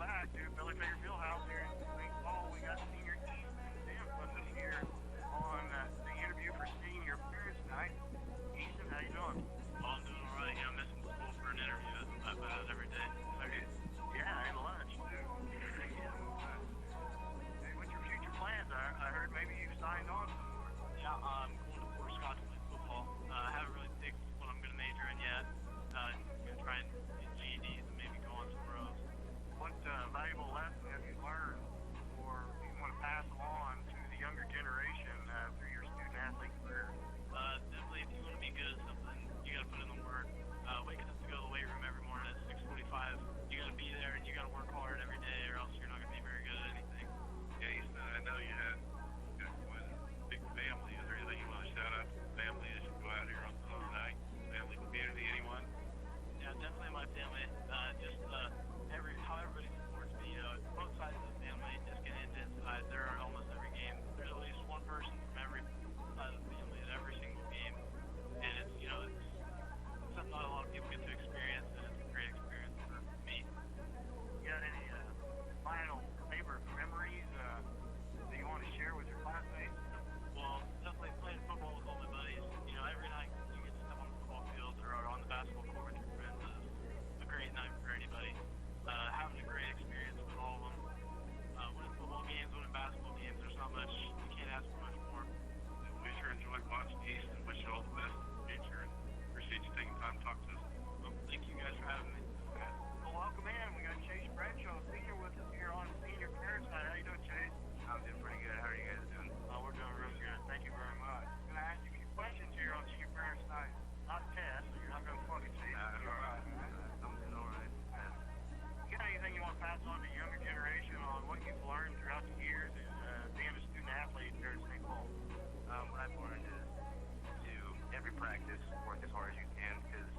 back to Billy Baker Fieldhouse here in St. Paul. We got Senior East and Sam with us here on the interview for Senior Parents Night. Easton, how you doing? Well, I'm doing all right. I'm missing school for an interview. I bet every day. Okay. Yeah, and lunch too. Hey, what's your future plans? I heard maybe you've signed on somewhere. Yeah, I'm going to Fort Scott to play football. I haven't really picked what I'm going to major in yet. I'm going to try and get GEDs and maybe go on somewhere else. What valuable lesson have you learned or you want to pass along to the younger generation through your student athlete career? Definitely, if you want to be good at something, you got to put in the work. Waking up to go to the weight room every morning at 6:45, you got to be there and you got to work hard every day, or else you're not going to be very good at anything. Yeah, Easton, I know you had quite a big family. Is there anything you want to shout out to the family as you go out here on Sunday night? Family, community, anyone? Yeah, definitely my family. How everybody supports me. Both sides of the family. Just getting into inside. There are almost every game. There's at least one person from every side of the family at every single game, and it's something not a lot of people get to experience, and it's a great experience for me. You got any final favorite memories that you want to share with your classmates? Well, definitely playing football with all my buddies. Every night you get to step on the football field or on the basketball court with your friends is a great night for anybody. Having a great experience with all of them. Winning football games, winning basketball games, there's not much, you can't ask for much more. We sure enjoyed watching Easton. Wish you all the best in the future, and appreciate you taking time to talk to us. Well, thank you guys for having me. Well, welcome in. We got Chase Bradshaw Sr. with us here on Senior Parents Night. How you doing, Chase? I'm doing pretty good. How are you guys doing? We're doing real good. Thank you very much. I'm going to ask you a few questions here on Senior Parents Night. Not tests, so you're not going to fuck it, Chase. I'm all right. I'm doing all right. You got anything you want to pass on to the younger generation on what you've learned throughout the years as being a student athlete here at St. Paul? What I've learned is to every practice work as hard as you can, because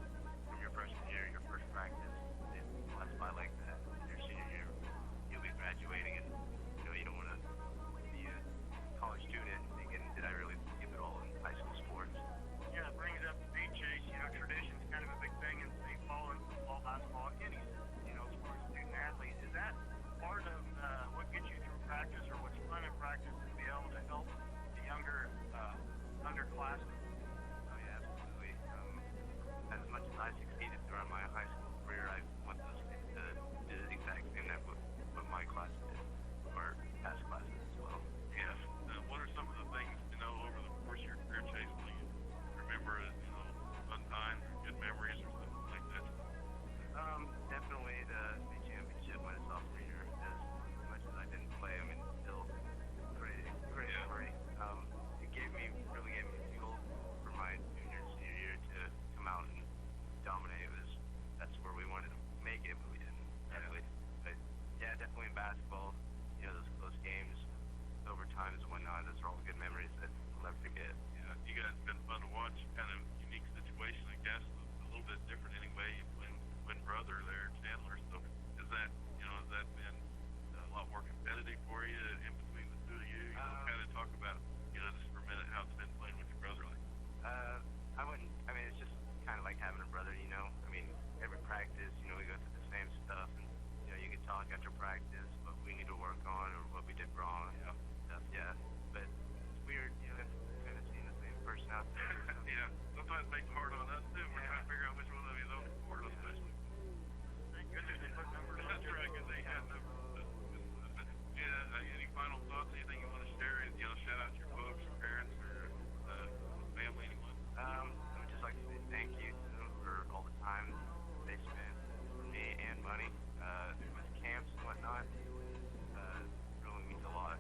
from your freshman year, your first practice, it lasts by like that. Your senior year, you'll be graduating, and you don't want to be a college student thinking, did I really give it all in high school sports? Yeah, it brings up the beat, Chase. Tradition's kind of a big thing in St. Paul and football, basketball, any as far as student athletes. Is that part of what gets you through practice or what's fun in practice to be able to help the younger underclassmen? Oh yeah, absolutely. As much as I succeeded throughout my high school career, I want those kids to do the exact thing that what my class did, or past classes as well. Yes. What are some of the things, over the course of your career, Chase, that you remember, fun times, good memories, or something like that? Definitely the state championship my sophomore year. As much as I didn't play, still pretty memory. It really gave me fuel for my junior and senior year to come out and dominate. That's where we wanted to make it, but we didn't. Really. But yeah, definitely in basketball, those close games, overtimes and whatnot. Those are all good memories that I'll never forget. Yeah, you guys have been fun to watch. Kind of unique situation, I guess. A little bit different anyway. You twin brother there, Chandler. So has that been a lot more competitive for you in between the two of you? Kind of talk about, just for a minute, how it's been playing with your brother like. I wouldn't. It's just kind of like having a brother. Every practice, we go through the same stuff, and you can talk after practice what we need to work on or what we did wrong. Stuff. Yeah, but it's weird, kind of seeing the same person out there. Yeah, sometimes it makes it hard on us too. We're trying to figure out which one of you is on the court, especially. Thank goodness they put numbers on. That's right, because they have numbers. Any final thoughts? Anything you want to share? Shout out to your folks, your parents, or family, anyone? I would just like to say thank you to them for all the time they spent for me and money with camps and whatnot. It really means a lot.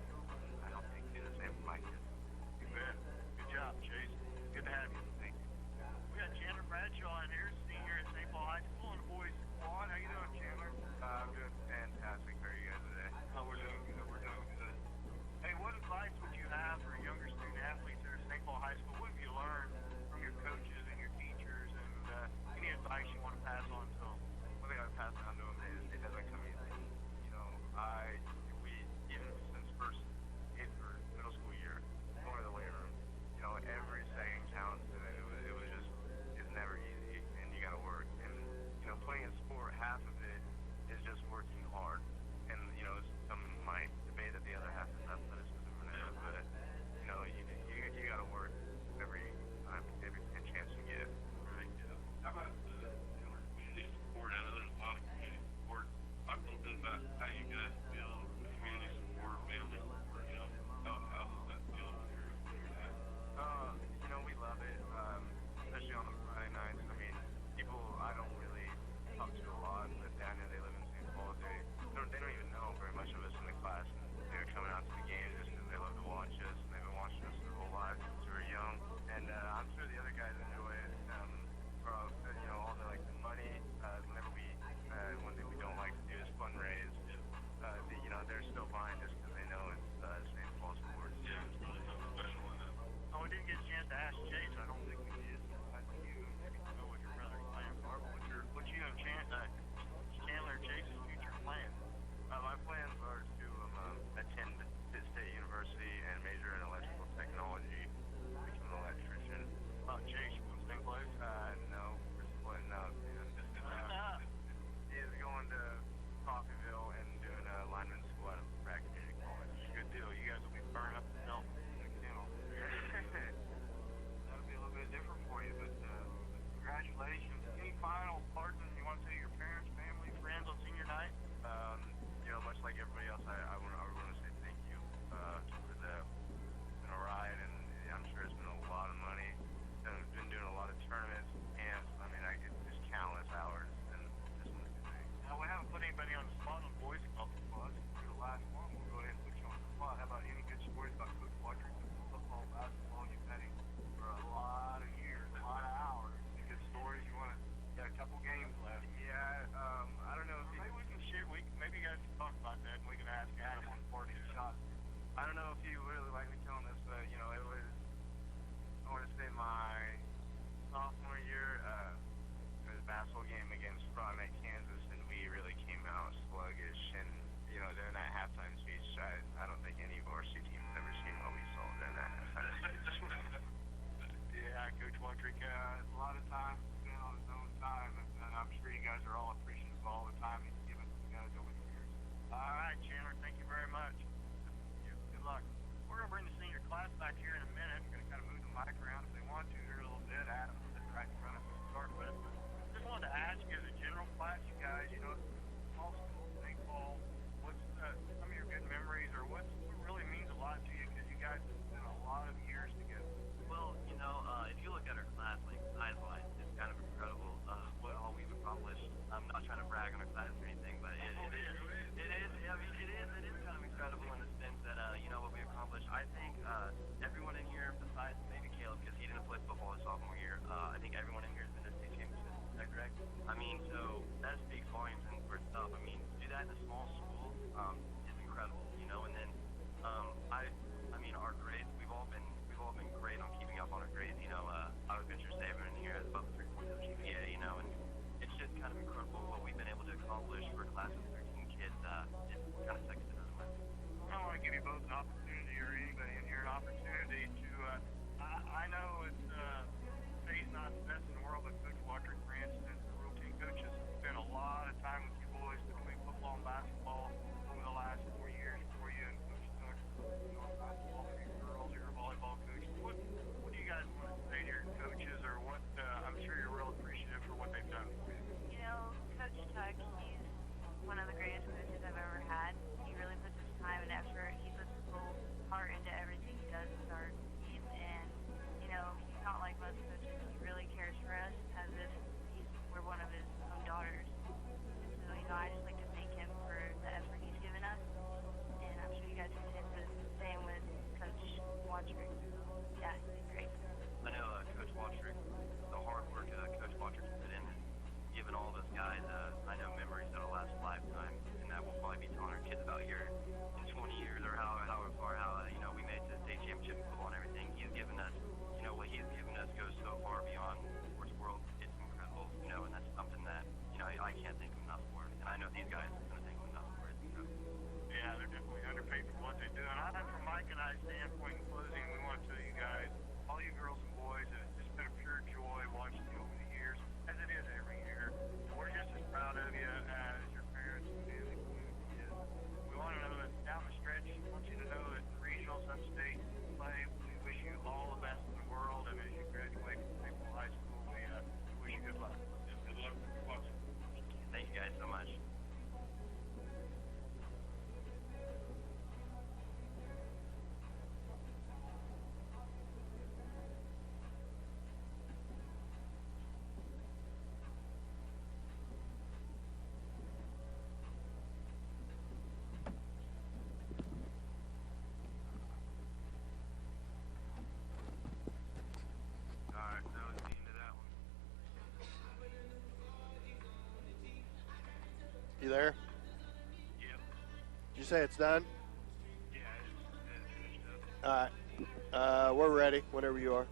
is incredible, you know. And then I mean, our grades, we've all been great on keeping up on our grades, you know. I was venture saving in here above 3.0 GPA, you know, and it's just kind of incredible what we've been able to accomplish for a class of 13 kids. It's kind of second to none, in my opinion. I want to give you both an opportunity, or anybody in here an opportunity to. I know it's Faye's not the best in the world, but Coach Wattrick, for instance, the real team coach, has spent a lot of time with you boys between football and basketball over the last 4 years for you, and Coach Tuck, you know, basketball for your girls, you're a volleyball coach. What do you guys want to say to your coaches, or what? I'm sure you're real appreciative for what they've done for you. You know, Coach Tuck, he's one of the greatest coaches I've ever had. He really puts his time and effort. He puts his whole heart into everything he does with our team. And, you know, he's not like most coaches. He really cares for us as if we're one of his own daughters. And so, you know, I just like to thank him for the effort he's given us. And I'm sure you guys can say the same with Coach Wattrick. Yeah, he's great. I know Coach Wattrick, the hard work Coach Wattrick's put in, given all of us guys, I know memories that'll last a lifetime, and that we'll probably be telling our kids about here in 20 years, or however far, you know, we made it to the state championship in football and everything. He's given us, you know, what he's given us goes so far beyond the sports world. It's incredible, you know, and that's something that, you know, I can't thank him enough for, and I know these guys are going to thank him enough for it. It's incredible. Yeah, they're definitely underpaid for what they do. And from Mike and I's standpoint in closing, we want to tell you guys, all you girls and boys, that it's just been a pure joy watching you over the years, as it is every year. And we're just as proud of you as your parents and family community is. We want to know that down the stretch, we want you to know that the regionals, upstate, play, we wish you all the best in the world. And as you graduate from St. Paul High School, we wish you good luck. Yeah, good luck with your watching. Thank you guys so much. All right, that was the end of that one. You there? Yep. Did you say it's done? Yeah, it's finished up. All right. We're ready whenever you are.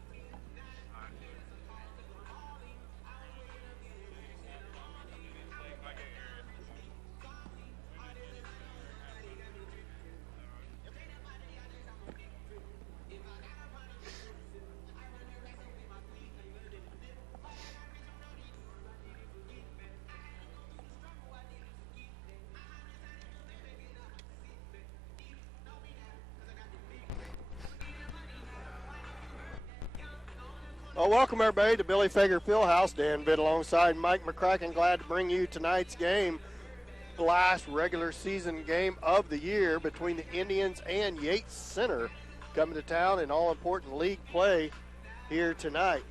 Well, welcome everybody to Billy Fager Fieldhouse. Dan Vitt alongside Mike McCracken. Glad to bring you tonight's game, the last regular season game of the year between the Indians and Yates Center, coming to town in all-important league play here tonight.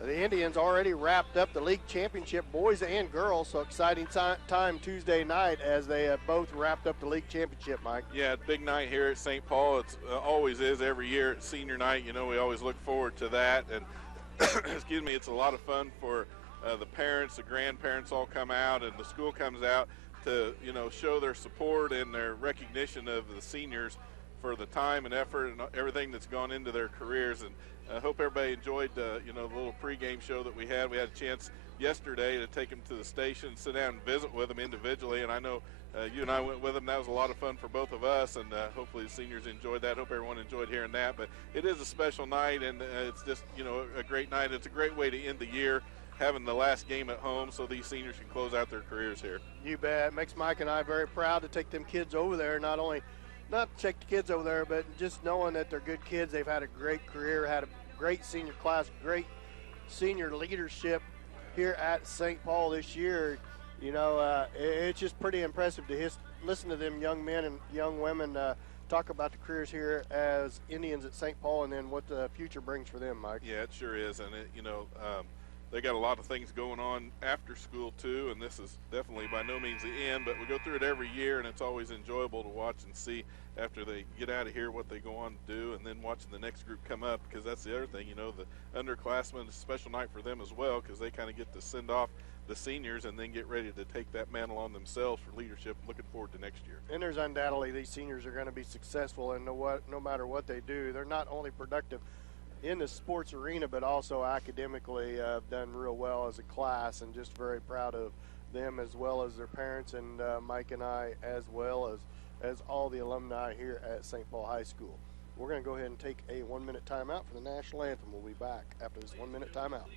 The Indians already wrapped up the league championship, boys and girls, so exciting time Tuesday night as they have both wrapped up the league championship, Mike. Yeah, big night here at St. Paul. It's always is every year at senior night. You know, we always look forward to that. And excuse me, it's a lot of fun for the parents, the grandparents all come out, and the school comes out to, you know, show their support and their recognition of the seniors for the time and effort and everything that's gone into their careers. And I hope everybody enjoyed, you know, the little pregame show that we had. We had a chance yesterday to take them to the station, sit down and visit with them individually. And I know you and I went with them. That was a lot of fun for both of us, and hopefully the seniors enjoyed that. Hope everyone enjoyed hearing that. But it is a special night, and it's just, you know, a great night. It's a great way to end the year, having the last game at home so these seniors can close out their careers here. You bet. It makes Mike and I very proud to take them kids over there, not to take the kids over there, but just knowing that they're good kids. They've had a great career, had a great senior class, great senior leadership here at St. Paul this year. You know, it's just pretty impressive to listen to them young men and young women talk about the careers here as Indians at St. Paul, and then what the future brings for them, Mike. Yeah, it sure is. And, you know, they got a lot of things going on after school, too, and this is definitely by no means the end, but we go through it every year, and it's always enjoyable to watch and see after they get out of here what they go on to do, and then watching the next group come up, because that's the other thing, you know, the underclassmen, it's a special night for them as well, because they kind of get to send off the seniors and then get ready to take that mantle on themselves for leadership. Looking forward to next year. And there's undoubtedly these seniors are going to be successful, and no matter what they do, they're not only productive in the sports arena, but also academically done real well as a class, and just very proud of them as well as their parents and Mike and I, as well as all the alumni here at St. Paul High School. We're going to go ahead and take a 1-minute timeout for the national anthem. We'll be back after this 1-minute timeout.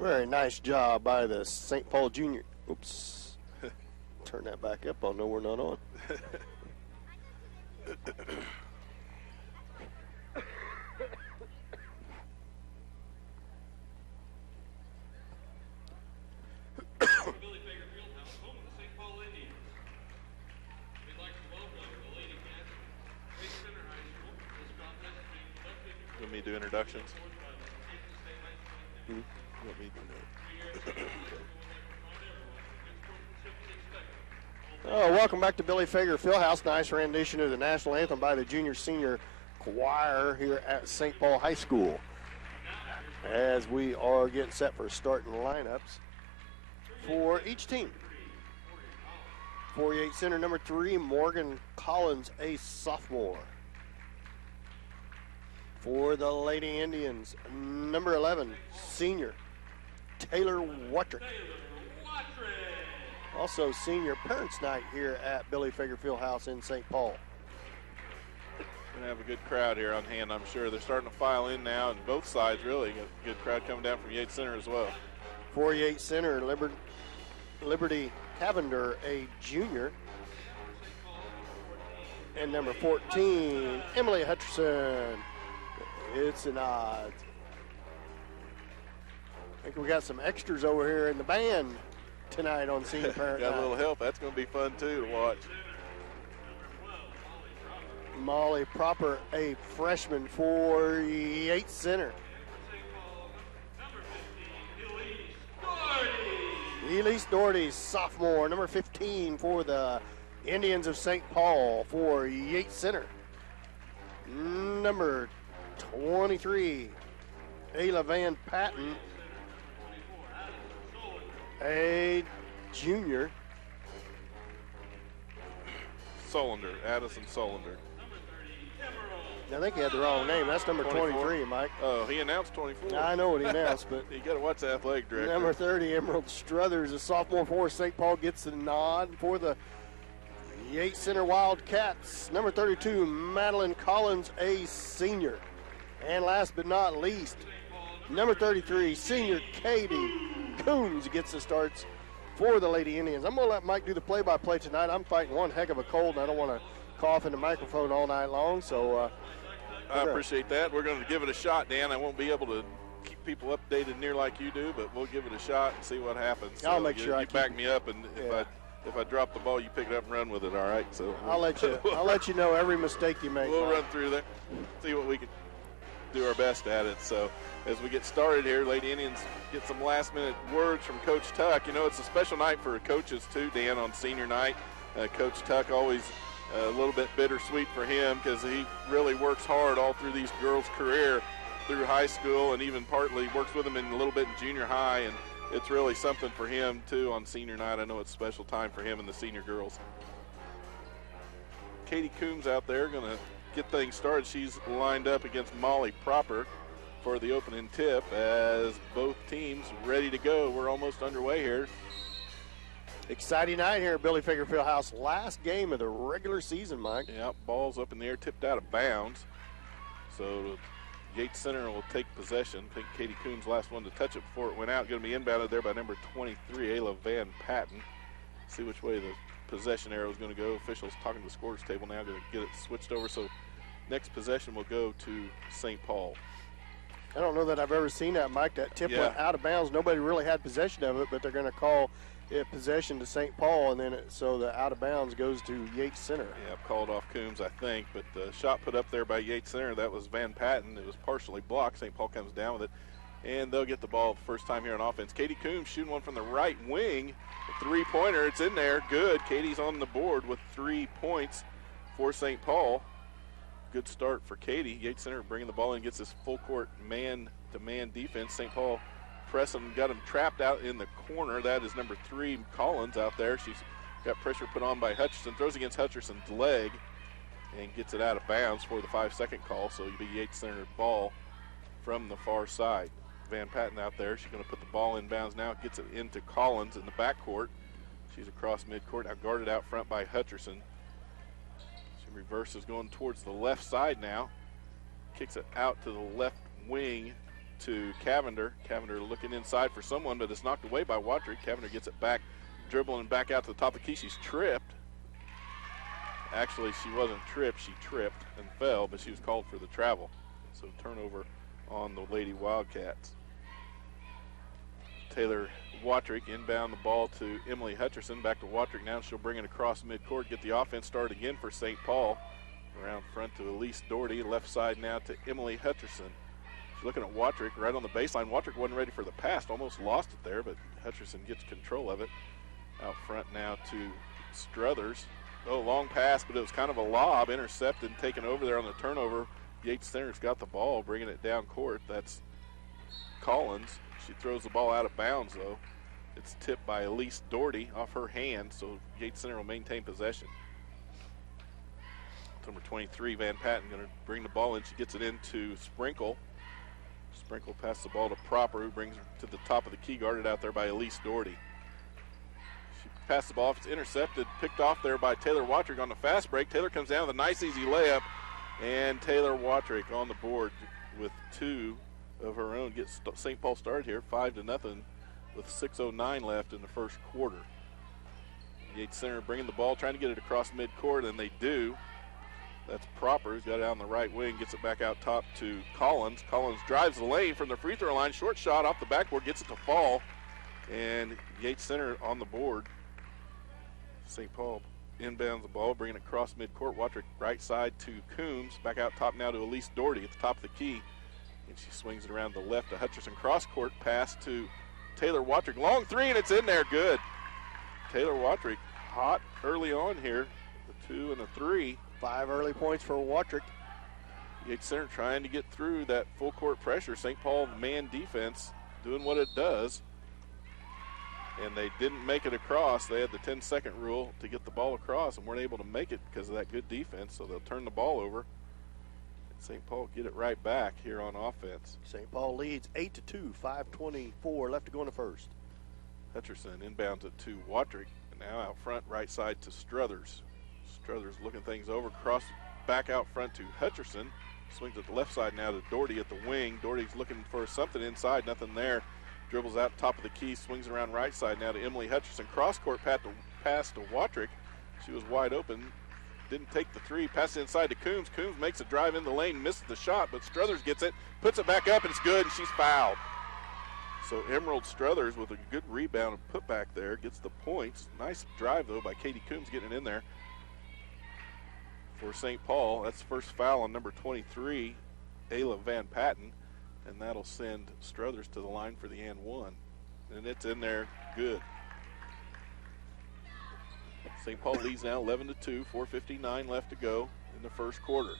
Very nice job by the St. Paul Junior. Oops. Turn that back up. I'll know we're not on. Let me do introductions. Oh, welcome back to Billy Fager Fieldhouse. Nice rendition of the national anthem by the junior-senior choir here at St. Paul High School. As we are getting set for starting lineups for each team. 48 center, number 3, Morgan Collins, a sophomore. For the Lady Indians, number 11, senior, Taylor Wattrick. Also senior parents night here at Billy Fager Fieldhouse in St. Paul. Going to have a good crowd here on hand, I'm sure. They're starting to file in now, and both sides really. Got a good crowd coming down from Yates Center as well. 48 center, Liberty Cavender, a junior. And number 14, Emily Hutcherson. It's an odds. I think we got some extras over here in the band tonight on Senior Parent Got Night. a little help. That's going to be fun, too, to watch. Molly Proper, a freshman for Yates Center. Elise Doherty, sophomore, number 15 for the Indians of St. Paul for Yates Center. Number 23, Ayla Van Patten, a junior. Solander, Addison Solander. I think he had the wrong name. That's number 23, Mike. Oh, he announced 24. I know what he announced, but you got to watch the athletic director. number 30, Emerald Struthers, a sophomore for St. Paul, gets the nod for the Yates Center Wildcats. Number 32, Madeline Collins, a senior. And last but not least, number 33, senior Katie Coons gets the starts for the Lady Indians. I'm going to let Mike do the play-by-play tonight. I'm fighting one heck of a cold, and I don't want to cough in the microphone all night long. So I appreciate that. We're going to give it a shot, Dan. I won't be able to keep people updated near like you do, but we'll give it a shot and see what happens. I'll make sure you back me up, and if I drop the ball, you pick it up and run with it. All right. So I'll let you know every mistake you make. We'll Mike. run through there, see what we can. do our best at it. So as we get started here, Lady Indians get some last-minute words from Coach Tuck. You know, it's a special night for coaches too, Dan, on senior night. Coach Tuck always a little bit bittersweet for him because he really works hard all through these girls' career through high school, and even partly works with them in a little bit in junior high, and it's really something for him too on senior night. I know it's a special time for him and the senior girls. Katie Coombs out there going to get things started. She's lined up against Molly Proper for the opening tip as both teams ready to go. We're almost underway here. Exciting night here at Billy Fager Fieldhouse. Last game of the regular season, Mike. Yeah, ball's up in the air, tipped out of bounds. So Yates Center will take possession. I think Katie Coombs last one to touch it before it went out. Going to be inbounded there by number 23, Ayla Van Patten. See which way the possession arrow is going to go. Officials talking to the scores table now, going to get it switched over. So next possession will go to St. Paul. I don't know that I've ever seen that, Mike. That tip went out of bounds. Nobody really had possession of it, but they're going to call it possession to St. Paul, and then so the out of bounds goes to Yates Center. Yeah, called off Coombs, I think, but the shot put up there by Yates Center, that was Van Patten. It was partially blocked. St. Paul comes down with it, and they'll get the ball the first time here on offense. Katie Coombs shooting one from the right wing. A three-pointer, it's in there, good. Katie's on the board with 3 points for St. Paul. Good start for Katie. Yates Center bringing the ball in, gets this full-court man-to-man defense. St. Paul pressing, got him trapped out in the corner. That is number 3, Collins, out there. She's got pressure put on by Hutcherson. Throws against Hutcherson's leg and gets it out of bounds for the 5-second call. So it'll be Yates Center ball from the far side. Van Patten out there. She's going to put the ball in bounds now. Gets it into Collins in the backcourt. She's across midcourt. Now guarded out front by Hutcherson. She reverses going towards the left side now. Kicks it out to the left wing to Cavender. Cavender looking inside for someone, but it's knocked away by Watrick. Cavender gets it back, dribbling back out to the top of the key. She's tripped. Actually, she wasn't tripped. She tripped and fell, but she was called for the travel. So turnover on the Lady Wildcats. Taylor Watrick inbound the ball to Emily Hutcherson. Back to Watrick now. She'll bring it across midcourt, get the offense started again for St. Paul. Around front to Elise Doherty. Left side now to Emily Hutcherson. She's looking at Watrick right on the baseline. Watrick wasn't ready for the pass, almost lost it there, but Hutcherson gets control of it. Out front now to Struthers. Oh, long pass, but it was kind of a lob, intercepted, taken over there on the turnover. Yates Center's got the ball, bringing it down court. That's Collins. She throws the ball out of bounds, though. It's tipped by Elise Doherty off her hand, so Yates Center will maintain possession. Number 23, Van Patten, going to bring the ball in. She gets it into Sprinkle. Sprinkle passes the ball to Proper, who brings her to the top of the key, guarded out there by Elise Doherty. She passed the ball. It's intercepted, picked off there by Taylor Watrick on the fast break. Taylor comes down with a nice, easy layup, and Taylor Watrick on the board with 2 of her own. Gets St. Paul started here, 5-0, with 6:09 left in the first quarter. Yates Center bringing the ball, trying to get it across midcourt, and they do. That's Proper, who's got it on the right wing, gets it back out top to Collins. Collins drives the lane from the free throw line. Short shot off the backboard, gets it to fall. And Yates Center on the board. St. Paul inbounds the ball, bringing it across midcourt. Watrick right side to Coombs. Back out top now to Elise Doherty at the top of the key. And she swings it around the left to Hutcherson. Cross court pass to Taylor Watrick. Long three, and it's in there. Good. Taylor Watrick hot early on here. The 2 and the 3. 5 early points for Watrick. Yates Center trying to get through that full court pressure. St. Paul man defense doing what it does. And they didn't make it across. They had the 10-second rule to get the ball across and weren't able to make it because of that good defense. So they'll turn the ball over. And St. Paul get it right back here on offense. St. Paul leads 8-2, 5:24 left to go in the first. Hutcherson inbounds it to Watrick. And now out front, right side to Struthers. Struthers looking things over, cross back out front to Hutcherson. Swings at the left side now to Doherty at the wing. Doherty's looking for something inside, nothing there. Dribbles out top of the key, swings around right side now to Emily Hutcherson. Cross court pass to Watrick. She was wide open, didn't take the 3. Pass inside to Coombs. Coombs makes a drive in the lane, misses the shot, but Struthers gets it, puts it back up, and it's good, and she's fouled. So Emerald Struthers with a good rebound and put back there, gets the points. Nice drive, though, by Katie Coombs getting it in there. For St. Paul, that's the first foul on number 23, Ayla Van Patten, and that'll send Struthers to the line for the and one. And it's in there good. St. Paul leads now 11-2, 4:59 left to go in the first quarter.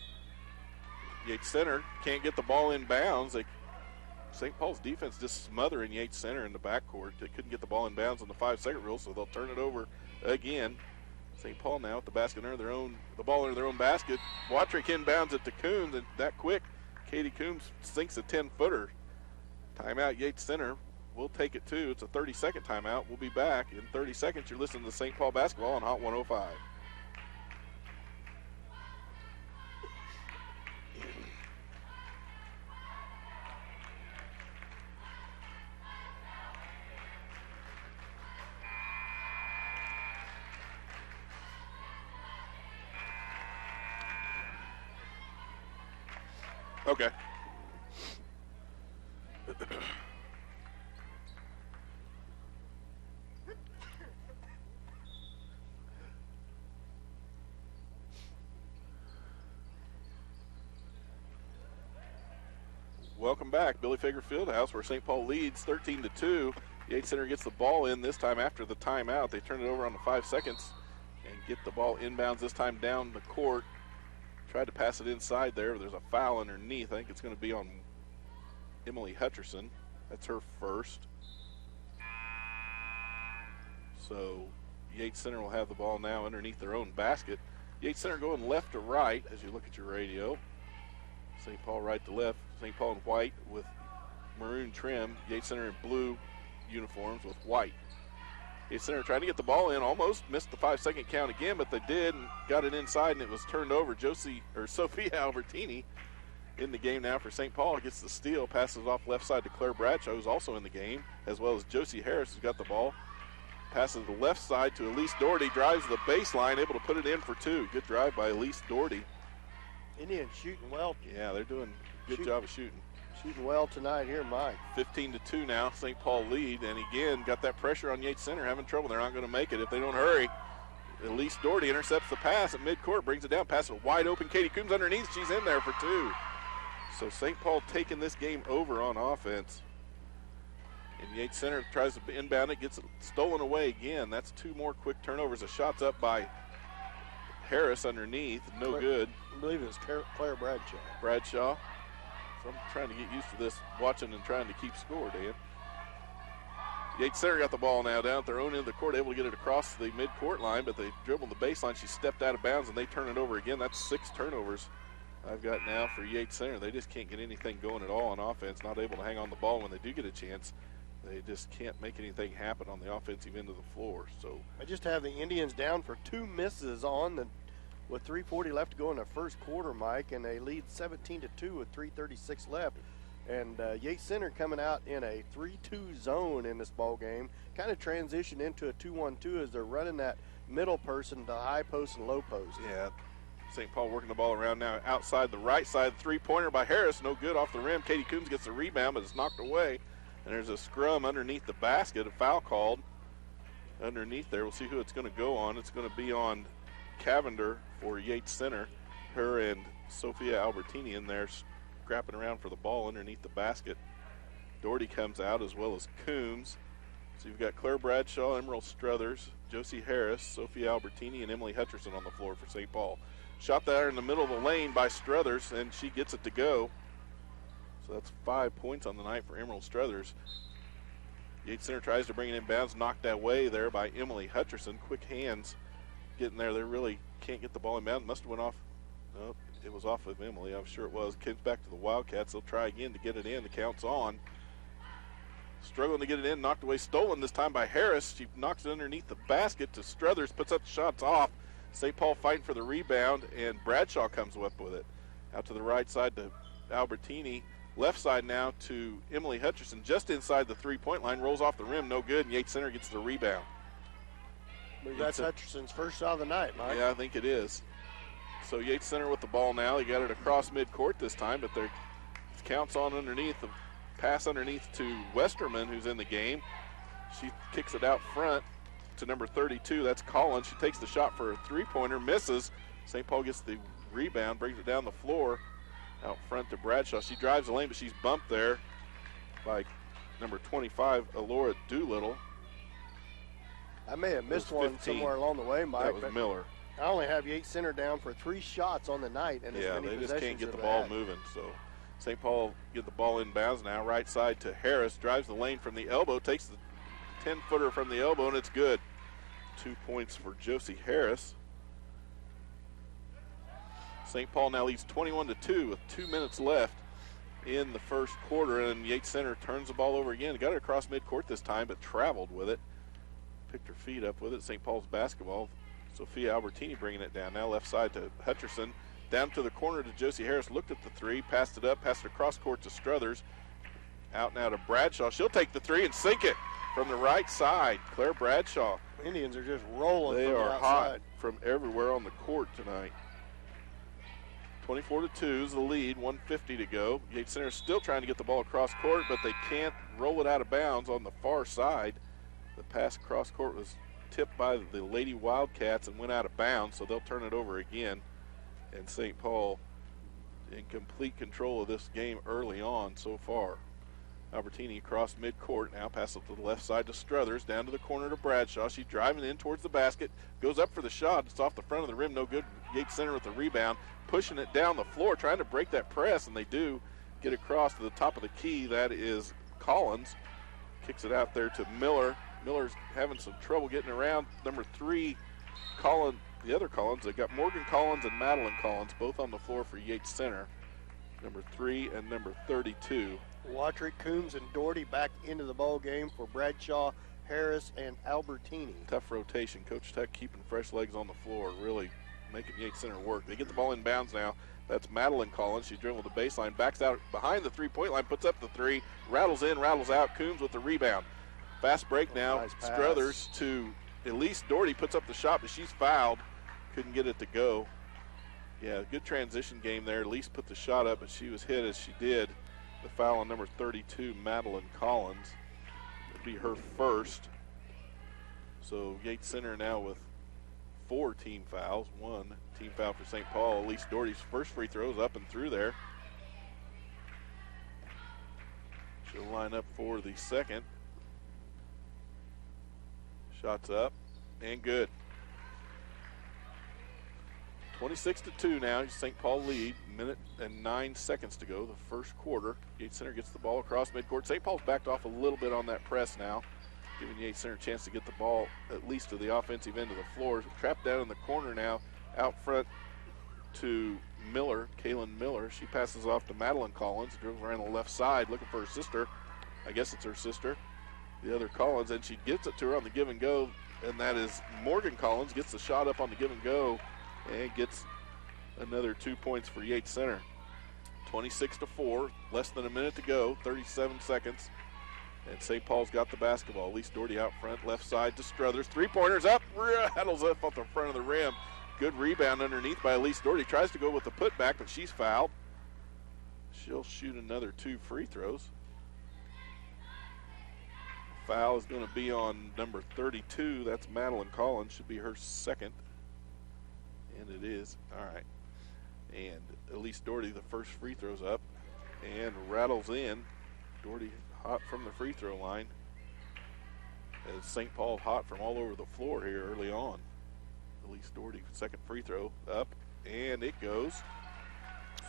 Yates Center can't get the ball in bounds. St. Paul's defense just smothering Yates Center in the backcourt. They couldn't get the ball in bounds on the 5-second rule, so they'll turn it over again. St. Paul now with the basket under the ball under their own basket. Watrick inbounds it to Coombs, and that quick, Katie Coombs sinks a 10-footer. Timeout Yates Center. We'll take it too. It's a 30-second timeout. We'll be back in 30 seconds. You're listening to St. Paul basketball on Hot 105. Okay. Welcome back. Billy Fager Fieldhouse, where St. Paul leads 13-2. Yates Center gets the ball in this time after the timeout. They turn it over on the 5 seconds and get the ball inbounds this time down the court. Tried to pass it inside there. There's a foul underneath. I think it's going to be on Emily Hutcherson. That's her first. So Yates Center will have the ball now underneath their own basket. Yates Center going left to right as you look at your radio. St. Paul right to left. St. Paul in white with maroon trim. Yates Center in blue uniforms with white. Yates Center trying to get the ball in, almost missed the 5-second count again, but they did and got it inside, and it was turned over. Sophia Albertini in the game now for St. Paul. Gets the steal, passes off left side to Claire Bradshaw, who's also in the game, as well as Josie Harris, who's got the ball. Passes the left side to Elise Doherty, drives the baseline, able to put it in for two. Good drive by Elise Doherty. Indians shooting well. Yeah, they're doing a good job of shooting. Shooting well tonight here, Mike. 15-2 now, St. Paul lead, and again, got that pressure on Yates Center, having trouble. They're not going to make it if they don't hurry. Elise Doherty intercepts the pass at midcourt, brings it down, passes it wide open. Katie Coombs underneath, she's in there for two. So St. Paul taking this game over on offense. And Yates Center tries to inbound it, gets it stolen away again. That's two more quick turnovers. The shot's up by Harris underneath, no good. I believe it's Claire Bradshaw. Bradshaw. So I'm trying to get used to this, watching and trying to keep score, Dan. Yates Center got the ball now down at their own end of the court, able to get it across the midcourt line, but they dribbled the baseline. She stepped out of bounds, and they turn it over again. That's 6 turnovers I've got now for Yates Center. They just can't get anything going at all on offense, not able to hang on the ball when they do get a chance. They just can't make anything happen on the offensive end of the floor. So I just have the Indians down for 2 misses with 3:40 left to go in the first quarter, Mike, and they lead 17-2 with 3:36 left. And Yates Center coming out in a 3-2 zone in this ball game, kind of transitioned into a 2-1-2 as they're running that middle person to high post and low post. Yeah, St. Paul working the ball around now outside the right side. Three-pointer by Harris, no good off the rim. Katie Coombs gets the rebound, but it's knocked away. And there's a scrum underneath the basket, a foul called underneath there. We'll see who it's going to go on. It's going to be on Cavender for Yates Center. Her and Sophia Albertini in there scrapping around for the ball underneath the basket. Doherty comes out as well as Coombs. So you've got Claire Bradshaw, Emerald Struthers, Josie Harris, Sophia Albertini, and Emily Hutcherson on the floor for St. Paul. Shot there in the middle of the lane by Struthers, and she gets it to go. So that's 5 points on the night for Emerald Struthers. Yates Center tries to bring it in bounds, knocked that way there by Emily Hutcherson. Quick hands getting there. They really can't get the ball in bounds. Must have went off. Nope, it was off of Emily. I'm sure it was. Kids back to the Wildcats. They'll try again to get it in. The count's on. Struggling to get it in. Knocked away. Stolen this time by Harris. She knocks it underneath the basket to Struthers. Puts up the shots off. St. Paul fighting for the rebound, and Bradshaw comes up with it. Out to the right side to Albertini. Left side now to Emily Hutcherson, just inside the three-point line, rolls off the rim, no good, and Yates Center gets the rebound. That's Hutcherson's first shot of the night, Mike. Yeah, I think it is. So Yates Center with the ball now. He got it across midcourt this time, but there counts on underneath, the pass underneath to Westerman, who's in the game. She kicks it out front to number 32. That's Collins. She takes the shot for a three-pointer, misses. St. Paul gets the rebound, brings it down the floor. Out front to Bradshaw. She drives the lane, but she's bumped there by number 25, Alora Doolittle. I may have missed one somewhere along the way, Mike. That was Miller. I only have Yates Center down for 3 shots on the night. And yeah, they just can't get the ball moving. So St. Paul get the ball inbounds now. Right side to Harris. Drives the lane from the elbow. Takes the 10-footer from the elbow, and it's good. 2 points for Josie Harris. St. Paul now leads 21-2 with 2 minutes left in the first quarter, and Yates Center turns the ball over again. Got it across midcourt this time, but traveled with it. Picked her feet up with it. St. Paul's basketball. Sophia Albertini bringing it down. Now left side to Hutcherson. Down to the corner to Josie Harris. Looked at the 3, passed it up, passed it across court to Struthers. Out now to Bradshaw. She'll take the 3 and sink it from the right side. Claire Bradshaw. Indians are just rolling. They from are the outside. hot from everywhere on the court tonight. 24-2 is the lead, 1:50 to go. Yates Center still trying to get the ball across court, but they can't roll it out of bounds on the far side. The pass across court was tipped by the Lady Wildcats and went out of bounds, so they'll turn it over again. And St. Paul in complete control of this game early on so far. Albertini across midcourt, now passes it to the left side to Struthers, down to the corner to Bradshaw. She's driving in towards the basket, goes up for the shot. It's off the front of the rim, no good. Yates Center with the rebound, pushing it down the floor, trying to break that press, and they do get across to the top of the key. That is Collins. Kicks it out there to Miller. Miller's having some trouble getting around. Number 3, Collins, the other Collins. They got Morgan Collins and Madeline Collins, both on the floor for Yates Center. Number 3 and number 32. Watrick, Coombs, and Doherty back into the ball game for Bradshaw, Harris, and Albertini. Tough rotation. Coach Tuck keeping fresh legs on the floor, really making Yates Center work. They get the ball in bounds now. That's Madeline Collins. She dribbled the baseline, backs out behind the three-point line, puts up the 3, rattles in, rattles out. Coombs with the rebound. Fast break now. Nice pass. Struthers to Elise Doherty, puts up the shot, but she's fouled. Couldn't get it to go. Yeah, good transition game there. Elise put the shot up, but she was hit as she did. The foul on number 32, Madeline Collins. It'll be her first. So Yates Center now with 4 team fouls. 1 team foul for St. Paul. Elise Doherty's first free throw is up and through there. She'll line up for the second. Shots up and good. 26-2 now. St. Paul lead. Minute and 9 seconds to go. The first quarter. Yates Center gets the ball across midcourt. St. Paul's backed off a little bit on that press now, giving Yates Center a chance to get the ball at least to the offensive end of the floor. Trapped down in the corner now. Out front to Miller, Kaylin Miller. She passes off to Madeline Collins. Dribbles around the left side looking for her sister. I guess it's her sister, the other Collins, and she gets it to her on the give and go, and that is Morgan Collins. Gets the shot up on the give and go and gets another 2 points for Yates Center. 26-4, less than a minute to go, 37 seconds. And St. Paul's got the basketball. Elise Doherty out front, left side to Struthers. 3-pointers up, rattles up off the front of the rim. Good rebound underneath by Elise Doherty. Tries to go with the putback, but she's fouled. She'll shoot another 2 free throws. Foul is going to be on number 32. That's Madeline Collins. Should be her second. And it is. All right. And Elise Doherty, the first free throw's up and rattles in. Doherty hot from the free throw line. As St. Paul hot from all over the floor here early on. Elise Doherty, second free throw up, and it goes.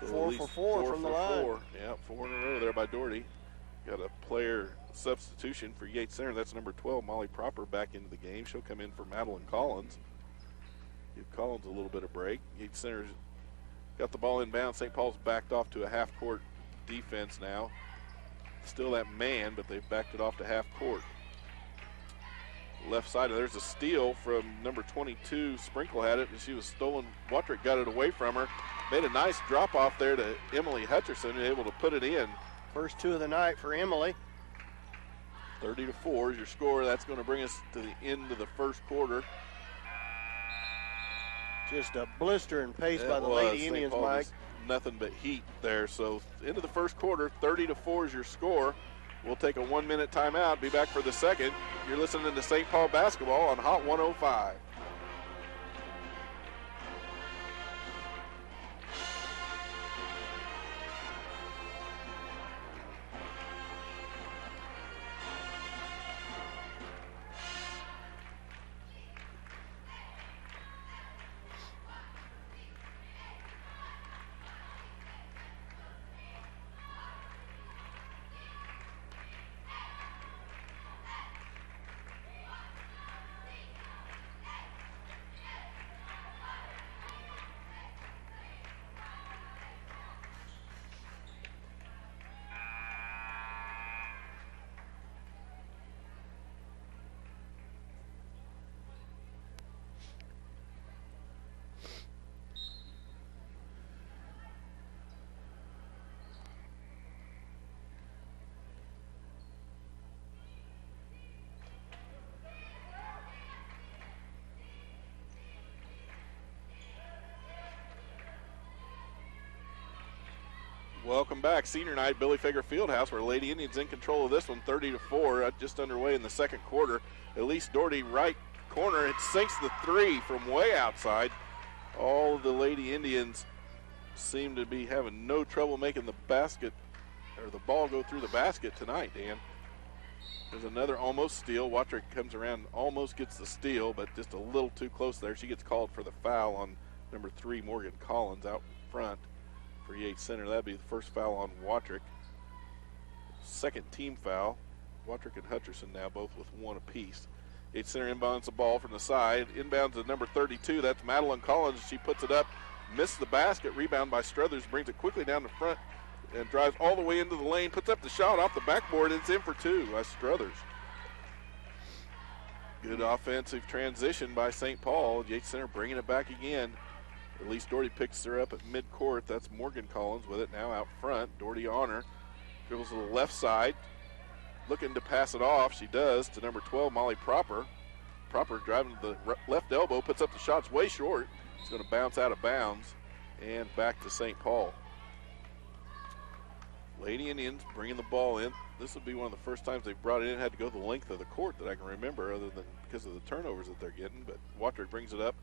So 4 for 4 from the line. Yeah, 4 in a row there by Doherty. Got a player substitution for Yates Center. That's number 12, Molly Proper, back into the game. She'll come in for Madeline Collins. Give Collins a little bit of break. Yates Center's got the ball inbound. St. Paul's backed off to a half-court defense now. Still that man, but they've backed it off to half court. Left side, there's a steal from number 22. Sprinkle had it, and she was stolen. Watrick got it away from her. Made a nice drop off there to Emily Hutcherson, able to put it in. First 2 of the night for Emily. 30-4 is your score. That's going to bring us to the end of the first quarter. Just a blistering pace by the Lady Indians, Mike. Nothing but heat there. So into the first quarter, 30-4 is your score. We'll take a 1-minute timeout. Be back for the second. You're listening to St. Paul basketball on Hot 105. Welcome back. Senior night, Billy Fager Fieldhouse, where Lady Indians in control of this one, 30-4, just underway in the second quarter. Elise Doherty, right corner, it sinks the three from way outside. All of the Lady Indians seem to be having no trouble making the basket, or the ball go through the basket tonight, Dan. There's another almost steal. Watrick comes around, almost gets the steal, but just a little too close there. She gets called for the foul on number 3, Morgan Collins, out front for Yates Center. That'd be the first foul on Watrick. Second team foul. Watrick and Hutcherson now both with one apiece. Yates Center inbounds the ball from the side. Inbounds to number 32. That's Madeline Collins. She puts it up, missed the basket. Rebound by Struthers. Brings it quickly down the front and drives all the way into the lane. Puts up the shot off the backboard. It's in for two by Struthers. Good offensive transition by St. Paul. Yates Center bringing it back again. Elise Doherty picks her up at midcourt. That's Morgan Collins with it now out front. Doherty on her. Dribbles to the left side. Looking to pass it off. She does to number 12, Molly Proper. Proper driving to the left elbow. Puts up the shots way short. It's going to bounce out of bounds and back to St. Paul. Lady Indians bringing the ball in. This will be one of the first times they've brought it in. Had to go the length of the court that I can remember, other than because of the turnovers that they're getting. But Watrick brings it up.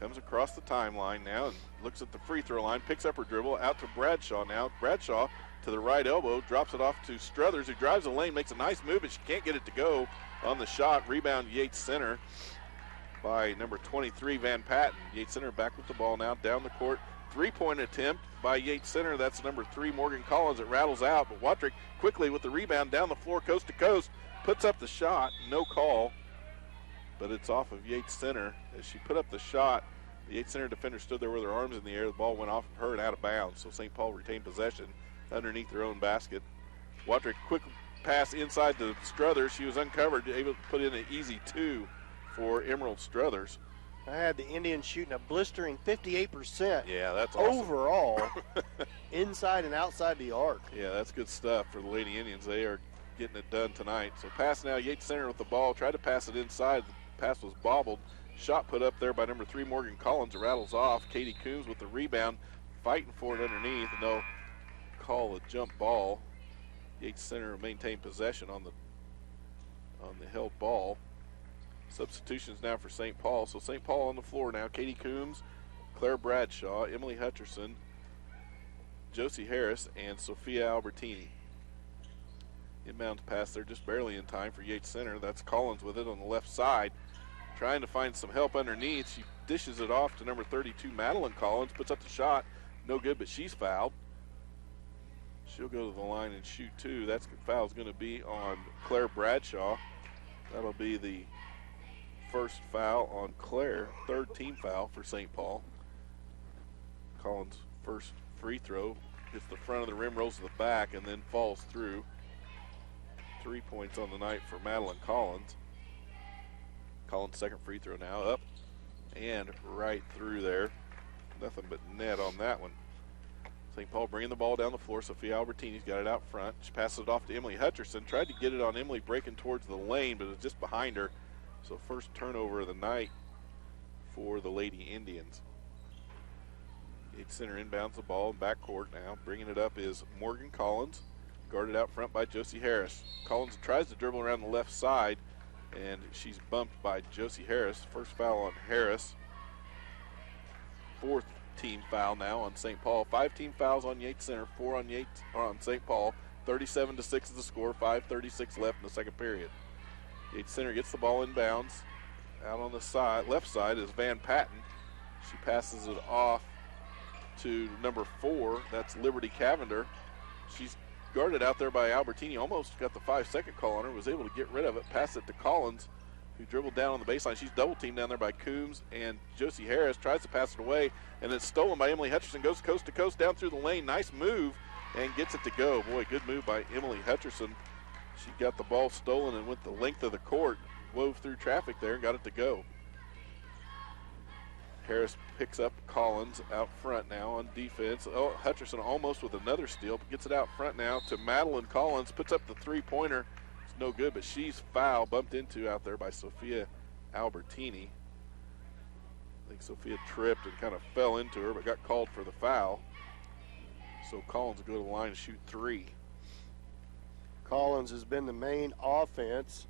Comes across the timeline now and looks at the free throw line, picks up her dribble, out to Bradshaw now. Bradshaw to the right elbow, drops it off to Struthers, who drives the lane, makes a nice move, but she can't get it to go on the shot. Rebound Yates Center by number 23, Van Patten. Yates Center back with the ball now, down the court. Three-point attempt by Yates Center. That's number 3, Morgan Collins. It rattles out, but Watrick quickly with the rebound down the floor, coast to coast, puts up the shot. No call, but it's off of Yates Center. As she put up the shot, the Yates Center defender stood there with her arms in the air. The ball went off of her and out of bounds, so St. Paul retained possession underneath their own basket. Watrick quick pass inside to Struthers. She was uncovered, able to put in an easy 2 for Emerald Struthers. I had the Indians shooting a blistering 58%. Yeah, that's awesome. Overall, inside and outside the arc. Yeah, that's good stuff for the Lady Indians. They are getting it done tonight. So pass now, Yates Center with the ball. Tried to pass it inside. The pass was bobbled. Shot put up there by number 3, Morgan Collins. It rattles off. Katie Coombs with the rebound, fighting for it underneath, and they'll call a jump ball. Yates Center maintain possession on the held ball. Substitutions now for St. Paul. So St. Paul on the floor now. Katie Coombs, Claire Bradshaw, Emily Hutcherson, Josie Harris, and Sophia Albertini. Inbounds pass there just barely in time for Yates Center. That's Collins with it on the left side. Trying to find some help underneath. She dishes it off to number 32, Madeline Collins. Puts up the shot. No good, but she's fouled. She'll go to the line and shoot 2. That foul's going to be on Claire Bradshaw. That'll be the first foul on Claire. Third team foul for St. Paul. Collins' first free throw hits the front of the rim, rolls to the back, and then falls through. 3 points on the night for Madeline Collins. Collins' second free throw now, up and right through there. Nothing but net on that one. St. Paul bringing the ball down the floor. Sophia Albertini's got it out front. She passes it off to Emily Hutcherson. Tried to get it on Emily breaking towards the lane, but it was just behind her. So first turnover of the night for the Lady Indians. Yates Center inbounds the ball in backcourt now. Bringing it up is Morgan Collins, guarded out front by Josie Harris. Collins tries to dribble around the left side, and she's bumped by Josie Harris. First foul on Harris. Fourth team foul now on St. Paul. 5 team fouls on Yates Center, 4 on St. Paul. 37-6 is the score. 5:36 left in the second period. Yates Center gets the ball inbounds. Out on the side, left side is Van Patten. She passes it off to number 4. That's Liberty Cavender. She's guarded out there by Albertini. Almost got the 5-second call on her. Was able to get rid of it. Pass it to Collins, who dribbled down on the baseline. She's double teamed down there by Coombs and Josie Harris. Tries to pass it away, and it's stolen by Emily Hutcherson. Goes coast to coast down through the lane. Nice move, and gets it to go. Boy, good move by Emily Hutcherson. She got the ball stolen and went the length of the court, wove through traffic there, and got it to go. Harris picks up Collins out front now on defense. Oh, Hutcherson almost with another steal, but gets it out front now to Madeline Collins. Puts up the three-pointer. It's no good, but she's fouled, bumped into out there by Sophia Albertini. I think Sophia tripped and kind of fell into her, but got called for the foul. So Collins will go to the line and shoot 3. Collins has been the main offense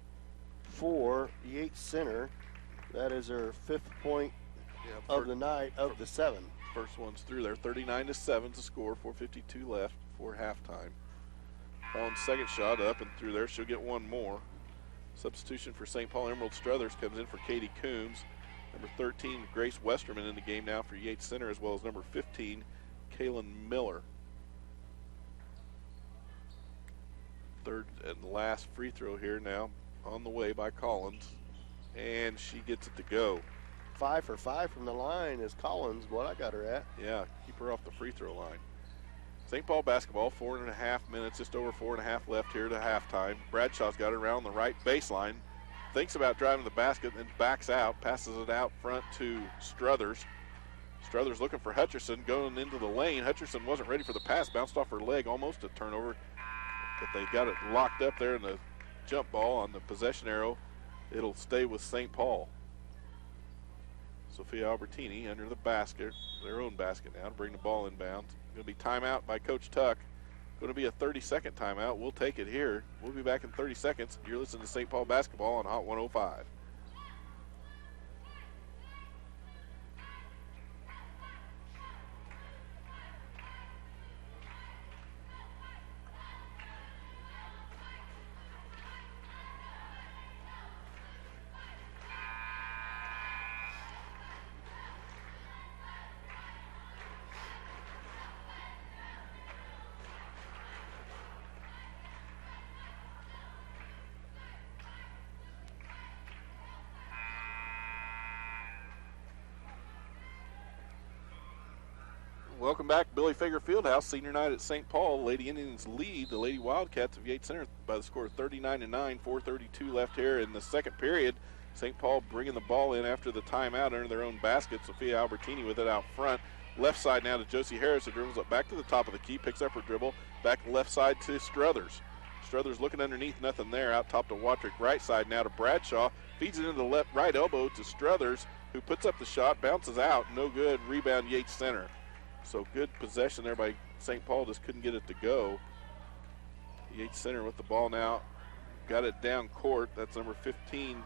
for Yates Center. That is her 5th point of the night of the 7. First one's through there. 39-7 to score. 4:52 left for halftime. Collins' second shot up and through there. She'll get one more. Substitution for St. Paul Emerald Struthers comes in for Katie Coombs. Number 13, Grace Westerman in the game now for Yates Center, as well as number 15, Kaylin Miller. Third and last free throw here now on the way by Collins, and she gets it to go. 5 for 5 from the line is Collins, what I got her at. Yeah, keep her off the free throw line. St. Paul basketball, 4.5 minutes, just over 4.5 left here to halftime. Bradshaw's got it around the right baseline, thinks about driving the basket, and backs out, passes it out front to Struthers. Struthers looking for Hutcherson, going into the lane. Hutcherson wasn't ready for the pass, bounced off her leg, almost a turnover, but they got it locked up there in the jump ball on the possession arrow. It'll stay with St. Paul. Sophia Albertini under the basket, their own basket now, to bring the ball inbounds. Going to be timeout by Coach Tuck. Going to be a 30-second timeout. We'll take it here. We'll be back in 30 seconds. You're listening to St. Paul basketball on Hot 105. Welcome back, Billy Fager Fieldhouse, senior night at St. Paul. Lady Indians lead the Lady Wildcats of Yates Center by the score of 39-9, 4:32 left here in the second period. St. Paul bringing the ball in after the timeout under their own basket. Sophia Albertini with it out front. Left side now to Josie Harris, who dribbles up back to the top of the key, picks up her dribble, back left side to Struthers. Struthers looking underneath, nothing there. Out top to Watrick, right side now to Bradshaw. Feeds it into the right elbow to Struthers, who puts up the shot, bounces out, no good. Rebound Yates Center. So good possession there by St. Paul, just couldn't get it to go. Yates Center with the ball now. Got it down court. That's number 15,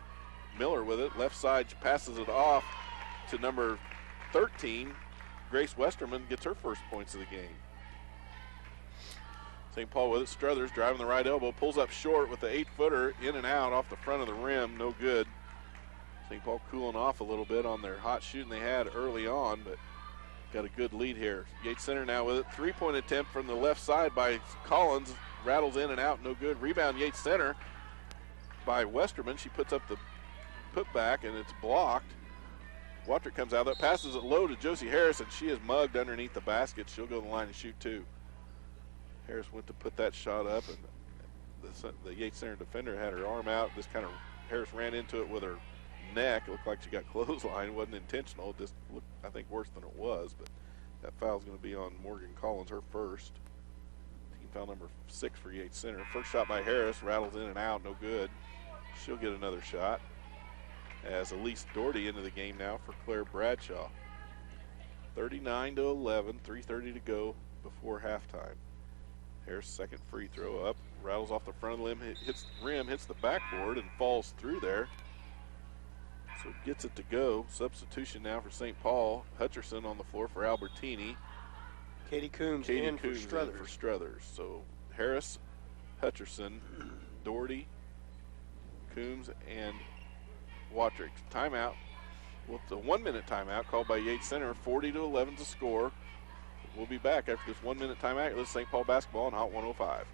Miller with it. Left side passes it off to number 13. Grace Westerman gets her first points of the game. St. Paul with it. Struthers driving the right elbow. Pulls up short with the 8-footer in and out off the front of the rim. No good. St. Paul cooling off a little bit on their hot shooting they had early on, but got a good lead here. Yates Center now with it. 3-point attempt from the left side by Collins. Rattles in and out, no good. Rebound Yates Center by Westerman. She puts up the putback and it's blocked. Watrick comes out. That passes it low to Josie Harris, and she is mugged underneath the basket. She'll go to the line and shoot 2. Harris went to put that shot up, and the Yates Center defender had her arm out. This kind of Harris ran into it with her neck. It looked like she got clothesline. It wasn't intentional. It just looked, I think, worse than it was. But that foul's going to be on Morgan Collins, her first. Team foul number 6 for Yates Center. First shot by Harris, rattles in and out, no good. She'll get another shot. As Elise Doherty into the game now for Claire Bradshaw. 39-11, 3:30 to go before halftime. Harris' second free throw up, rattles off the front of the rim, hits the rim, hits the backboard, and falls through there. So gets it to go. Substitution now for St. Paul. Hutcherson on the floor for Albertini. Katie Coombs in for Struthers. So Harris, Hutcherson, Doherty, Coombs, and Watrick. Timeout. With the 1-minute timeout called by Yates Center. 40-11 to score. We'll be back after this 1-minute timeout. This is St. Paul basketball on Hot 105.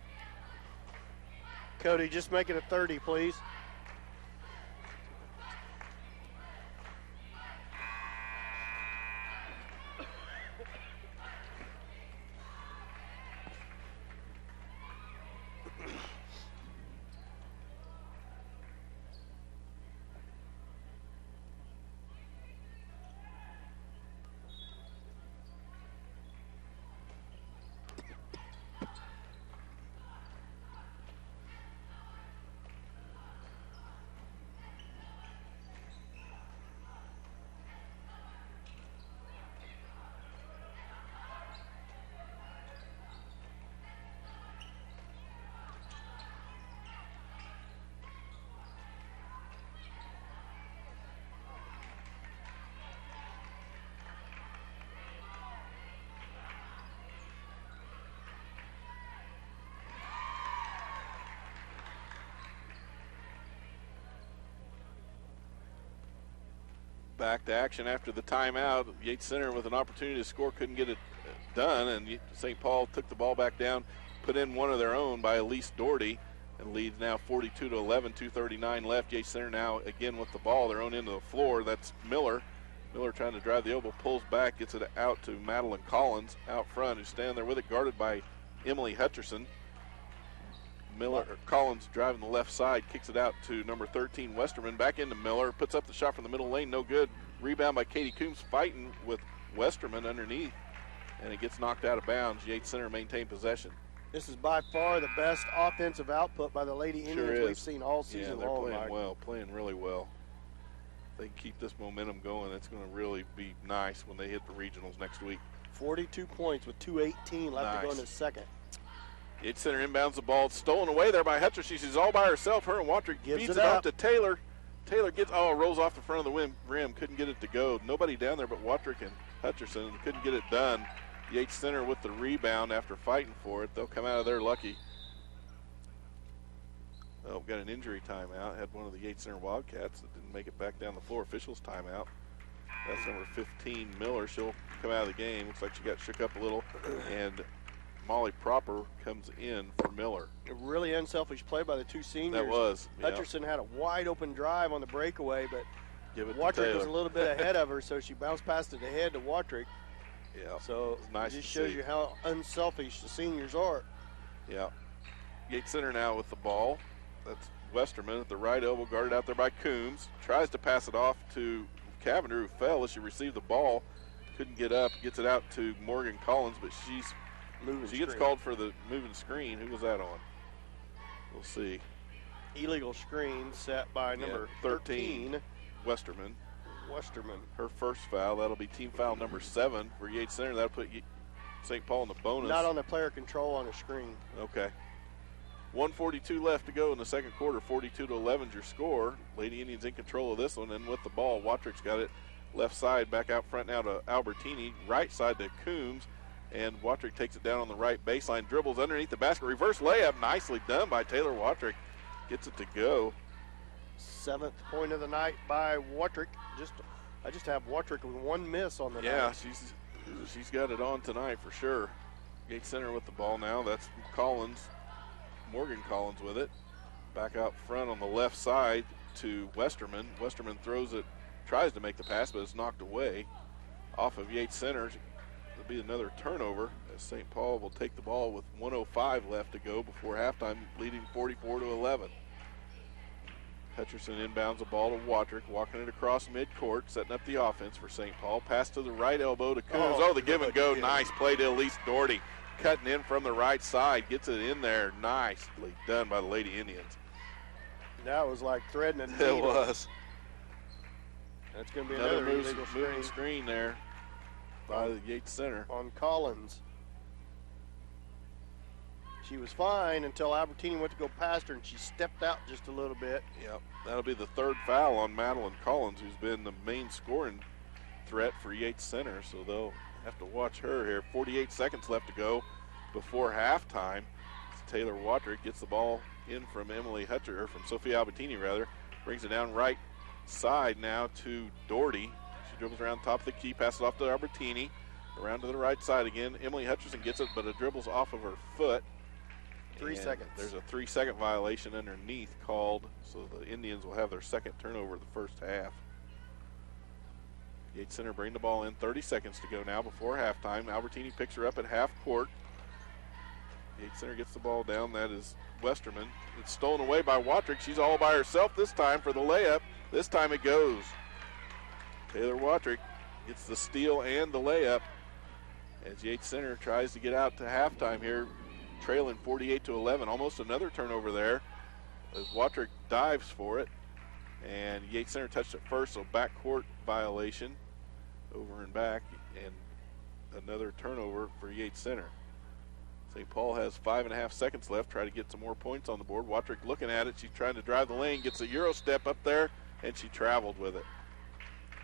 Cody, just make it a 30, please. Back to action after the timeout. Yates Center with an opportunity to score, couldn't get it done, and St. Paul took the ball back down, put in one of their own by Elise Doherty, and leads now 42-11, 2:39 left. Yates Center now again with the ball, their own end of the floor. That's Miller. Miller trying to drive the elbow, pulls back, gets it out to Madeline Collins out front, who's standing there with it, guarded by Emily Hutcherson. Collins driving the left side, kicks it out to number 13, Westerman. Back into Miller, puts up the shot from the middle lane, no good. Rebound by Katie Coombs, fighting with Westerman underneath, and it gets knocked out of bounds. Yates Center maintained possession. This is by far the best offensive output by the Lady Indians we've seen all season long. They're playing well, playing really well. If they can keep this momentum going, it's going to really be nice when they hit the regionals next week. 42 points with 2:18 left to go in the second. Yates Center inbounds the ball. It's stolen away there by Hutcherson. She's all by herself. Her and Watrick feeds it off to Taylor. Taylor gets, rolls off the front of the rim. Couldn't get it to go. Nobody down there but Watrick and Hutcherson. Couldn't get it done. Yates Center with the rebound after fighting for it. They'll come out of there lucky. Oh, got an injury timeout. Had one of the Yates Center Wildcats that didn't make it back down the floor. Officials timeout. That's number 15, Miller. She'll come out of the game. Looks like she got shook up a little. And Molly Proper comes in for Miller. A really unselfish play by the two seniors. That was. Hutcherson had a wide open drive on the breakaway, but Watrick was a little bit ahead of her, so she bounced past it ahead to Watrick. Yeah. So nice it just shows you how unselfish the seniors are. Yeah. Yates Center now with the ball. That's Westerman at the right elbow, guarded out there by Coombs. Tries to pass it off to Cavender, who fell as she received the ball. Couldn't get up. Gets it out to Morgan Collins, but she gets called for the moving screen. Who was that on? We'll see. Illegal screen set by number 13. Westerman. Her first foul. That'll be team foul number 7 for Yates Center. That'll put St. Paul in the bonus. Not on the player control on the screen. Okay. 1:42 left to go in the second quarter. 42-11 your score. Lady Indians in control of this one, and with the ball, Watrick's got it left side, back out front now to Albertini. Right side to Coombs, and Watrick takes it down on the right baseline, dribbles underneath the basket, reverse layup, nicely done by Taylor Watrick. Gets it to go. 7th point of the night by Watrick. I just have Watrick with one miss on the night. Yeah, she's got it on tonight for sure. Yates Center with the ball now. That's Collins. Morgan Collins with it. Back out front on the left side to Westerman. Westerman throws it, tries to make the pass, but it's knocked away off of Yates Center. It'll be another turnover as St. Paul will take the ball with 1:05 left to go before halftime, leading 44-11. Hutcherson inbounds the ball to Watrick, walking it across midcourt, setting up the offense for St. Paul. Pass to the right elbow to Coombs. The give and go. Nice play to Elise Doherty. Cutting in from the right side, gets it in there. Nicely done by the Lady Indians. That was like threading a needle. It was. That's going to be another illegal moving screen there by the Yates Center. On Collins. She was fine until Albertini went to go past her, and she stepped out just a little bit. Yep, that'll be the third foul on Madeline Collins, who's been the main scoring threat for Yates Center, so they'll have to watch her here. 48 seconds left to go before halftime. Taylor Watrick gets the ball in from from Sophia Albertini rather. Brings it down right side now to Doherty. She dribbles around top of the key, passes off to Albertini. Around to the right side again. Emily Hutcherson gets it, but it dribbles off of her foot. 3 seconds. There's a 3-second violation underneath called, so the Indians will have their second turnover of the first half. Yates Center bring the ball in. 30 seconds to go now before halftime. Albertini picks her up at half court. Yates Center gets the ball down. That is Westerman. It's stolen away by Watrick. She's all by herself this time for the layup. This time it goes. Taylor Watrick gets the steal and the layup as Yates Center tries to get out to halftime here, trailing 48-11. Almost another turnover there as Watrick dives for it. And Yates Center touched it first, so backcourt violation over and back, and another turnover for Yates Center. St. Paul has 5.5 seconds left, try to get some more points on the board. Watrick looking at it, she's trying to drive the lane, gets a Euro step up there, and she traveled with it.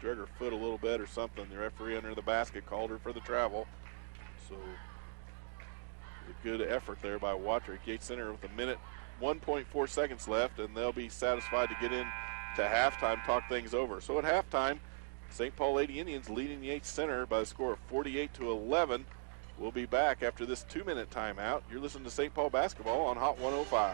Drug her foot a little bit or something. The referee under the basket called her for the travel. So a good effort there by Watrick. Yates Center with 1.4 seconds left, and they'll be satisfied to get in to halftime, talk things over. So at halftime, St. Paul Lady Indians leading Yates Center by a score of 48-11. We'll be back after this 2-minute timeout. You're listening to St. Paul basketball on Hot 105.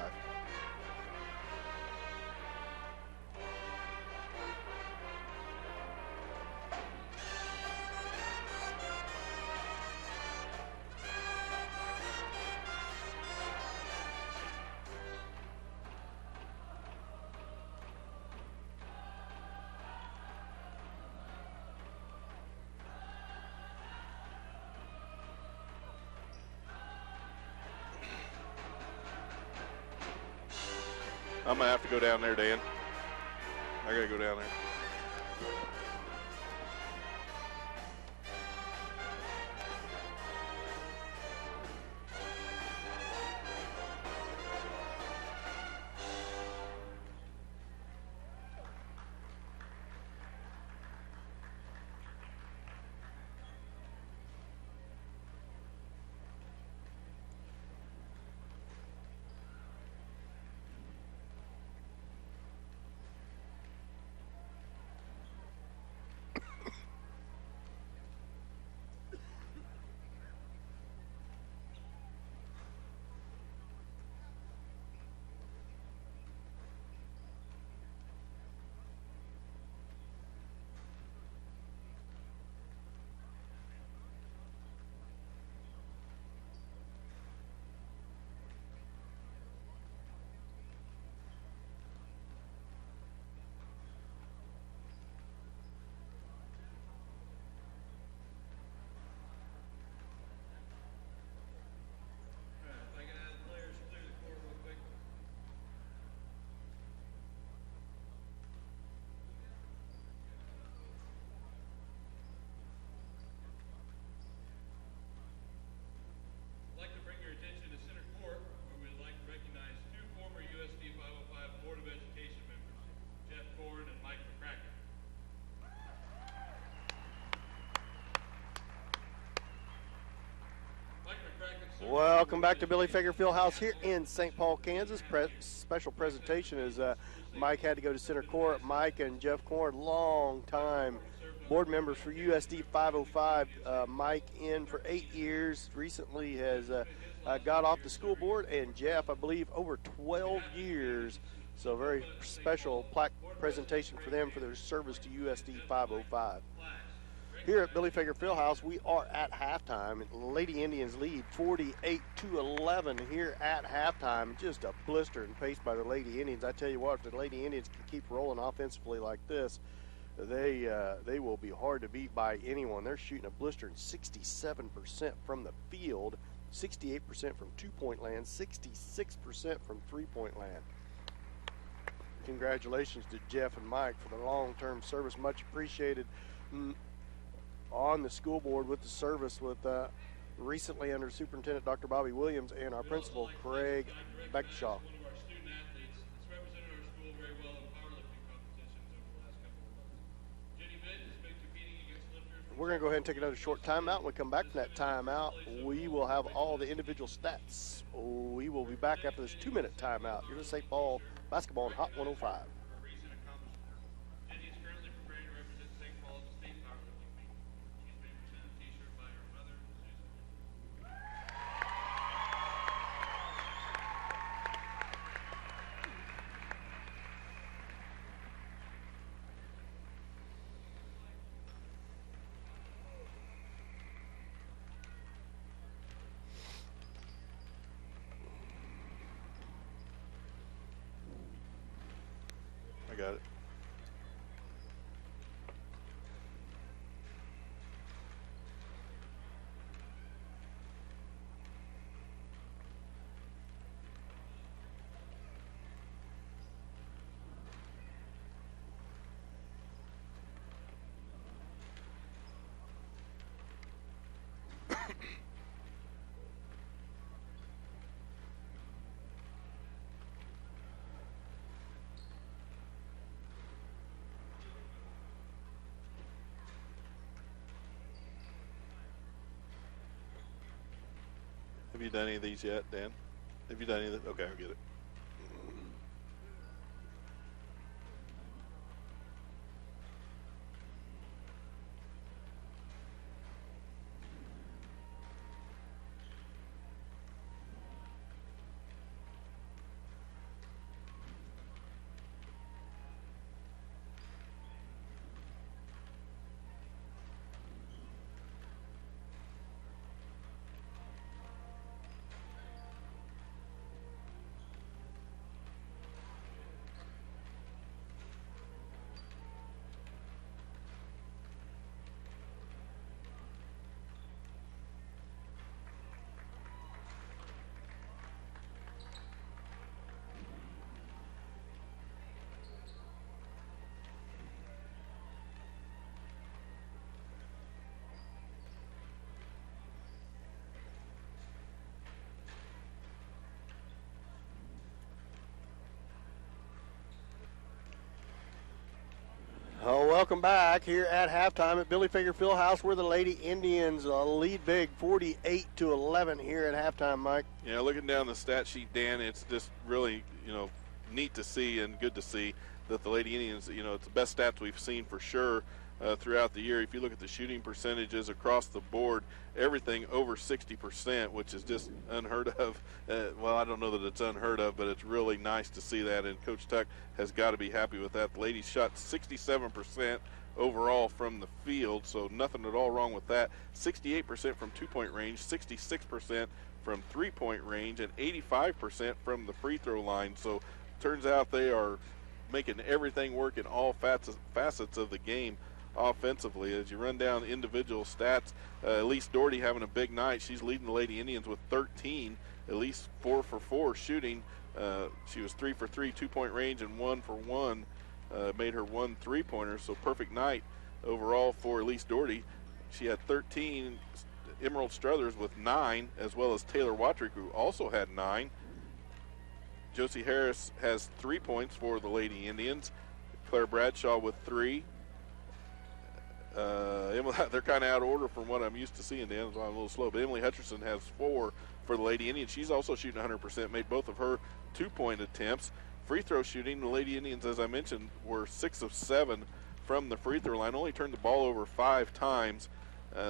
I'm going to have to go down there, Dan. I got to go down there. Welcome back to Billy Fager Fieldhouse here in St. Paul, Kansas. Special presentation as Mike had to go to center court. Mike and Jeff Korn, long time board members for USD 505. Mike in for 8 years, recently has got off the school board, and Jeff, I believe, over 12 years. So very special plaque presentation for them for their service to USD 505. Here at Billy Fager Fieldhouse, we are at halftime. Lady Indians lead 48-11 here at halftime. Just a blistering pace by the Lady Indians. I tell you what, if the Lady Indians can keep rolling offensively like this, they will be hard to beat by anyone. They're shooting a blistering 67% from the field, 68% from two-point land, 66% from three-point land. Congratulations to Jeff and Mike for the long-term service. Much appreciated. On the school board with the service with recently under Superintendent Dr. Bobby Williams and our principal Craig Beckshaw. We're going to go ahead and take another short timeout. When we come back from that timeout, we will have all the individual stats. We will be back after this 2-minute timeout. You're in St. Paul basketball on Hot 105. Got it. Have you done any of these yet, Dan? Have you done any of this? Okay, I'll get it. Welcome back here at halftime at Billy Finger Fieldhouse, where the Lady Indians lead big 48-11 here at halftime, Mike. Yeah, looking down the stat sheet, Dan, it's just really, neat to see and good to see that the Lady Indians, it's the best stats we've seen for sure throughout the year. If you look at the shooting percentages across the board, everything over 60%, which is just unheard of. Well, I don't know that it's unheard of, but it's really nice to see that, and Coach Tuck has got to be happy with that. The ladies shot 67% overall from the field, so nothing at all wrong with that. 68% from two-point range, 66% from three-point range, and 85% from the free throw line. So turns out they are making everything work in all facets of the game offensively. As you run down individual stats, Elise Doherty having a big night. She's leading the Lady Indians with 13, at least 4 for 4 shooting. She was 3 for 3 two-point range and 1 for 1. Made her 1 3-pointer, so perfect night overall for Elise Doherty. She had 13. Emerald Struthers with 9, as well as Taylor Watrick, who also had 9. Josie Harris has 3 points for the Lady Indians. Claire Bradshaw with 3. They're kind of out of order from what I'm used to seeing, Dan, so I'm a little slow. But Emily Hutcherson has 4 for the Lady Indians. She's also shooting 100%, made both of her 2-point attempts. Free throw shooting, the Lady Indians, as I mentioned, were 6 of 7 from the free throw line. Only turned the ball over 5 times.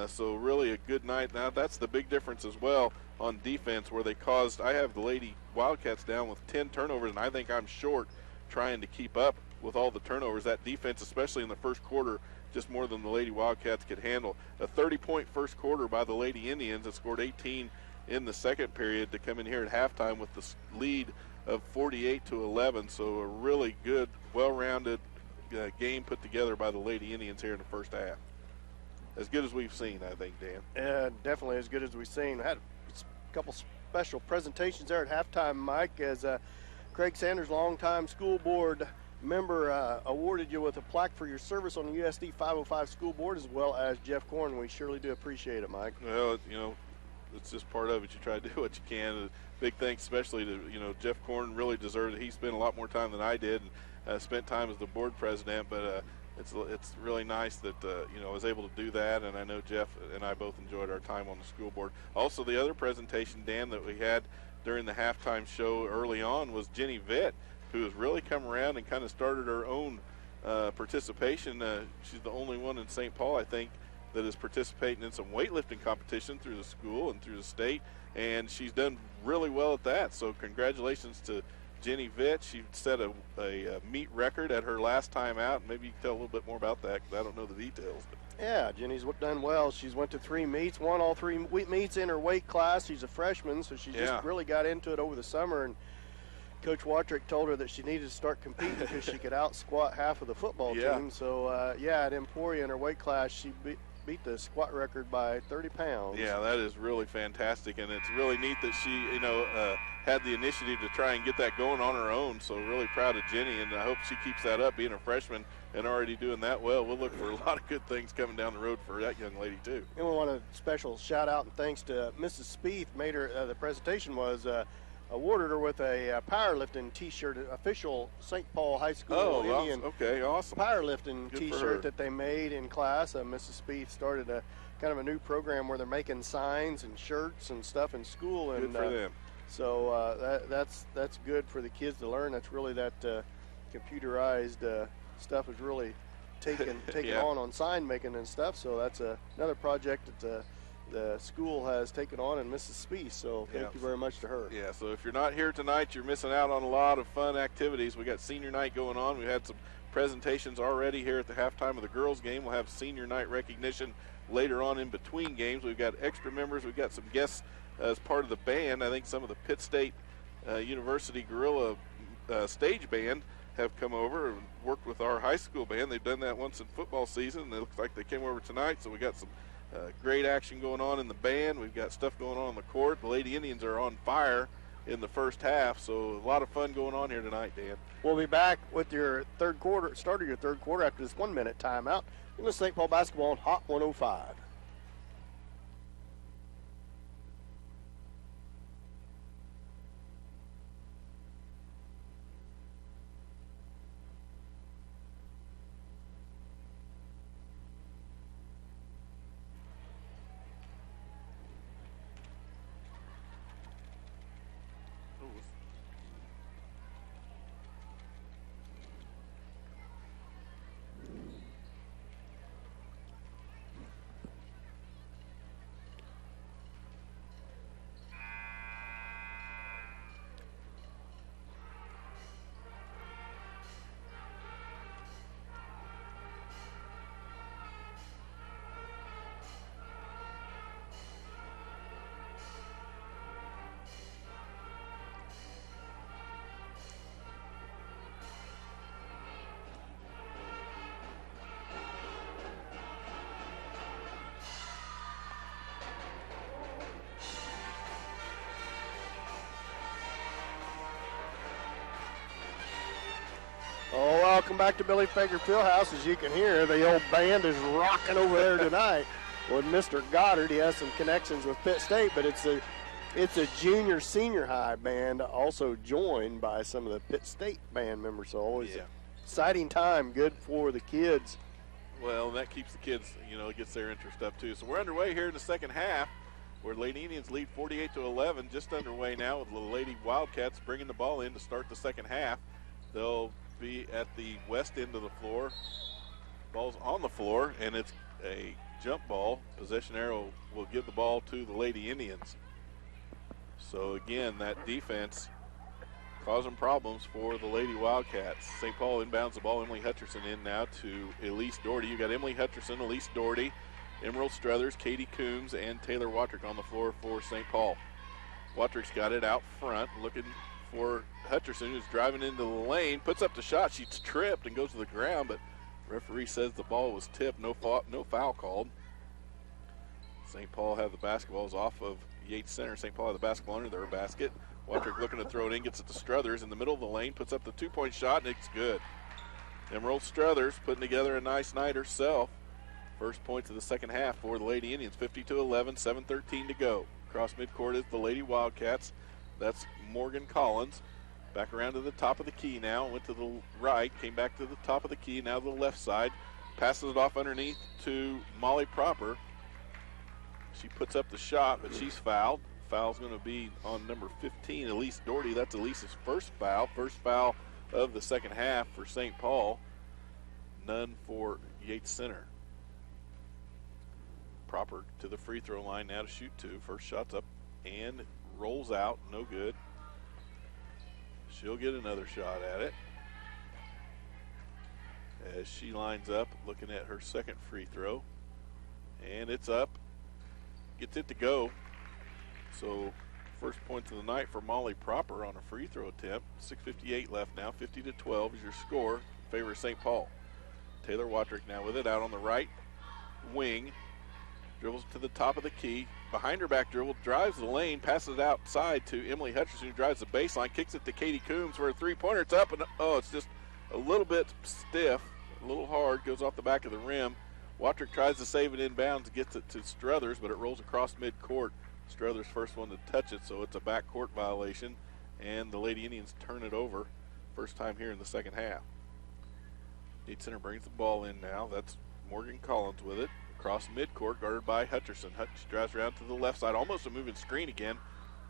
So really a good night. Now that's the big difference as well on defense, where I have the Lady Wildcats down with 10 turnovers, and I think I'm short trying to keep up with all the turnovers. That defense, especially in the first quarter, just more than the Lady Wildcats could handle. A 30-point first quarter by the Lady Indians that scored 18 in the second period to come in here at halftime with the lead of 48-11. So a really good, well-rounded game put together by the Lady Indians here in the first half. As good as we've seen, I think, Dan. Definitely as good as we've seen. We had a couple special presentations there at halftime, Mike, as Craig Sanders, longtime school board member, awarded you with a plaque for your service on the USD 505 school board, as well as Jeff Korn. We surely do appreciate it, Mike. Well, it's just part of it. You try to do what you can. Big thanks especially to, Jeff Korn really deserved it. He spent a lot more time than I did, and spent time as the board president, but it's really nice that, I was able to do that, and I know Jeff and I both enjoyed our time on the school board. Also, the other presentation, Dan, that we had during the halftime show early on was Jenny Vitt, who has really come around and kind of started her own participation. She's the only one in St. Paul, I think, that is participating in some weightlifting competition through the school and through the state, and she's done really well at that. So congratulations to Jenny Vitt. She set a meet record at her last time out. Maybe you can tell a little bit more about that, because I don't know the details. Yeah, Jenny's done well. She's went to 3 meets, won all 3 meets in her weight class. She's a freshman, so she just really got into it over the summer, and Coach Watrick told her that she needed to start competing because she could out-squat half of the football team. So, at Emporia in her weight class, she beat the squat record by 30 pounds. Yeah, that is really fantastic, and it's really neat that she, had the initiative to try and get that going on her own. So really proud of Jenny, and I hope she keeps that up, being a freshman and already doing that well. We'll look for a lot of good things coming down the road for that young lady too. And we want a special shout out and thanks to Mrs. Spieth. Made her the presentation was awarded her with a powerlifting T-shirt, official St. Paul High School Indian awesome powerlifting good T-shirt that they made in class. Mrs. Spieth started a kind of a new program where they're making signs and shirts and stuff in school. And good for them. So that's good for the kids to learn. That's really that computerized stuff is really taken on sign making and stuff. So that's another project that the school has taken on, and Mrs. Spieth. So thank you very much to her. Yeah. So if you're not here tonight, you're missing out on a lot of fun activities. We got senior night going on. We had some presentations already here at the halftime of the girls game. We'll have senior night recognition later on in between games. We've got extra members. We've got some guests as part of the band. I think some of the Pitt State University Gorilla stage band have come over and worked with our high school band. They've done that once in football season, and it looks like they came over tonight. So we got some great action going on in the band. We've got stuff going on the court. The Lady Indians are on fire in the first half, so a lot of fun going on here tonight, Dan. We'll be back with your start of your third quarter after this 1-minute timeout. You're listening to St. Paul basketball on Hot 105. back to Billy Fager Fieldhouse. As you can hear, the old band is rocking over there tonight with Mr. Goddard. He has some connections with Pitt State, but it's a junior senior high band, also joined by some of the Pitt State band members. So always exciting time, good for the kids. Well, that keeps the kids, it gets their interest up too. So we're underway here in the second half, where Lady Indians lead 48-11, just underway now with the Lady Wildcats bringing the ball in to start the second half. They'll be at the west end of the floor. Ball's on the floor, and it's a jump ball. Possession arrow will give the ball to the Lady Indians. So again, that defense causing problems for the Lady Wildcats. St. Paul inbounds the ball. Emily Hutcherson in now to Elise Doherty. You got Emily Hutcherson, Elise Doherty, Emerald Struthers, Katie Coombs, and Taylor Wattrick on the floor for St. Paul. Wattrick's got it out front, looking for Hutcherson, who's driving into the lane, puts up the shot. She's tripped and goes to the ground, but referee says the ball was tipped. No foul called. St. Paul have the basketballs off of Yates Center. St. Paul have the basketball under their basket. Wattrick looking to throw it in, gets it to Struthers in the middle of the lane, puts up the two-point shot, and it's good. Emerald Struthers putting together a nice night herself. First points of the second half for the Lady Indians, 52-11, 7:13 to go. Across midcourt is the Lady Wildcats. That's Morgan Collins. Back around to the top of the key now, went to the right, came back to the top of the key, now to the left side. Passes it off underneath to Molly Proper. She puts up the shot, but she's fouled. Foul's going to be on number 15, Elise Doherty. That's Elise's first foul of the second half for St. Paul. None for Yates Center. Proper to the free throw line now to shoot two. First shot's up and rolls out, no good. She'll get another shot at it as she lines up looking at her second free throw. And it's up. Gets it to go. So first points of the night for Molly Proper on a free throw attempt. 6:58 left now. 50-12 is your score in favor of St. Paul. Taylor Wattrick now with it out on the right wing. Dribbles to the top of the key. Behind her back dribble, drives the lane, passes it outside to Emily Hutcherson, who drives the baseline, kicks it to Katie Coombs for a three-pointer. It's up, and it's just a little bit stiff, a little hard, goes off the back of the rim. Wattrick tries to save it inbounds, gets it to Struthers, but it rolls across midcourt. Struthers first one to touch it, so it's a backcourt violation, and the Lady Indians turn it over. First time here in the second half. Yates Center brings the ball in now. That's Morgan Collins with it. Across midcourt, guarded by Hutcherson. Hutcherson drives around to the left side, almost a moving screen again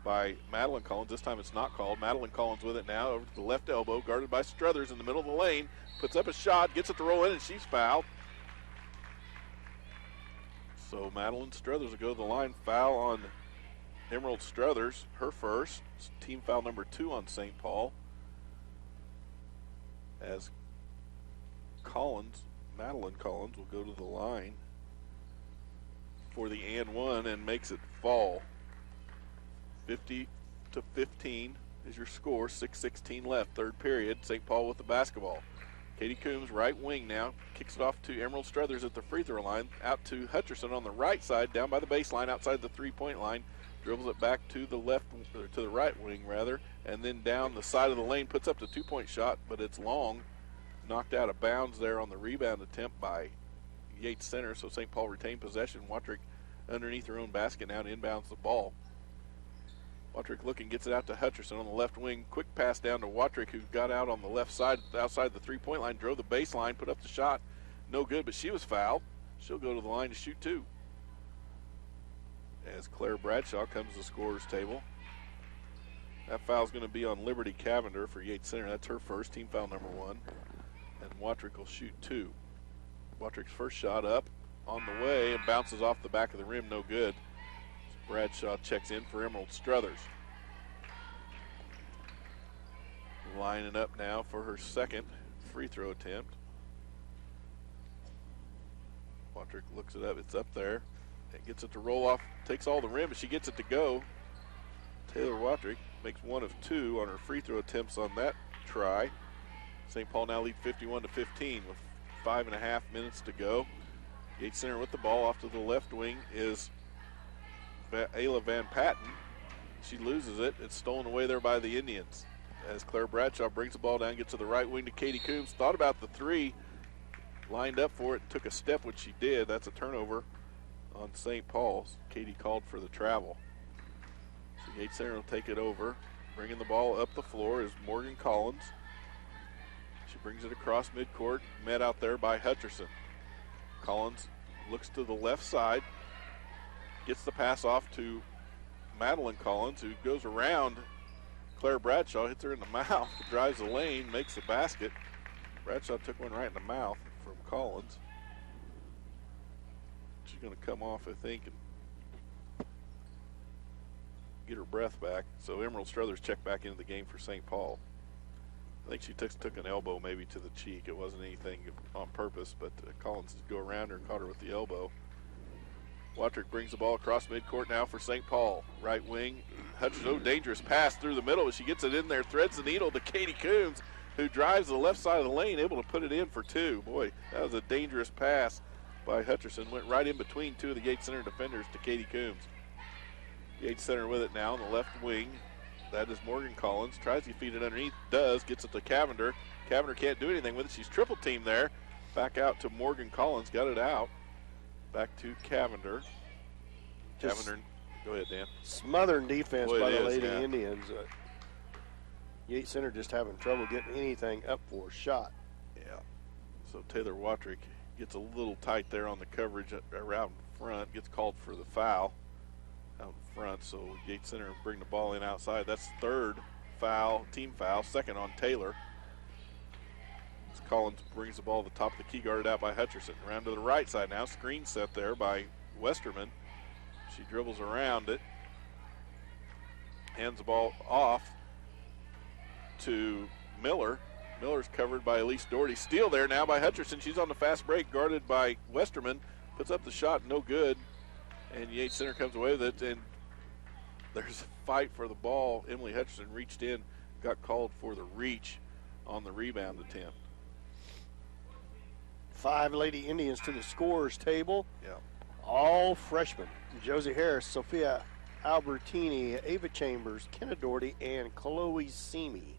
by Madeline Collins. This time it's not called. Madeline Collins with it now over to the left elbow, guarded by Struthers in the middle of the lane. Puts up a shot, gets it to roll in, and she's fouled. So Madeline Struthers will go to the line. Foul on Emerald Struthers, her first. Team foul number 2 on St. Paul. As Madeline Collins will go to the line for the and one and makes it fall. 50-15 is your score. 6:16 left, third period. St. Paul with the basketball. Katie Coombs, right wing now, kicks it off to Emerald Struthers at the free throw line. Out to Hutcherson on the right side, down by the baseline, outside the three-point line. Dribbles it back to the to the right wing rather, and then down the side of the lane, puts up the two-point shot, but it's long. Knocked out of bounds there on the rebound attempt by Yates Center, so St. Paul retained possession. Wattrick underneath her own basket now to inbounds the ball. Wattrick looking, gets it out to Hutcherson on the left wing. Quick pass down to Wattrick, who got out on the left side, outside the three-point line, drove the baseline, put up the shot. No good, but she was fouled. She'll go to the line to shoot two. As Claire Bradshaw comes to the scorer's table. That foul's going to be on Liberty Cavender for Yates Center. That's her first, team foul number 1. And Wattrick will shoot two. Wattrick's first shot up on the way and bounces off the back of the rim, no good. Bradshaw checks in for Emerald Struthers. Lining up now for her second free throw attempt. Wattrick looks it up, it's up there. It gets it to roll off, takes all the rim, but she gets it to go. Taylor Wattrick makes 1 of 2 on her free throw attempts on that try. St. Paul now lead 51-15 with 5.5 minutes to go. Yates Center with the ball off to the left wing is Ayla Van Patten. She loses it. It's stolen away there by the Indians. as Claire Bradshaw brings the ball down, gets to the right wing to Katie Coombs. Thought about the three, lined up for it, and took a step, which she did. That's a turnover on St. Paul's. Katie called for the travel. So Yates Center will take it over. Bringing the ball up the floor is Morgan Collins. She brings it across midcourt, met out there by Hutcherson. Collins looks to the left side, gets the pass off to Madeline Collins, who goes around Claire Bradshaw, hits her in the mouth, drives the lane, makes the basket. Bradshaw took one right in the mouth from Collins. She's going to come off, I think, and get her breath back. So Emerald Struthers checked back into the game for St. Paul. I think she took an elbow maybe to the cheek. It wasn't anything on purpose, but Collins go around her and caught her with the elbow. Watrick brings the ball across midcourt now for St. Paul. Right wing, Hutcherson, dangerous pass through the middle, but she gets it in there, threads the needle to Katie Coombs, who drives the left side of the lane, able to put it in for two. Boy, that was a dangerous pass by Hutcherson. Went right in between two of the Yates Center defenders to Katie Coombs. Yates Center with it now on the left wing. That is Morgan Collins. Tries to feed it underneath. Does. Gets it to Cavender. Cavender can't do anything with it. She's triple teamed there. Back out to Morgan Collins. Got it out. Back to Cavender. Cavender. Go ahead, Dan. Smothering defense by the Lady yeah. Indians. Yates Center just having trouble getting anything up for a shot. Yeah. So Taylor Watrick gets a little tight there on the coverage around front. Gets called for the foul out in front. So Yates Center bring the ball in outside. That's third foul, team foul, second on Taylor. As Collins brings the ball to the top of the key, guarded out by Hutcherson. Around to the right side now. Screen set there by Westerman. She dribbles around it. Hands the ball off to Miller. Miller's covered by Elise Doherty. Steal there now by Hutcherson. She's on the fast break, guarded by Westerman. Puts up the shot, no good. And Yates Center comes away with it, and there's a fight for the ball. Emily Hutcherson reached in, got called for the reach on the rebound attempt. 5 Lady Indians to the scorer's table. Yeah. All freshmen. Josie Harris, Sophia Albertini, Ava Chambers, Kenna Doherty, and Chloe Simi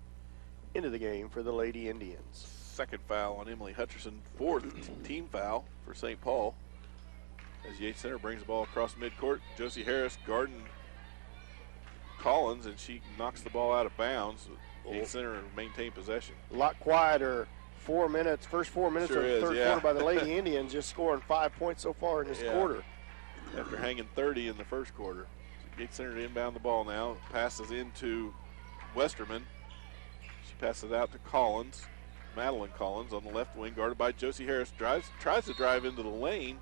into the game for the Lady Indians. Second foul on Emily Hutcherson. Fourth team foul for St. Paul. As Yates Center brings the ball across midcourt, Josie Harris guarding Collins, and she knocks the ball out of bounds. Yates Center maintain possession. A lot quieter. 4 minutes, first 4 minutes Sure of the is, third yeah. quarter by the Lady Indians, just scoring 5 points so far in this Yeah. quarter. After hanging 30 in the first quarter. Yates Center to inbound the ball now. Passes into Westerman. She passes out to Collins. Madeline Collins on the left wing, guarded by Josie Harris. Tries to drive into the lane.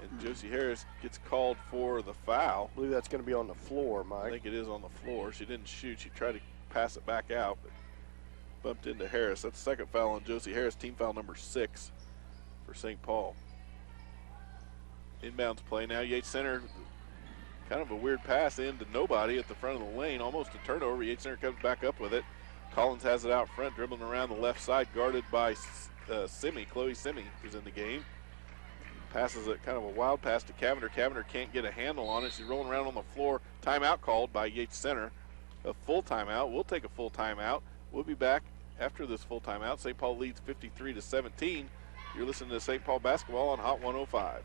And Josie Harris gets called for the foul. I believe that's going to be on the floor, I Mike. think it is on the floor. She didn't shoot. She tried to pass it back out, but bumped into Harris. That's the second foul on Josie Harris, team foul number 6 for St. Paul. Inbounds play now. Yates Center, kind of a weird pass into nobody at the front of the lane. Almost a turnover. Yates Center comes back up with it. Collins has it out front, dribbling around the left side, guarded by Simi. Chloe Simi is in the game. Passes it, kind of a wild pass to Cavender. Cavender can't get a handle on it. She's rolling around on the floor. Timeout called by Yates Center. A full timeout. We'll take a full timeout. We'll be back after this full timeout. St. Paul leads 53-17. You're listening to St. Paul basketball on Hot 105.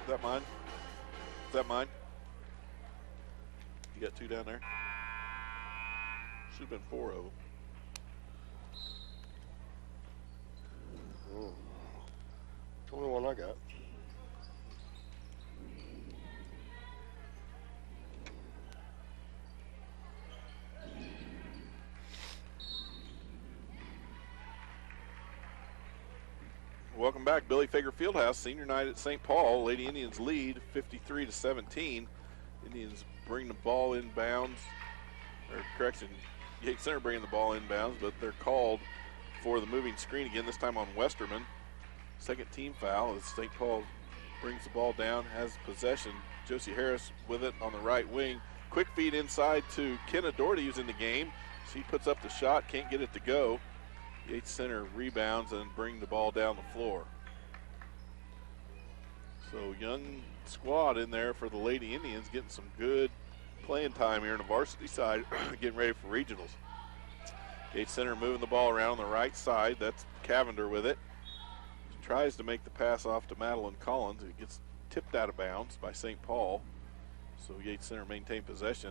Is that mine? Is that mine? You got 2 down there? Should have been 4 of them. It's the only one I got. Welcome back. Billy Fager Fieldhouse, senior night at St. Paul. Lady Indians lead 53-17. Indians bring the ball inbounds, or correction, Yates Center bringing the ball inbounds, but they're called for the moving screen again, this time on Westerman. Second team foul as St. Paul brings the ball down, has possession. Josie Harris with it on the right wing. Quick feed inside to Kenna Doherty, who's in the game. She puts up the shot, can't get it to go. Yates Center rebounds and bring the ball down the floor. So young squad in there for the Lady Indians, getting some good playing time here on the varsity side, getting ready for regionals. Yates Center moving the ball around on the right side. That's Cavender with it. She tries to make the pass off to Madeline Collins. It gets tipped out of bounds by St. Paul. So Yates Center maintain possession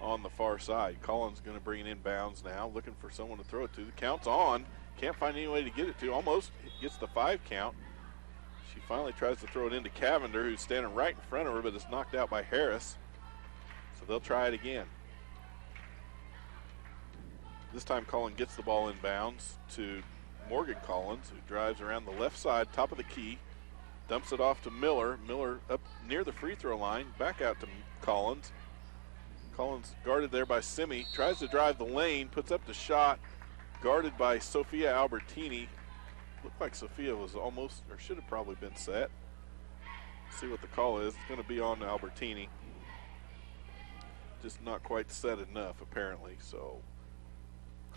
on the far side. Collins going to bring it inbounds now, looking for someone to throw it to. The count's on. Can't find any way to get it to. Almost gets the 5 count. She finally tries to throw it into Cavender, who's standing right in front of her, but it's knocked out by Harris. So they'll try it again. This time Collins gets the ball inbounds to Morgan Collins, who drives around the left side, top of the key, dumps it off to Miller. Miller up near the free throw line, back out to Collins. Collins guarded there by Simi, tries to drive the lane, puts up the shot, guarded by Sophia Albertini. Looked like Sophia was almost, or should have probably been set. See what the call is. It's going to be on Albertini. Just not quite set enough, apparently. So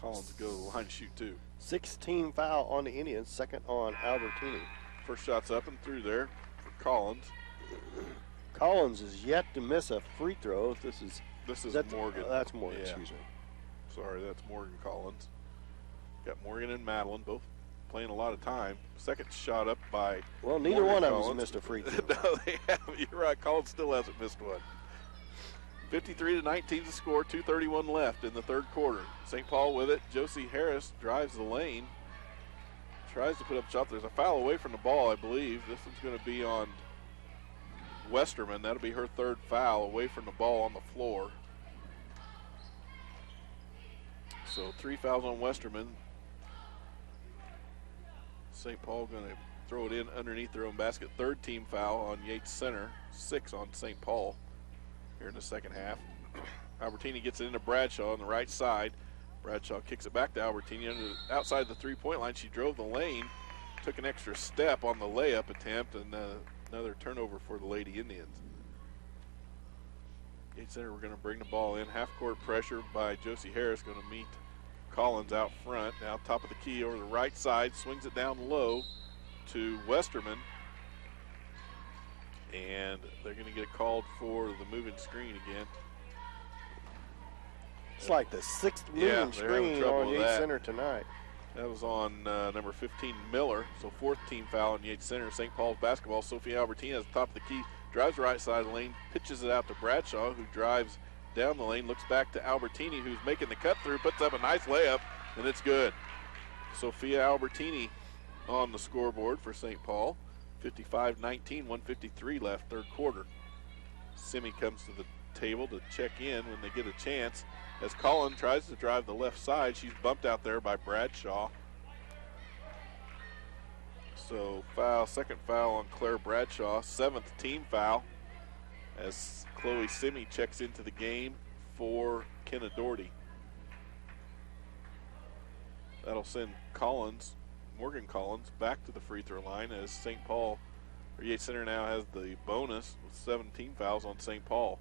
Collins go to the line to shoot 2. 16 foul on the Indians, second on Albertini. First shot's up and through there for Collins. Collins is yet to miss a free throw. This is Morgan. That's Morgan, Yeah. excuse me. Sorry, that's Morgan Collins. Got Morgan and Madeline both playing a lot of time. Second shot up by Well, neither Morgan one of Collins. them has missed a free throw. No, they haven't. You're right. Collins still hasn't missed one. 53-19 to score. 2:31 left in the third quarter. St. Paul with it. Josie Harris drives the lane. Tries to put up a shot. There's a foul away from the ball, I believe. This one's going to be on Westerman. That'll be her third foul away from the ball on the floor. So 3 fouls on Westerman. St. Paul going to throw it in underneath their own basket. Third team foul on Yates Center. 6 on St. Paul here in the second half. Albertini gets it into Bradshaw on the right side. Bradshaw kicks it back to Albertini outside the three-point line. She drove the lane, took an extra step on the layup attempt, and another turnover for the Lady Indians. Yates Center, we're going to bring the ball in. Half-court pressure by Josie Harris, going to meet Collins out front. Now top of the key over the right side, swings it down low to Westerman. And they're going to get called for the moving screen again. It's like the 6th moving screen on Yates Center tonight. That was on number 15, Miller. So 4th team foul on Yates Center. St. Paul's basketball. Sophia Albertini at the top of the key. Drives the right side of the lane. Pitches it out to Bradshaw, who drives down the lane. Looks back to Albertini, who's making the cut through. Puts up a nice layup, and it's good. Sophia Albertini on the scoreboard for St. Paul. 55-19, 1:53 left, third quarter. Simi comes to the table to check in when they get a chance. As Collins tries to drive the left side, she's bumped out there by Bradshaw. So second foul on Claire Bradshaw, 7th team foul as Chloe Simi checks into the game for Kenna Doherty. That'll send Morgan Collins back to the free throw line as St. Paul, or Yates Center now has the bonus with 17 fouls on St. Paul.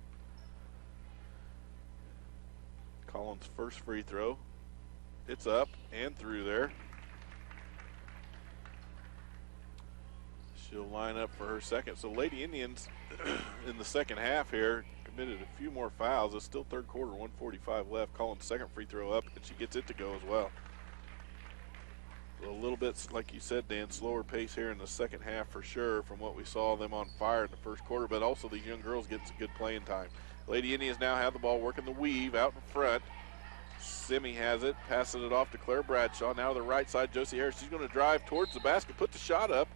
Collins' first free throw. It's up and through there. She'll line up for her second. So Lady Indians in the second half here committed a few more fouls. It's still third quarter, 1:45 left. Collins' second free throw up, and she gets it to go as well. A little bit, like you said, Dan, slower pace here in the second half for sure from what we saw them on fire in the first quarter, but also these young girls getting some good playing time. Lady Indians now have the ball working the weave out in front. Simi has it, passing it off to Claire Bradshaw. Now to the right side, Josie Harris. She's going to drive towards the basket, put the shot up,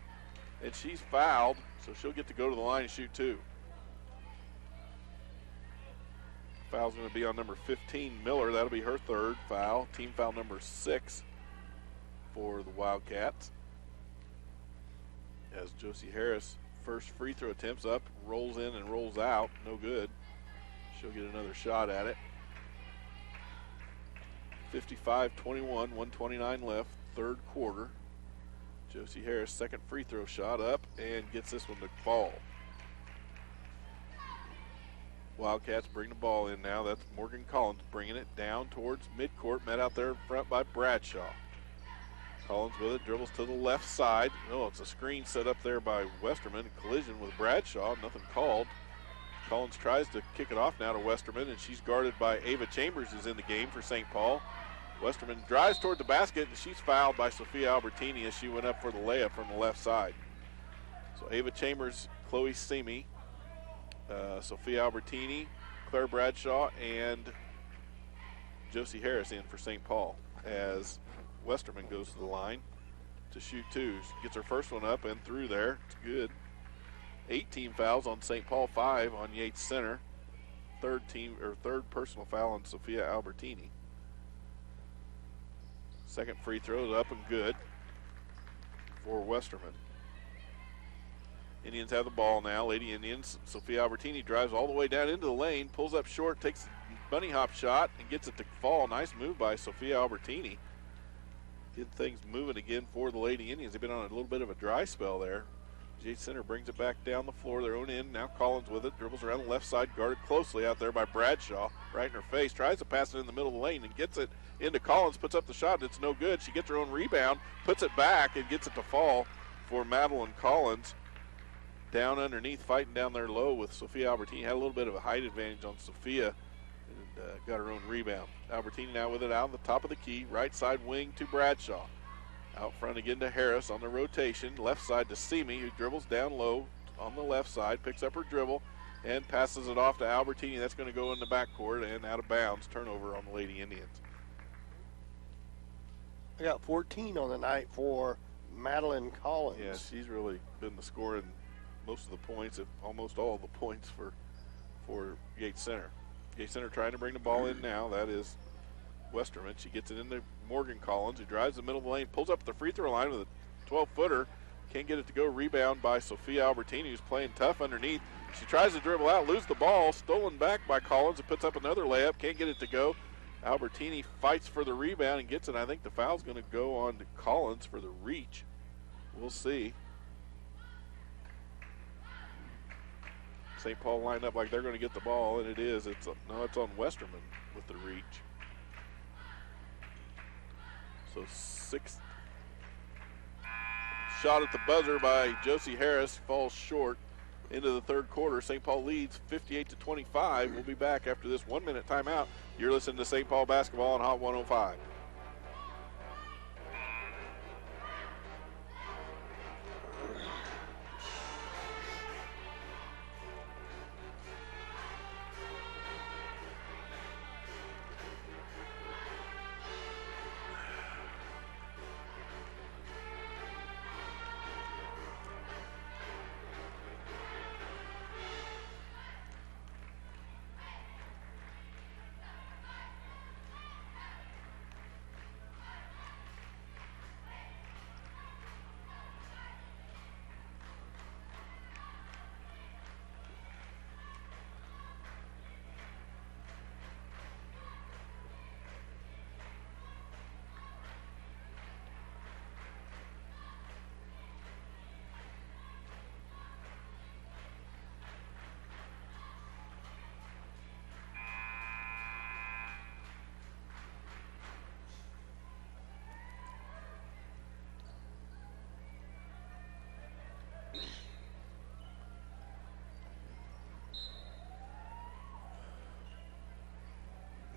and she's fouled, so she'll get to go to the line and shoot 2. Foul's going to be on number 15, Miller. That'll be her third foul. Team foul number 6 for the Wildcats. as Josie Harris, first free throw attempts up, rolls in and rolls out. No good. She'll get another shot at it. 55-21, 1:29 left, third quarter. Josie Harris, second free throw shot up and gets this one to fall. Wildcats bring the ball in now. That's Morgan Collins bringing it down towards midcourt, met out there in front by Bradshaw. Collins with it, dribbles to the left side. Oh, it's a screen set up there by Westerman. Collision with Bradshaw, nothing called. Collins tries to kick it off now to Westerman, and she's guarded by Ava Chambers, who's in the game for St. Paul. Westerman drives toward the basket, and she's fouled by Sophia Albertini as she went up for the layup from the left side. So Ava Chambers, Chloe Simi, Sophia Albertini, Claire Bradshaw, and Josie Harris in for St. Paul as Westerman goes to the line to shoot twos. Gets her first one up and through there. It's good. 18 fouls on St. Paul, 5 on Yates Center. Third personal foul on Sophia Albertini. Second free throw is up and good for Westerman. Indians have the ball now. Lady Indians. Sophia Albertini drives all the way down into the lane, pulls up short, takes a bunny hop shot, and gets it to fall. Nice move by Sophia Albertini. Getting things moving again for the Lady Indians. They've been on a little bit of a dry spell there. Yates Center brings it back down the floor, their own end. Now Collins with it, dribbles around the left side, guarded closely out there by Bradshaw, right in her face. Tries to pass it in the middle of the lane and gets it into Collins, puts up the shot, and it's no good. She gets her own rebound, puts it back, and gets it to fall for Madeline Collins. Down underneath, fighting down there low with Sophia Albertini. Had a little bit of a height advantage on Sophia and got her own rebound. Albertini now with it out on the top of the key, right side wing to Bradshaw. Out front again to Harris on the rotation. Left side to Simi, who dribbles down low on the left side, picks up her dribble, and passes it off to Albertini. That's going to go in the backcourt and out of bounds. Turnover on the Lady Indians. I got 14 on the night for Madeline Collins. Yeah, she's really been the scoring most of the points, if almost all of the points for Yates Center. Yates Center trying to bring the ball in now. That is Westerman. She gets it into Morgan Collins, who drives the middle of the lane, pulls up the free throw line with a 12-footer. Can't get it to go. Rebound by Sophia Albertini, who's playing tough underneath. She tries to dribble out, lose the ball, stolen back by Collins, and puts up another layup. Can't get it to go. Albertini fights for the rebound and gets it. I think the foul's going to go on to Collins for the reach. We'll see. St. Paul lined up like they're going to get the ball, and it is. It's on Westerman with the reach. So sixth shot at the buzzer by Josie Harris falls short into the third quarter. St. Paul leads 58-25. We'll be back after this 1-minute timeout. You're listening to St. Paul basketball on Hot 105.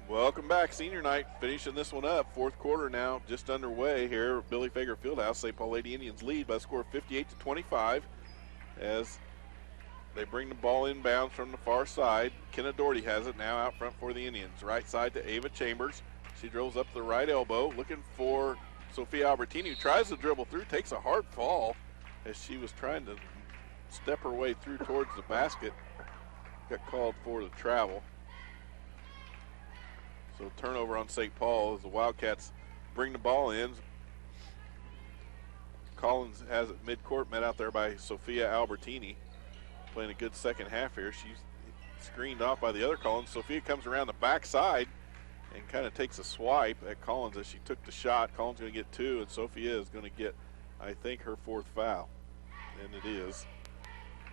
Welcome back, senior night. Finishing this one up. Fourth quarter now just underway here at Billy Fager Fieldhouse. St. Paul Lady Indians lead by a score of 58-25 as they bring the ball inbounds from the far side. Kenna Doherty has it now out front for the Indians. Right side to Ava Chambers. She drills up the right elbow, looking for Sophia Albertini, who tries to dribble through, takes a hard fall as she was trying to step her way through towards the basket. Got called for the travel. So turnover on St. Paul as the Wildcats bring the ball in. Collins has it midcourt, met out there by Sophia Albertini. Playing a good second half here. She's screened off by the other Collins. Sophia comes around the backside and kind of takes a swipe at Collins as she took the shot. Collins going to get 2, and Sophia is going to get, I think, her 4th foul. And it is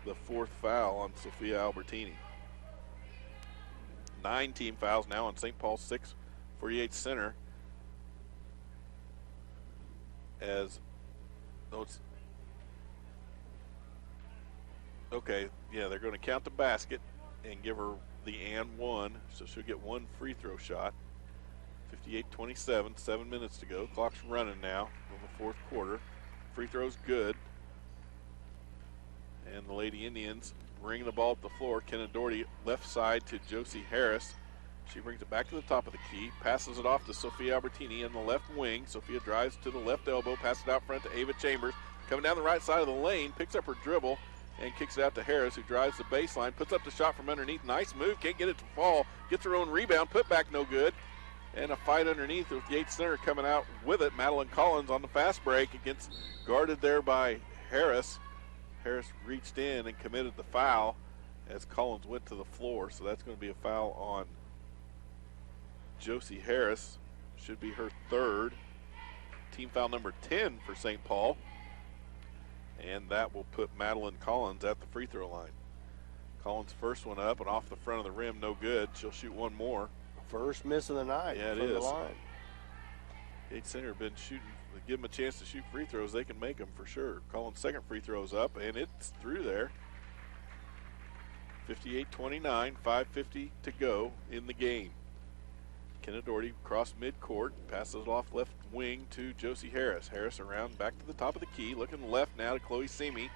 the 4th foul on Sophia Albertini. 9 team fouls now on St. Paul, 6 for Yates Center. As, oh, it's, okay, yeah, they're going to count the basket and give her the and 1, so she'll get 1 free throw shot. 58-27, 7 minutes to go. Clock's running now in the 4th quarter. Free throw's good. And the Lady Indians bring the ball up the floor. Kenna Doherty left side to Josie Harris. She brings it back to the top of the key, passes it off to Sophia Albertini in the left wing. Sophia drives to the left elbow, passes it out front to Ava Chambers. Coming down the right side of the lane, picks up her dribble and kicks it out to Harris, who drives the baseline, puts up the shot from underneath. Nice move, can't get it to fall. Gets her own rebound, put back no good. And a fight underneath with Yates Center coming out with it. Madeline Collins on the fast break against, guarded there by Harris. Harris reached in and committed the foul as Collins went to the floor. So that's going to be a foul on Josie Harris. Should be her 3rd. Team foul number 10 for St. Paul. And that will put Madeline Collins at the free throw line. Collins' first one up and off the front of the rim, no good. She'll shoot 1 more. First miss of the night from the line. Yates Center been shooting. Give them a chance to shoot free throws, they can make them for sure. Collins' second free throw is up, and it's through there. 58-29, 5:50 to go in the game. Kenna Doherty across midcourt, passes it off left wing to Josie Harris. Harris around back to the top of the key, looking left now to Chloe Simi.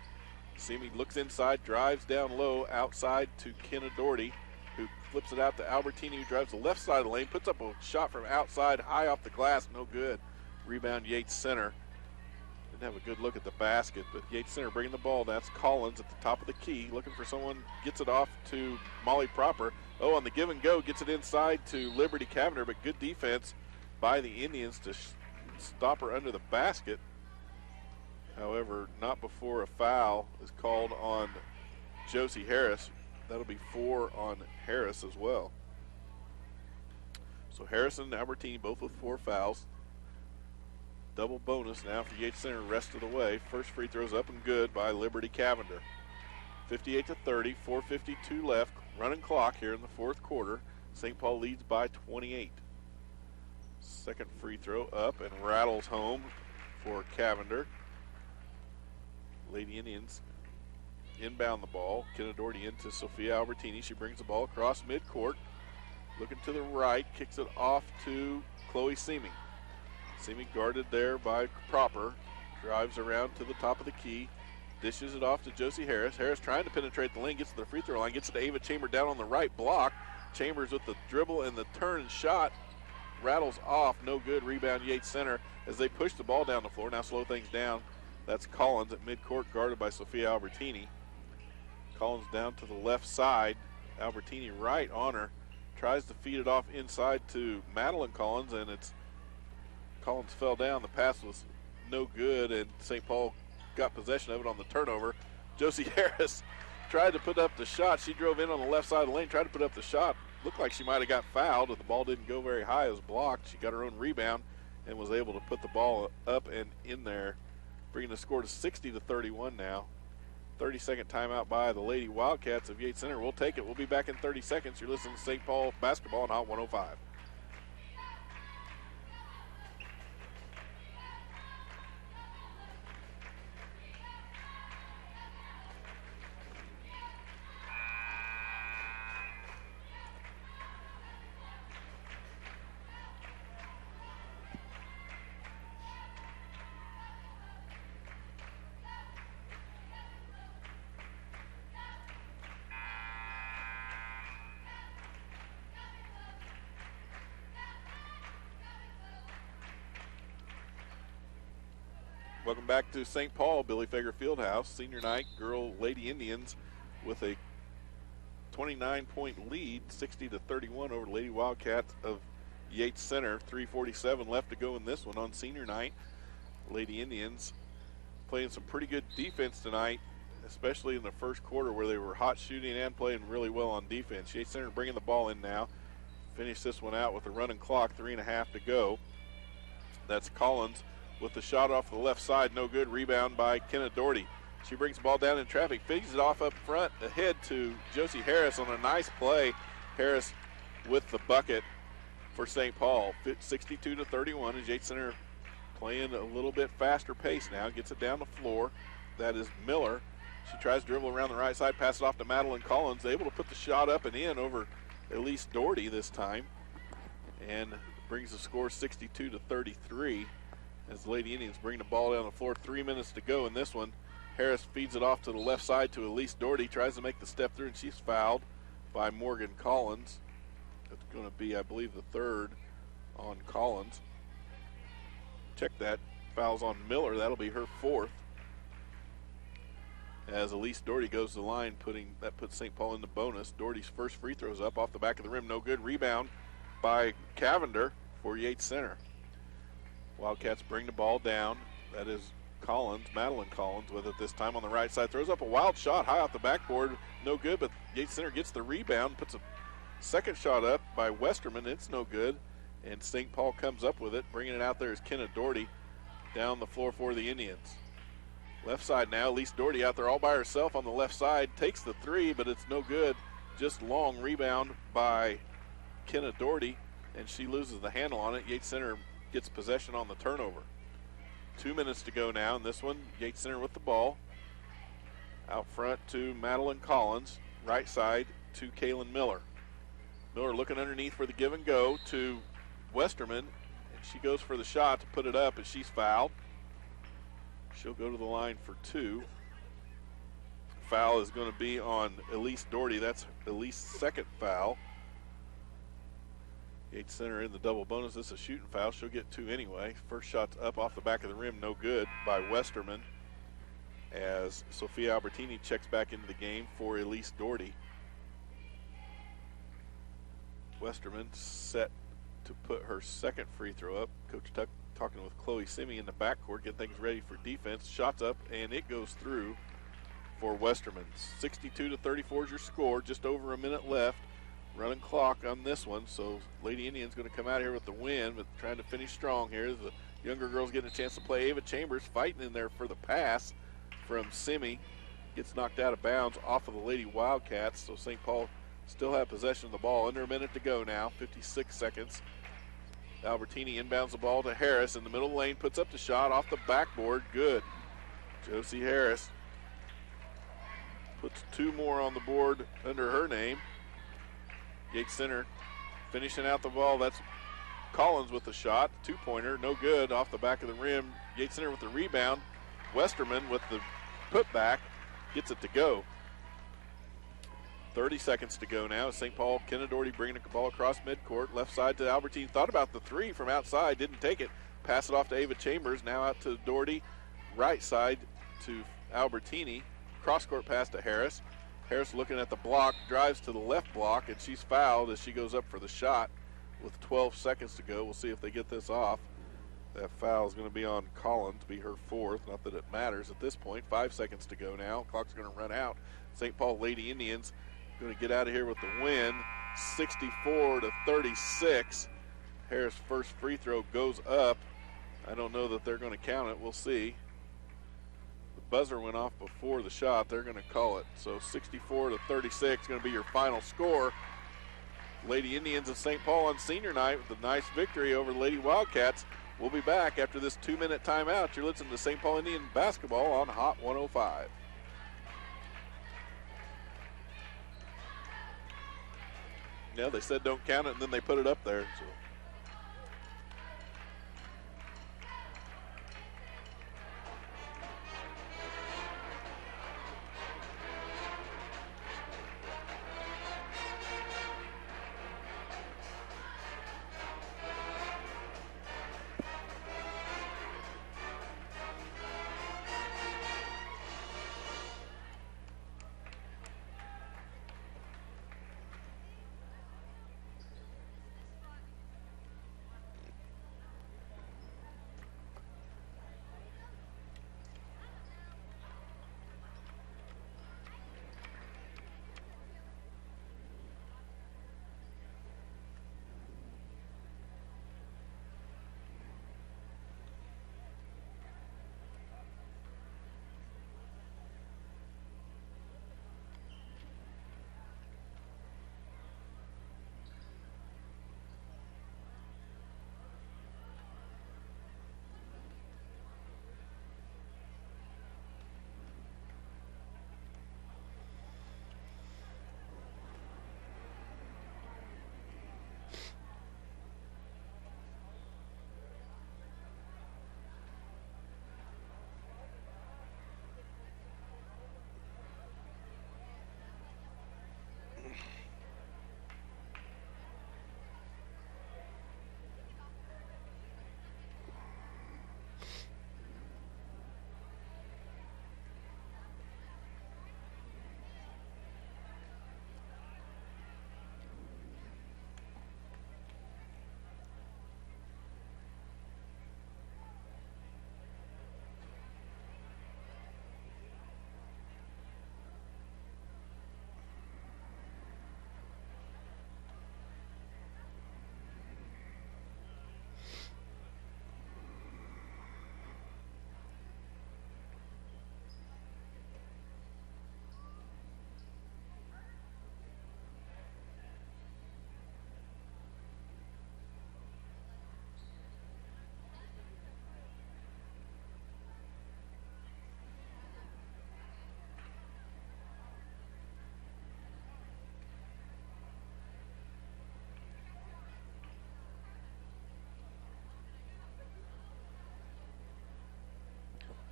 Simi looks inside, drives down low, outside to Kenna Doherty, who flips it out to Albertini, who drives the left side of the lane, puts up a shot from outside, high off the glass, no good. Rebound Yates Center. Didn't have a good look at the basket, but Yates Center bringing the ball. That's Collins at the top of the key, looking for someone, gets it off to Molly Proper. Oh, on the give and go, gets it inside to Liberty Cavender, but good defense by the Indians to stop her under the basket. However, not before a foul is called on Josie Harris. That'll be 4 on Harris as well. So Harris and Albertini both with 4 fouls. Double bonus now for Yates Center rest of the way. First free throw's up and good by Liberty Cavender. 58-30, 4:52 left. Running clock here in the 4th quarter. St. Paul leads by 28. Second free throw up and rattles home for Cavender. Lady Indians inbound the ball. Kenna Doherty into Sophia Albertini. She brings the ball across midcourt. Looking to the right, kicks it off to Chloe Simi. Simi guarded there by Proper. Drives around to the top of the key. Dishes it off to Josie Harris. Harris trying to penetrate the lane, gets to the free throw line, gets it to Ava Chambers down on the right block. Chambers with the dribble and the turn and shot. Rattles off, no good. Rebound Yates Center as they push the ball down the floor. Now slow things down. That's Collins at midcourt, guarded by Sophia Albertini. Collins down to the left side. Albertini right on her. Tries to feed it off inside to Madeline Collins, and it's Collins fell down. The pass was no good, and St. Paul got possession of it on the turnover. Josie Harris tried to put up the shot. She drove in on the left side of the lane, tried to put up the shot. Looked like she might have got fouled, but the ball didn't go very high. It was blocked. She got her own rebound and was able to put the ball up and in there, bringing the score to 60-31 now. 30-second timeout by the Lady Wildcats of Yates Center. We'll take it. We'll be back in 30 seconds. You're listening to St. Paul basketball on Hot 105. Welcome back to St. Paul, Billy Fager Fieldhouse. Senior night, girl Lady Indians with a 29-point lead, 60-31 over Lady Wildcats of Yates Center. 3:47 left to go in this one on senior night. Lady Indians playing some pretty good defense tonight, especially in the first quarter where they were hot shooting and playing really well on defense. Yates Center bringing the ball in now. Finish this one out with a running clock, 3.5 to go. That's Collins with the shot off the left side, no good. Rebound by Kenna Doherty. She brings the ball down in traffic, feeds it off up front, ahead to Josie Harris on a nice play. Harris with the bucket for St. Paul. 62 to 31 as Yates Center playing a little bit faster pace now. Gets it down the floor. That is Miller. She tries to dribble around the right side, pass it off to Madeline Collins. Able to put the shot up and in over Elise Doherty this time. And brings the score 62 to 33 as the Lady Indians bring the ball down the floor. 3 minutes to go in this one. Harris feeds it off to the left side to Elise Doherty. Tries to make the step through, and she's fouled by Morgan Collins. That's going to be, I believe, the third on Collins. Check that. Fouls on Miller. That'll be her fourth. As Elise Doherty goes to the line, that puts St. Paul in the bonus. Doherty's first free throw's up off the back of the rim. No good. Rebound by Cavender for Yates Center. Wildcats bring the ball down. That is Collins, Madeline Collins with it this time on the right side. Throws up a wild shot high off the backboard. No good, but Yates Center gets the rebound. Puts a second shot up by Westerman. It's no good. And St. Paul comes up with it. Bringing it out there is Kenna Doherty down the floor for the Indians. Left side now. Elise Doherty out there all by herself on the left side. Takes the three, but it's no good. Just long rebound by Kenna Doherty, and she loses the handle on it. Yates Center gets possession on the turnover. 2 minutes to go now in this one. Yates Center with the ball. Out front to Madeline Collins. Right side to Kaylin Miller. Miller looking underneath for the give and go to Westerman. And she goes for the shot to put it up, and she's fouled. She'll go to the line for two. Foul is going to be on Elise Doherty. That's Elise's second foul. Yates Center in the double bonus. This is a shooting foul. She'll get two anyway. First shot's up off the back of the rim. No good by Westerman as Sophia Albertini checks back into the game for Elise Doherty. Westerman set to put her second free throw up. Coach Tuck talking with Chloe Simi in the backcourt, getting things ready for defense. Shots up, and it goes through for Westerman. 62 to 34 is your score. Just over a minute left. Running clock on this one, so Lady Indians going to come out here with the win, but trying to finish strong here. The younger girls getting a chance to play. Ava Chambers fighting in there for the pass from Simi. Gets knocked out of bounds off of the Lady Wildcats, so St. Paul still have possession of the ball. Under a minute to go now, 56 seconds. Albertini inbounds the ball to Harris in the middle lane, puts up the shot off the backboard. Good. Josie Harris puts two more on the board under her name. Yates Center finishing out the ball. That's Collins with the shot. Two-pointer, no good, off the back of the rim. Yates Center with the rebound. Westerman with the putback gets it to go. 30 seconds to go now. St. Paul, Kenna Doherty bringing the ball across midcourt. Left side to Albertine. Thought about the three from outside, didn't take it. Pass it off to Ava Chambers. Now out to Doherty. Right side to Albertini. Cross-court pass to Harris. Harris looking at the block, drives to the left block, and she's fouled as she goes up for the shot with 12 seconds to go. We'll see if they get this off. That foul is going to be on Collins, be her fourth. Not that it matters at this point. 5 seconds to go now. Clock's going to run out. St. Paul Lady Indians going to get out of here with the win, 64 to 36. Harris' first free throw goes up. I don't know that they're going to count it. We'll see. Buzzer went off before the shot. They're going to call it. So 64 to 36 going to be your final score. Lady Indians of St. Paul on senior night with a nice victory over the Lady Wildcats. We'll be back after this 2-minute timeout. You're listening to St. Paul Indian basketball on Hot 105. Yeah, they said don't count it, and then they put it up there. So.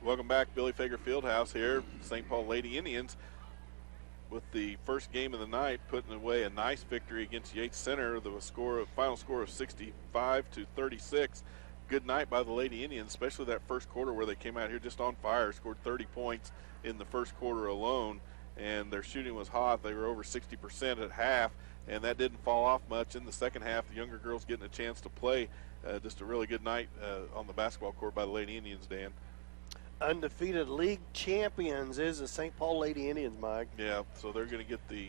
Welcome back, Billy Fager Fieldhouse here. St. Paul Lady Indians with the first game of the night, putting away a nice victory against Yates Center. The final score of 65-36. Good night by the Lady Indians, especially that first quarter where they came out here just on fire, scored 30 points in the first quarter alone, and their shooting was hot. They were over 60% at half, and that didn't fall off much in the second half. The younger girls getting a chance to play. Just a really good night on the basketball court by the Lady Indians, Dan. Undefeated league champions is the St. Paul Lady Indians, Mike. Yeah, so they're going to get the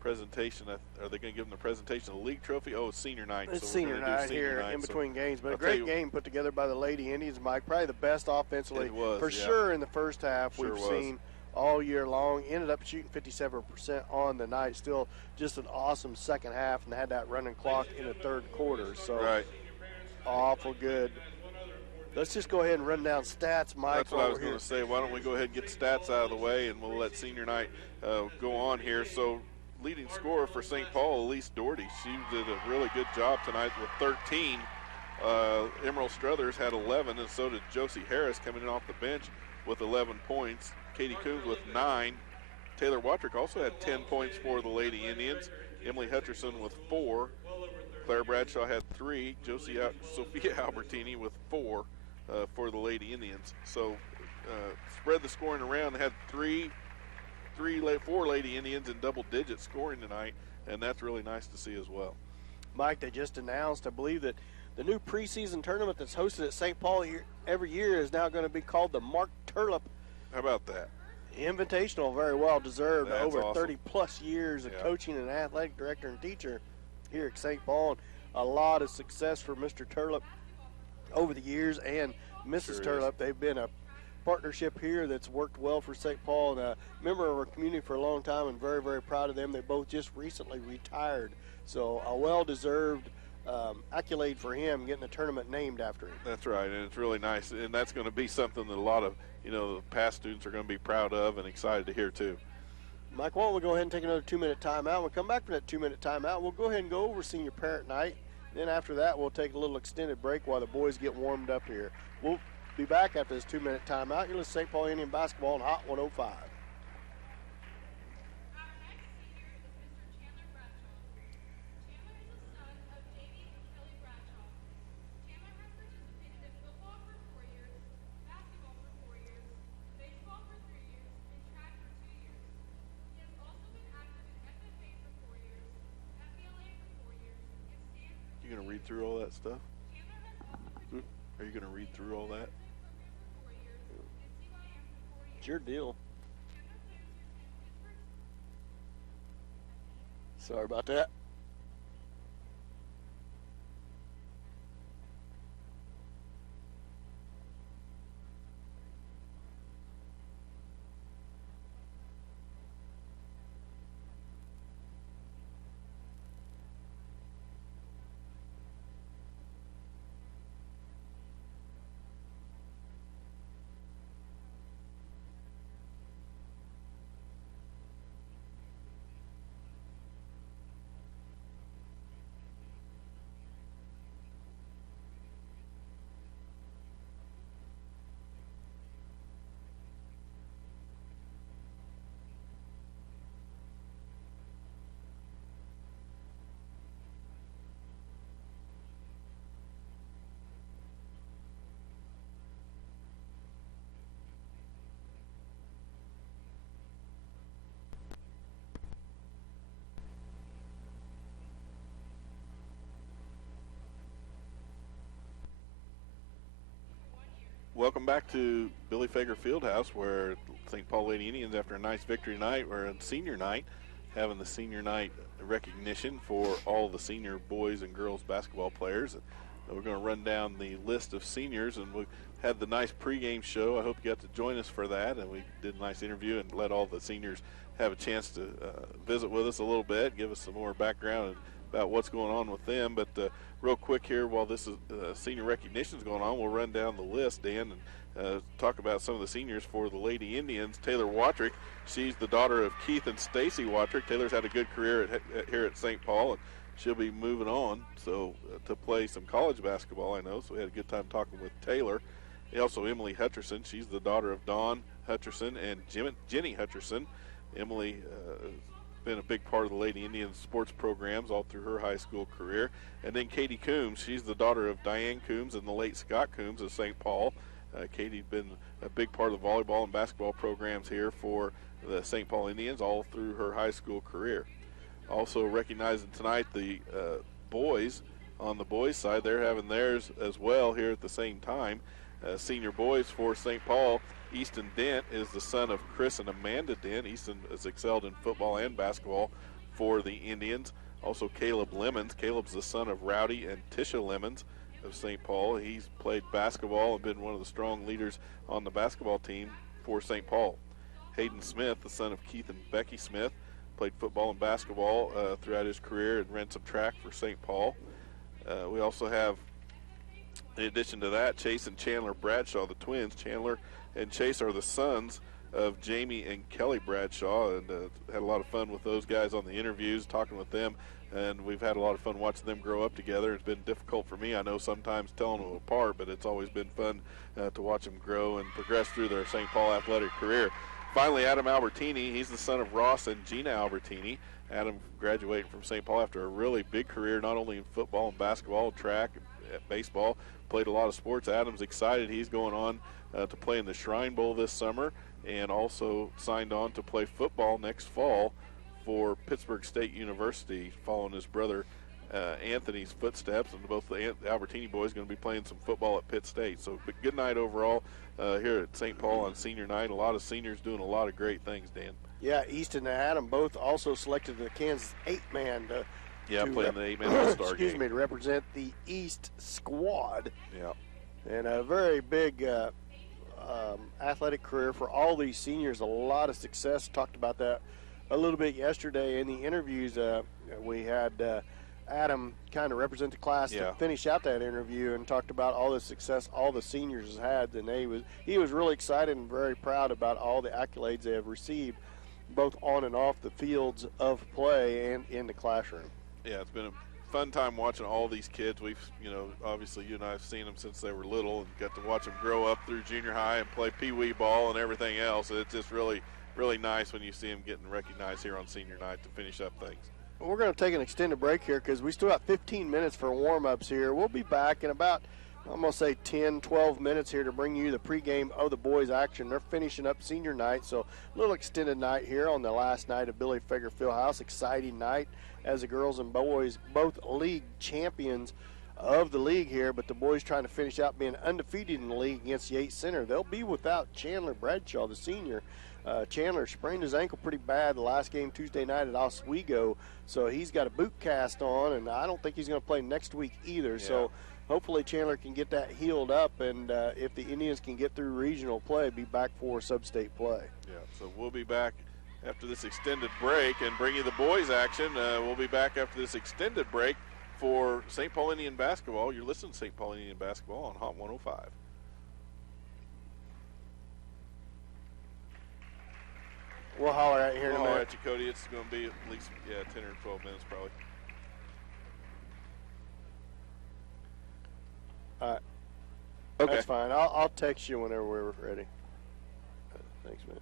presentation. Are they going to give them the presentation of the league trophy? Oh, it's senior night. It's so senior night here in between games. But a great game put together by the Lady Indians, Mike. Probably the best offensively sure in the first half we've seen all year long. Ended up shooting 57% on the night. Still just an awesome second half, and had that running clock in the third quarter. So awful good. Let's just go ahead and run down stats, Mike. That's what I was going to say. Why don't we go ahead and get the stats out of the way, and we'll let senior night go on here. So leading scorer for St. Paul, Elise Doherty. She did a really good job tonight with 13. Emerald Struthers had 11, and so did Josie Harris coming in off the bench with 11 points. Katie Coombs with 9. Taylor Watrick also had 10 points for the Lady Indians. Emily Hutcherson with 4. Claire Bradshaw had 3. Sophia Albertini with 4 for the Lady Indians. So spread the scoring around. They had 4 Lady Indians in double-digit scoring tonight, and that's really nice to see as well. Mike, they just announced, I believe, that the new preseason tournament that's hosted at St. Paul every year is now going to be called the Mark Turlip. How about that? Invitational, very well deserved. That's over awesome. 30-plus years of coaching and athletic director and teacher here at St. Paul. A lot of success for Mr. Turlip over the years, and Mrs. Turlip. They've been a partnership here that's worked well for St. Paul, and a member of our community for a long time, and very, very proud of them. They both just recently retired, so a well-deserved accolade for him, getting the tournament named after him. That's right, and it's really nice, and that's going to be something that a lot of the past students are going to be proud of and excited to hear too. Mike, why don't we go ahead and take another 2-minute timeout? We'll come back from that 2-minute timeout. We'll go ahead and go over senior parent night. Then after that, we'll take a little extended break while the boys get warmed up here. We'll be back after this 2-minute timeout. You're listening to St. Paul Indian basketball on Hot 105. You going to read through all that stuff? Are you going to read through all that? It's your deal. Sorry about that. Welcome back to Billy Fager Fieldhouse, where St. Paul Lady Indians, after a nice victory night, we're on senior night, having the senior night recognition for all the senior boys and girls basketball players. And we're going to run down the list of seniors, and we had the nice pregame show. I hope you got to join us for that, and we did a nice interview and let all the seniors have a chance to visit with us a little bit, give us some more background about what's going on with them. But real quick here, while this is senior recognition is going on, we'll run down the list, Dan, and talk about some of the seniors for the Lady Indians. Taylor Watrick, she's the daughter of Keith and Stacy Watrick. Taylor's had a good career here at St. Paul, and she'll be moving on to play some college basketball, I know, so we had a good time talking with Taylor. Also, Emily Hutcherson, she's the daughter of Dawn Hutcherson and Jenny Hutcherson. Emily been a big part of the Lady Indians sports programs all through her high school career. And then Katie Coombs, she's the daughter of Diane Coombs and the late Scott Coombs of St. Paul. Katie's been a big part of the volleyball and basketball programs here for the St. Paul Indians all through her high school career. Also recognizing tonight the boys on the boys' side. They're having theirs as well here at the same time. Senior boys for St. Paul, Easton Dent is the son of Chris and Amanda Dent. Easton has excelled in football and basketball for the Indians. Also Caleb Lemons. Caleb's the son of Rowdy and Tisha Lemons of St. Paul. He's played basketball and been one of the strong leaders on the basketball team for St. Paul. Hayden Smith, the son of Keith and Becky Smith, played football and basketball throughout his career and ran some track for St. Paul. We also have, in addition to that, Chase and Chandler Bradshaw, the twins. Chandler and Chase are the sons of Jamie and Kelly Bradshaw, and had a lot of fun with those guys on the interviews, talking with them, and we've had a lot of fun watching them grow up together. It's been difficult for me, I know, sometimes telling them apart, but it's always been fun to watch them grow and progress through their St. Paul athletic career. Finally, Adam Albertini, he's the son of Ross and Gina Albertini. Adam graduated from St. Paul after a really big career, not only in football and basketball, track, baseball, played a lot of sports. Adam's excited. He's going on to play in the Shrine Bowl this summer, and also signed on to play football next fall for Pittsburgh State University, following his brother Anthony's footsteps. And both the Albertini boys going to be playing some football at Pitt State. So good night overall here at St. Paul on senior night. A lot of seniors doing a lot of great things, Dan. Yeah, Easton and Adam both also selected the Kansas 8-man playing the 8-man All-Star excuse game. me, to represent the East squad. Yeah. And a very big athletic career for all these seniors. A lot of success. Talked about that a little bit yesterday in the interviews. We had Adam kind of represent the class to finish out that interview, and talked about all the success all the seniors had. And he was really excited and very proud about all the accolades they have received, both on and off the fields of play and in the classroom. Yeah, it's been a fun time watching all these kids. We've, obviously you and I have seen them since they were little and got to watch them grow up through junior high and play pee-wee ball and everything else. It's just really, really nice when you see them getting recognized here on senior night to finish up things. We're going to take an extended break here because we still got 15 minutes for warm-ups here. We'll be back in about, I'm going to say 10, 12 minutes here to bring you the pregame of the boys' action. They're finishing up senior night, so a little extended night here on the last night of Billy Fager Fieldhouse. Exciting night as the girls and boys, both league champions of the league here, but the boys trying to finish out being undefeated in the league against Yates Center. They'll be without Chandler Bradshaw, the senior. Chandler sprained his ankle pretty bad the last game Tuesday night at Oswego, so he's got a boot cast on, and I don't think he's going to play next week either. Yeah. So hopefully Chandler can get that healed up, and if the Indians can get through regional play, be back for sub-state play. Yeah, so we'll be back after this extended break and bring you the boys' action. We'll be back after this extended break for St. Paul Indian basketball. You're listening to St. Paul Indian basketball on Hot 105. We'll holler at you here in a minute. We'll holler at you, Cody. It's going to be at least 10 or 12 minutes probably. Okay. That's fine. I'll text you whenever we're ready. Thanks, man.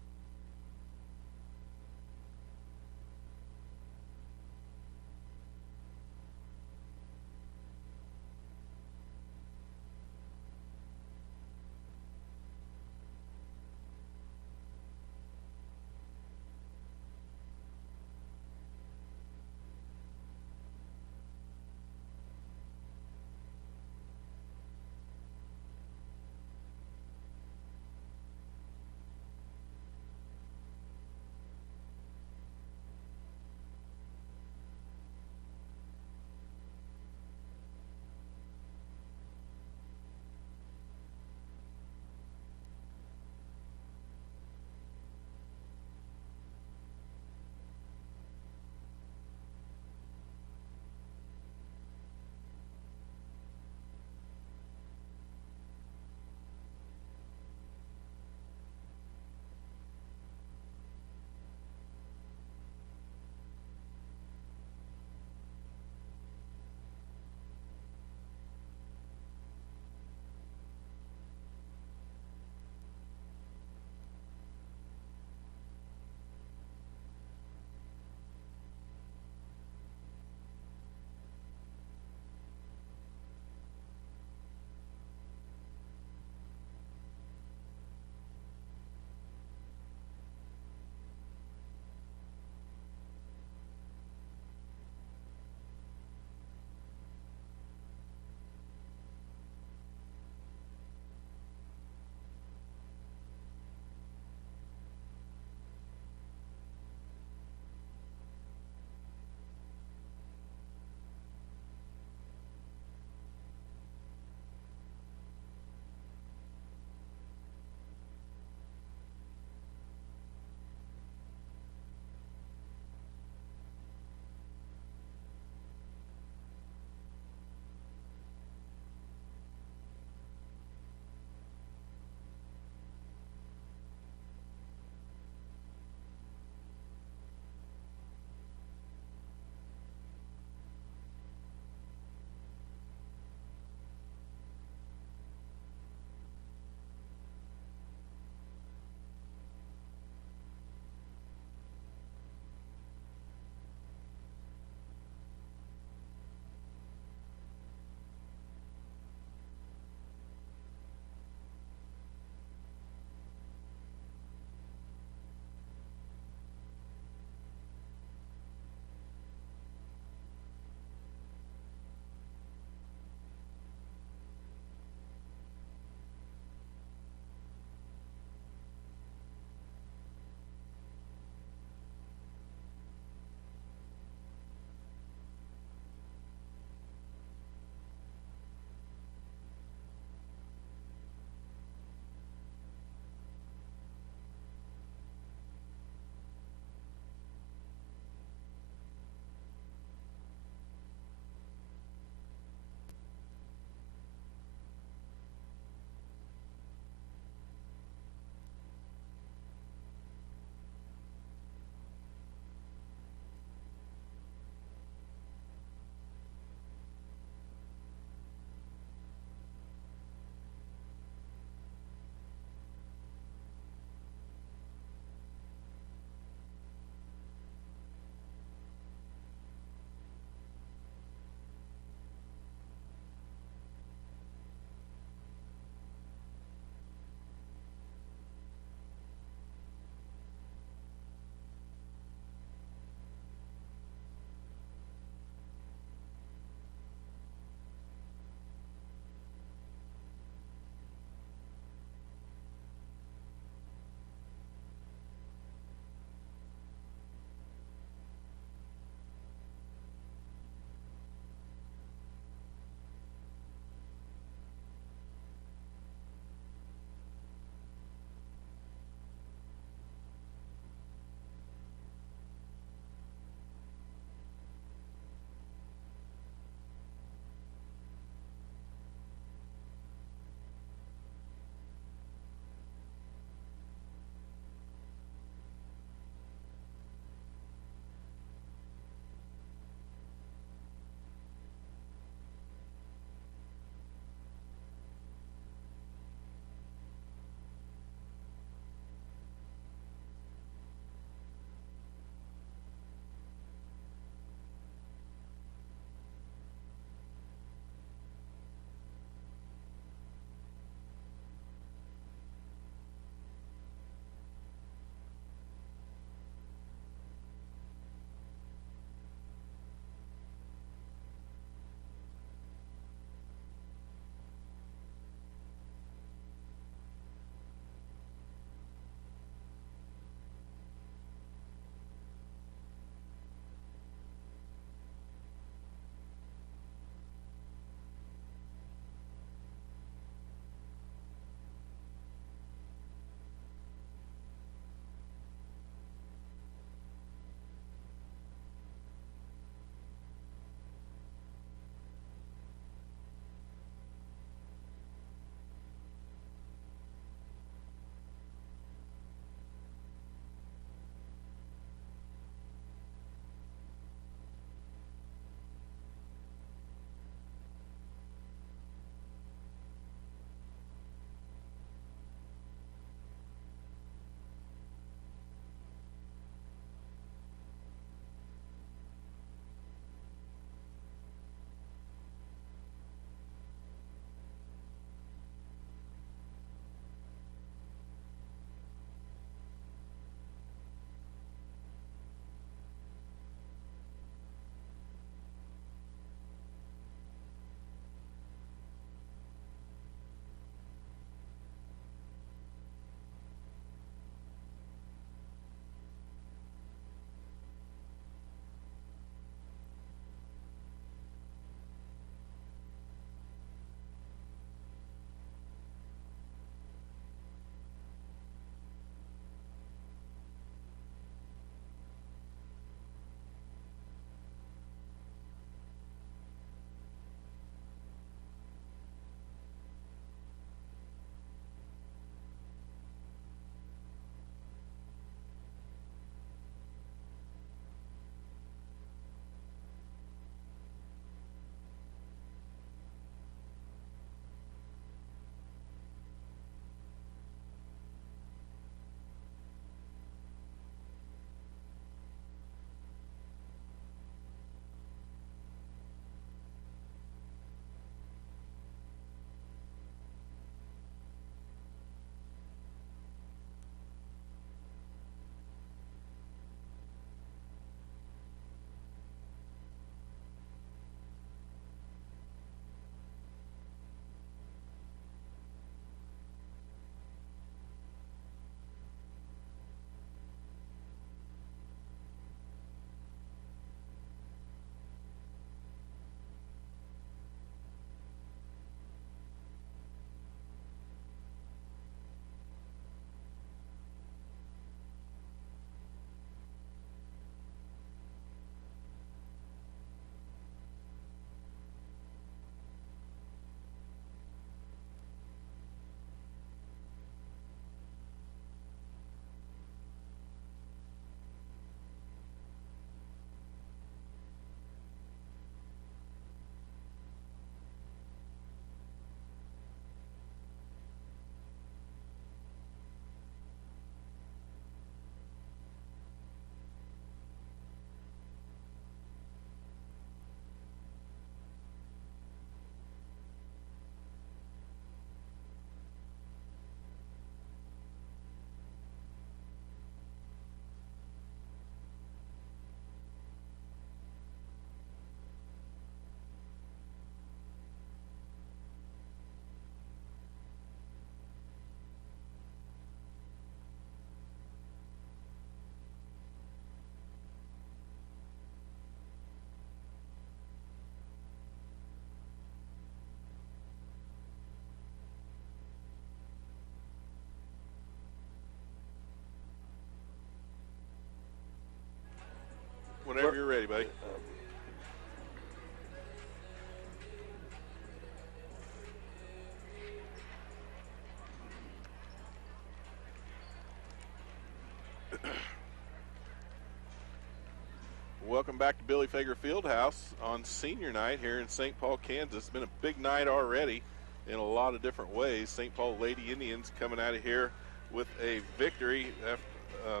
Welcome back to Billy Fager Fieldhouse on senior night here in St. Paul, Kansas. It's been a big night already in a lot of different ways. St. Paul Lady Indians coming out of here with a victory. A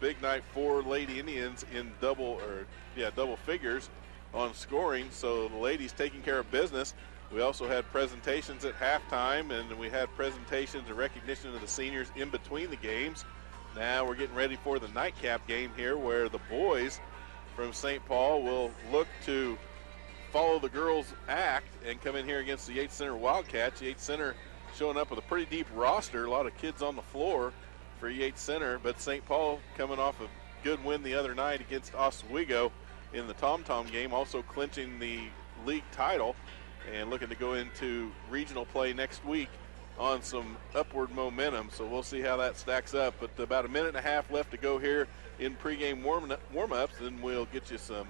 big night for Lady Indians in double figures on scoring. So the ladies taking care of business. We also had presentations at halftime, and we had presentations and recognition of the seniors in between the games. Now we're getting ready for the nightcap game here, where the boys from St. Paul will look to follow the girls' act and come in here against the Yates Center Wildcats. Yates Center showing up with a pretty deep roster, a lot of kids on the floor for Yates Center, but St. Paul coming off a good win the other night against Oswego in the Tom Tom game, also clinching the league title and looking to go into regional play next week on some upward momentum. So we'll see how that stacks up. But about a minute and a half left to go here in pregame warm-ups, and we'll get you some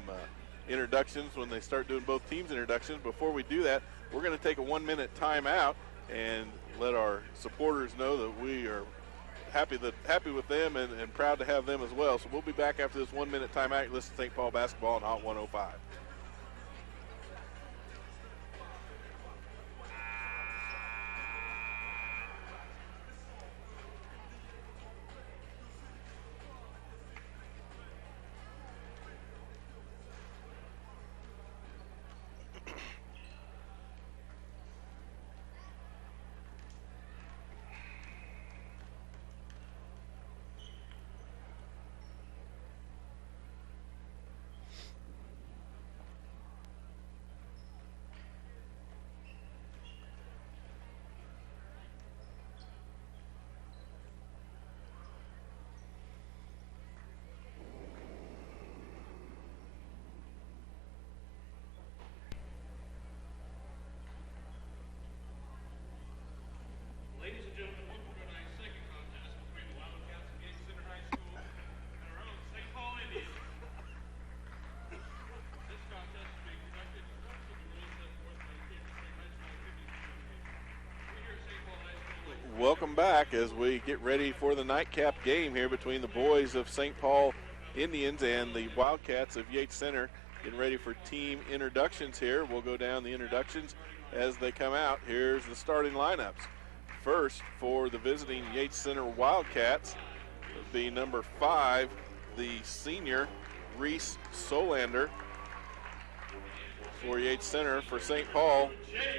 introductions when they start doing both teams' introductions. Before we do that, we're going to take a 1-minute timeout and let our supporters know that we are happy with them and proud to have them as well. So we'll be back after this 1-minute timeout. Listen to St. Paul basketball on Hot 105. Welcome back as we get ready for the nightcap game here between the boys of St. Paul Indians and the Wildcats of Yates Center. Getting ready for team introductions here. We'll go down the introductions as they come out. Here's the starting lineups. First, for the visiting Yates Center Wildcats, would be number 5, the senior Reese Solander. For Yates Center, for St. Paul,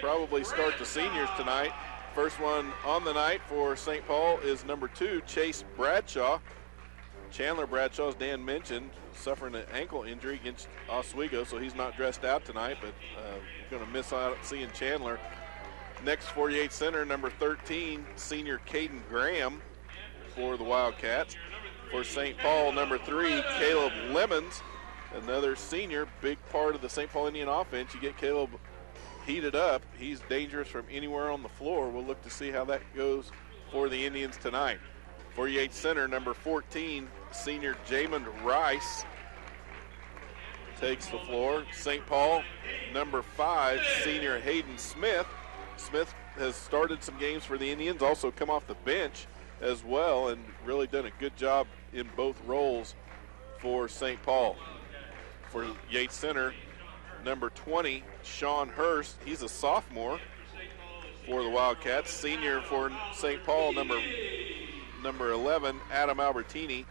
probably start the seniors tonight. First one on the night for St. Paul is number 2, Chase Bradshaw. Chandler Bradshaw, as Dan mentioned, suffering an ankle injury against Oswego, so he's not dressed out tonight, but going to miss out seeing Chandler. Next for Yates Center, number 13, senior Caden Graham for the Wildcats. For St. Paul, number 3, Caleb Lemons, another senior, big part of the St. Paul Indian offense. You get Caleb heated up. He's dangerous from anywhere on the floor. We'll look to see how that goes for the Indians tonight. For Yates Center, number 14, senior Jamin Rice takes the floor. St. Paul, number 5, senior Hayden Smith. Smith has started some games for the Indians, also come off the bench as well, and really done a good job in both roles for St. Paul. For Yates Center, number 20, Sean Hurst. He's a sophomore for the Wildcats. Senior for St. Paul, number 11, Adam Albertini.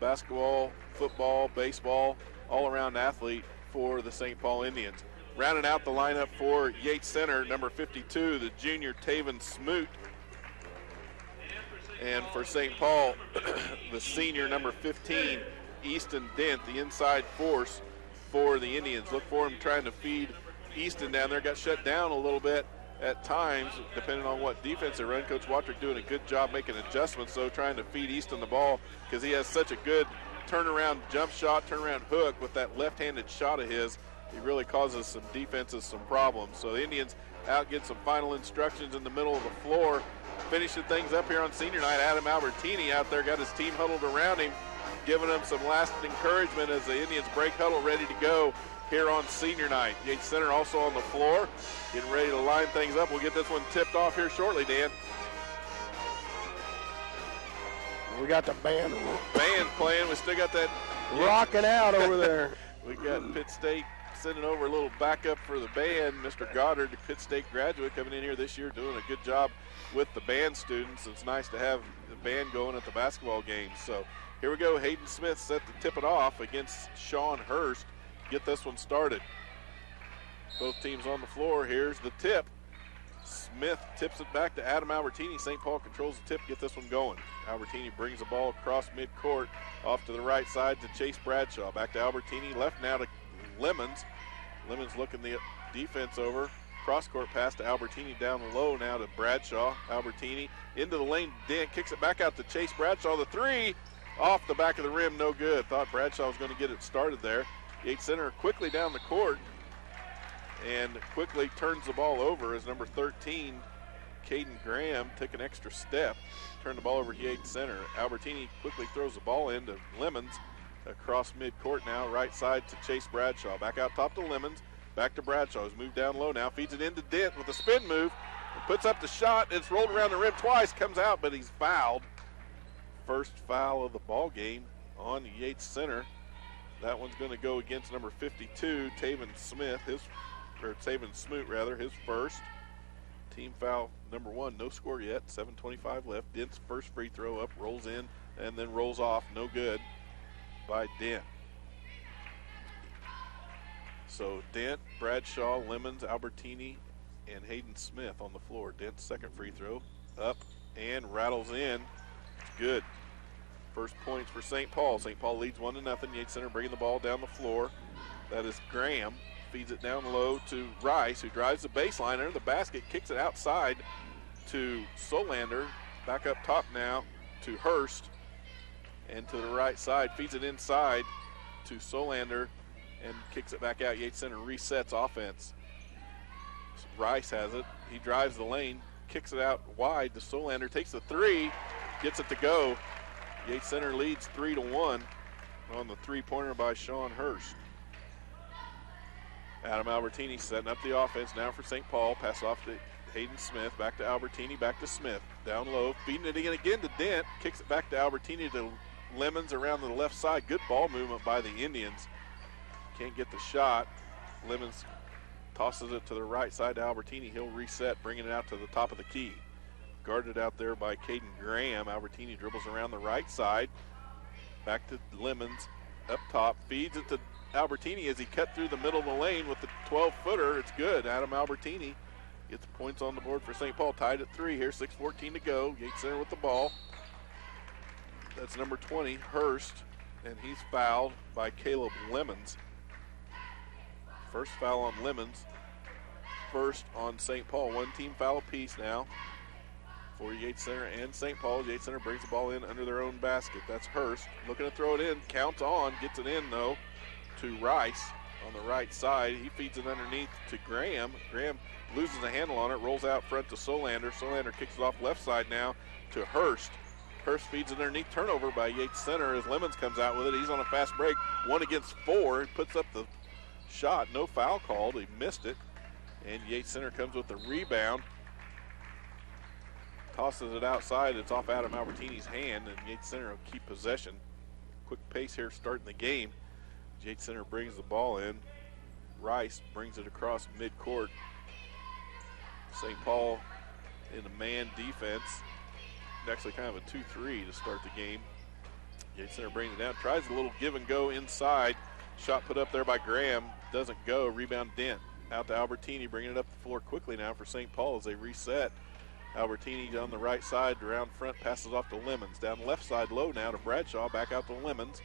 Basketball, football, baseball, all-around athlete for the St. Paul Indians. Rounding out the lineup for Yates Center, number 52, the junior Taven Smoot. And for St. Paul, the senior, number 15, Easton Dent, the inside force for the Indians. Look for him trying to feed Easton down there. Got shut down a little bit at times, depending on what defense they run. Coach Wattrick doing a good job making adjustments, though, trying to feed Easton the ball because he has such a good turnaround jump shot, turnaround hook with that left-handed shot of his. He really causes some defenses some problems. So the Indians out get some final instructions in the middle of the floor. Finishing things up here on senior night, Adam Albertini out there got his team huddled around him, giving them some last encouragement as the Indians break huddle ready to go here on senior night. Yates Center also on the floor, getting ready to line things up. We'll get this one tipped off here shortly, Dan. We got the band Band playing. We still got that rocking out over there. We got Pitt State sending over a little backup for the band. Mr. Goddard, the Pitt State graduate, coming in here this year doing a good job with the band students. It's nice to have the band going at the basketball games. So here we go. Hayden Smith set to tip it off against Sean Hurst. Get this one started. Both teams on the floor. Here's the tip. Smith tips it back to Adam Albertini. St. Paul controls the tip. Get this one going. Albertini brings the ball across midcourt off to the right side to Chase Bradshaw. Back to Albertini. Left now to Lemons. Lemons looking the defense over. Cross-court pass to Albertini down low now to Bradshaw. Albertini into the lane. Dent kicks it back out to Chase Bradshaw. The three off the back of the rim, no good. Thought Bradshaw was going to get it started there. Yates Center quickly down the court and quickly turns the ball over as number 13, Caden Graham, took an extra step. Turned the ball over to Yates Center. Albertini quickly throws the ball into Lemons. Across midcourt now, right side to Chase Bradshaw. Back out top to Lemons. Back to Bradshaw. He's moved down low now. Feeds it into Dent with a spin move. Puts up the shot. It's rolled around the rim twice. Comes out, but he's fouled. First foul of the ball game on Yates Center. That one's going to go against number 52, Taven Smith. Taven Smoot, rather, his first. Team foul number 1. No score yet. 7:25 left. Dent's first free throw up, rolls in, and then rolls off. No good by Dent. So Dent, Bradshaw, Lemons, Albertini, and Hayden Smith on the floor. Dent's second free throw up and rattles in. It's good. First points for St. Paul. St. Paul leads 1-0. Yates Center bringing the ball down the floor. That is Graham. Feeds it down low to Rice, who drives the baseline under the basket, kicks it outside to Solander. Back up top now to Hurst. And to the right side, feeds it inside to Solander and kicks it back out. Yates Center resets offense. Rice has it. He drives the lane, kicks it out wide to Solander, takes the three, gets it to go. Yates Center leads 3-1 on the three-pointer by Sean Hurst. Adam Albertini setting up the offense now for St. Paul. Pass off to Hayden Smith, back to Albertini, back to Smith. Down low, feeding it again to Dent. Kicks it back to Albertini to Lemons around to the left side. Good ball movement by the Indians. Can't get the shot. Lemons tosses it to the right side to Albertini. He'll reset, bringing it out to the top of the key. Guarded out there by Caden Graham. Albertini dribbles around the right side. Back to Lemons, up top. Feeds it to Albertini as he cut through the middle of the lane with the 12-footer. It's good. Adam Albertini gets points on the board for St. Paul. Tied at 3 here. 6:14 to go. Yates Center with the ball. That's number 20, Hurst, and he's fouled by Caleb Lemons. First foul on Lemons. First on St. Paul. One team foul apiece now for Yates Center and St. Paul. Yates Center brings the ball in under their own basket. That's Hurst. Looking to throw it in. Counts on. Gets it in, though, to Rice on the right side. He feeds it underneath to Graham. Graham loses the handle on it. Rolls out front to Solander. Solander kicks it off left side now to Hurst. Hurst feeds it underneath. Turnover by Yates Center as Lemons comes out with it. He's on a fast break. 1 against 4. He puts up the shot. No foul called. He missed it. And Yates Center comes with the rebound. Tosses it outside. It's off Adam Albertini's hand, and Yates Center will keep possession. Quick pace here starting the game. Yates Center brings the ball in. Rice brings it across midcourt. St. Paul in a man defense. Actually kind of a 2-3 to start the game. Yates Center brings it down. Tries a little give and go inside. Shot put up there by Graham. Doesn't go. Rebound Dent. Out to Albertini. Bringing it up the floor quickly now for St. Paul as they reset. Albertini on the right side. Around front. Passes off to Lemons. Down left side low now to Bradshaw. Back out to Lemons.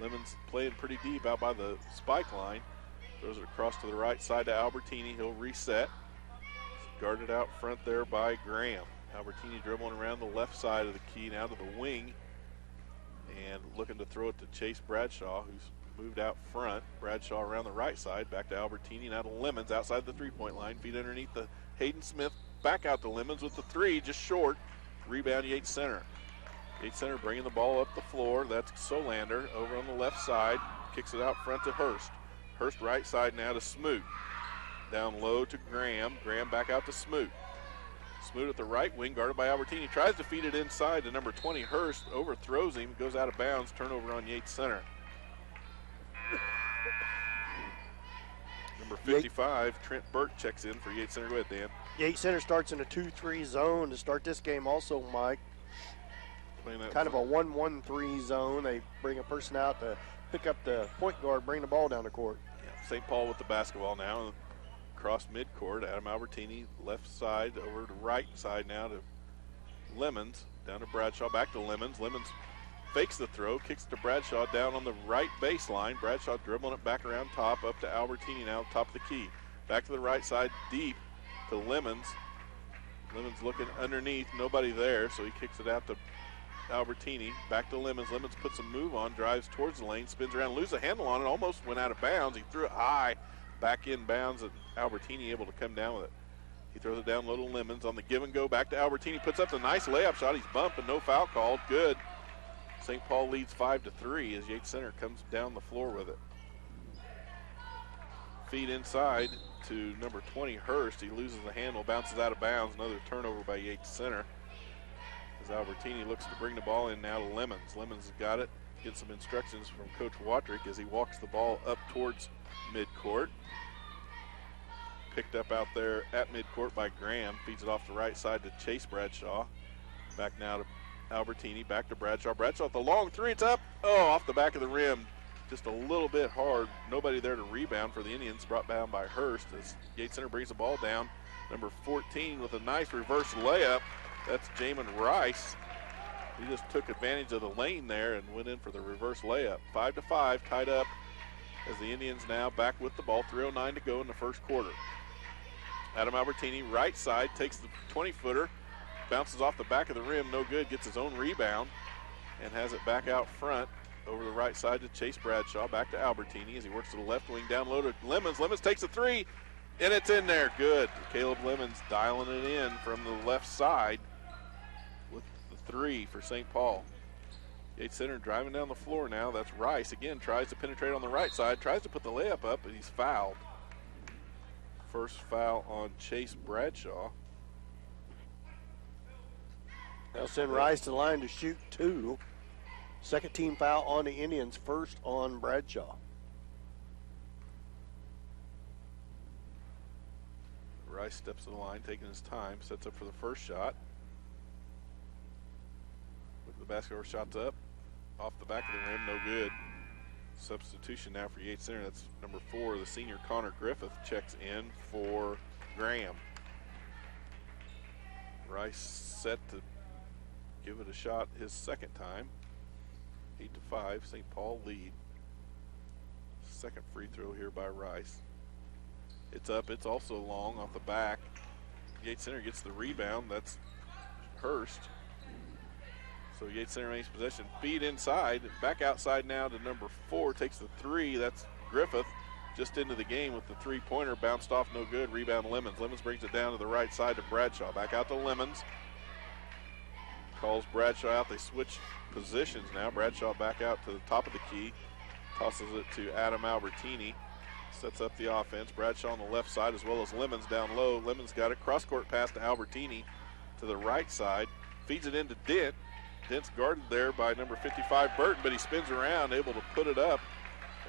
Lemons playing pretty deep out by the spike line. Throws it across to the right side to Albertini. He'll reset. Guarded out front there by Graham. Albertini dribbling around the left side of the key now to the wing. And looking to throw it to Chase Bradshaw, who's moved out front. Bradshaw around the right side. Back to Albertini. Now to Lemons outside the three-point line. Feed underneath the Hayden Smith. Back out to Lemons with the three. Just short. Rebound Yates Center. Yates Center bringing the ball up the floor. That's Solander over on the left side. Kicks it out front to Hurst. Hurst right side now to Smoot. Down low to Graham. Graham back out to Smoot. Smoot at the right wing, guarded by Albertini. Tries to feed it inside to number 20, Hurst. Overthrows him, goes out of bounds. Turnover on Yates Center. 55, Trent Burke checks in for Yates Center. Go ahead, Dan. Yates Center starts in a 2-3 zone to start this game also, Mike. Kind of a 1-1-3 zone. They bring a person out to pick up the point guard, bring the ball down the court. Yeah, St. Paul with the basketball now. Across midcourt, Adam Albertini, left side over to right side now to Lemons. Down to Bradshaw, back to Lemons. Lemons fakes the throw, kicks to Bradshaw down on the right baseline. Bradshaw dribbling it back around top, up to Albertini now, top of the key. Back to the right side, deep to Lemons. Lemons looking underneath, nobody there, so he kicks it out to Albertini. Back to Lemons. Lemons puts a move on, drives towards the lane, spins around, loses a handle on it, almost went out of bounds. He threw it high, back in bounds, and Albertini able to come down with it. He throws it down low to Lemons on the give and go. Back to Albertini, puts up the nice layup shot. He's bumped and no foul called. Good. St. Paul leads 5-3 as Yates Center comes down the floor with it. Feed inside to number 20, Hurst. He loses the handle, bounces out of bounds. Another turnover by Yates Center. As Albertini looks to bring the ball in now to Lemons. Lemons has got it. Gets some instructions from Coach Watrick as he walks the ball up towards midcourt. Picked up out there at midcourt by Graham. Feeds it off the right side to Chase Bradshaw. Back now to Albertini, back to Bradshaw. Bradshaw with the long three, it's up. Oh, off the back of the rim. Just a little bit hard. Nobody there to rebound for the Indians. Brought down by Hurst as Yates Center brings the ball down. Number 14 with a nice reverse layup. That's Jamin Rice. He just took advantage of the lane there and went in for the reverse layup. 5-5, tied up as the Indians now back with the ball. 3:09 to go in the first quarter. Adam Albertini, right side, takes the 20-footer, bounces off the back of the rim, no good, gets his own rebound, and has it back out front over the right side to Chase Bradshaw. Back to Albertini as he works to the left wing, down low to Lemons. Lemons takes a three, and it's in there. Good. Caleb Lemons dialing it in from the left side with the three for St. Paul. Yates Center driving down the floor now. That's Rice. Again, tries to penetrate on the right side, tries to put the layup up, but he's fouled. First foul on Chase Bradshaw. They'll send Rice to the line to shoot 2. Second team foul on the Indians, first on Bradshaw. Rice steps to the line, taking his time, sets up for the first shot. With the basketball shots up, off the back of the rim, no good. Substitution now for Yates Center. That's number 4, the senior Connor Griffith checks in for Graham. Rice set to give it a shot his second time. 8-5, St. Paul lead. Second free throw here by Rice. It's up, it's also long off the back. Yates Center gets the rebound, that's Hurst. So Yates Center remains possession. Feed inside, back outside now to number 4, takes the 3, that's Griffith. Just into the game with the three-pointer, bounced off, no good. Rebound Lemons. Lemons brings it down to the right side to Bradshaw. Back out to Lemons. Calls Bradshaw out. They switch positions now. Bradshaw back out to the top of the key. Tosses it to Adam Albertini. Sets up the offense. Bradshaw on the left side as well as Lemons down low. Lemons got it. Cross-court pass to Albertini to the right side. Feeds it into Dent. Dent's guarded there by number 55, Burton, but he spins around, able to put it up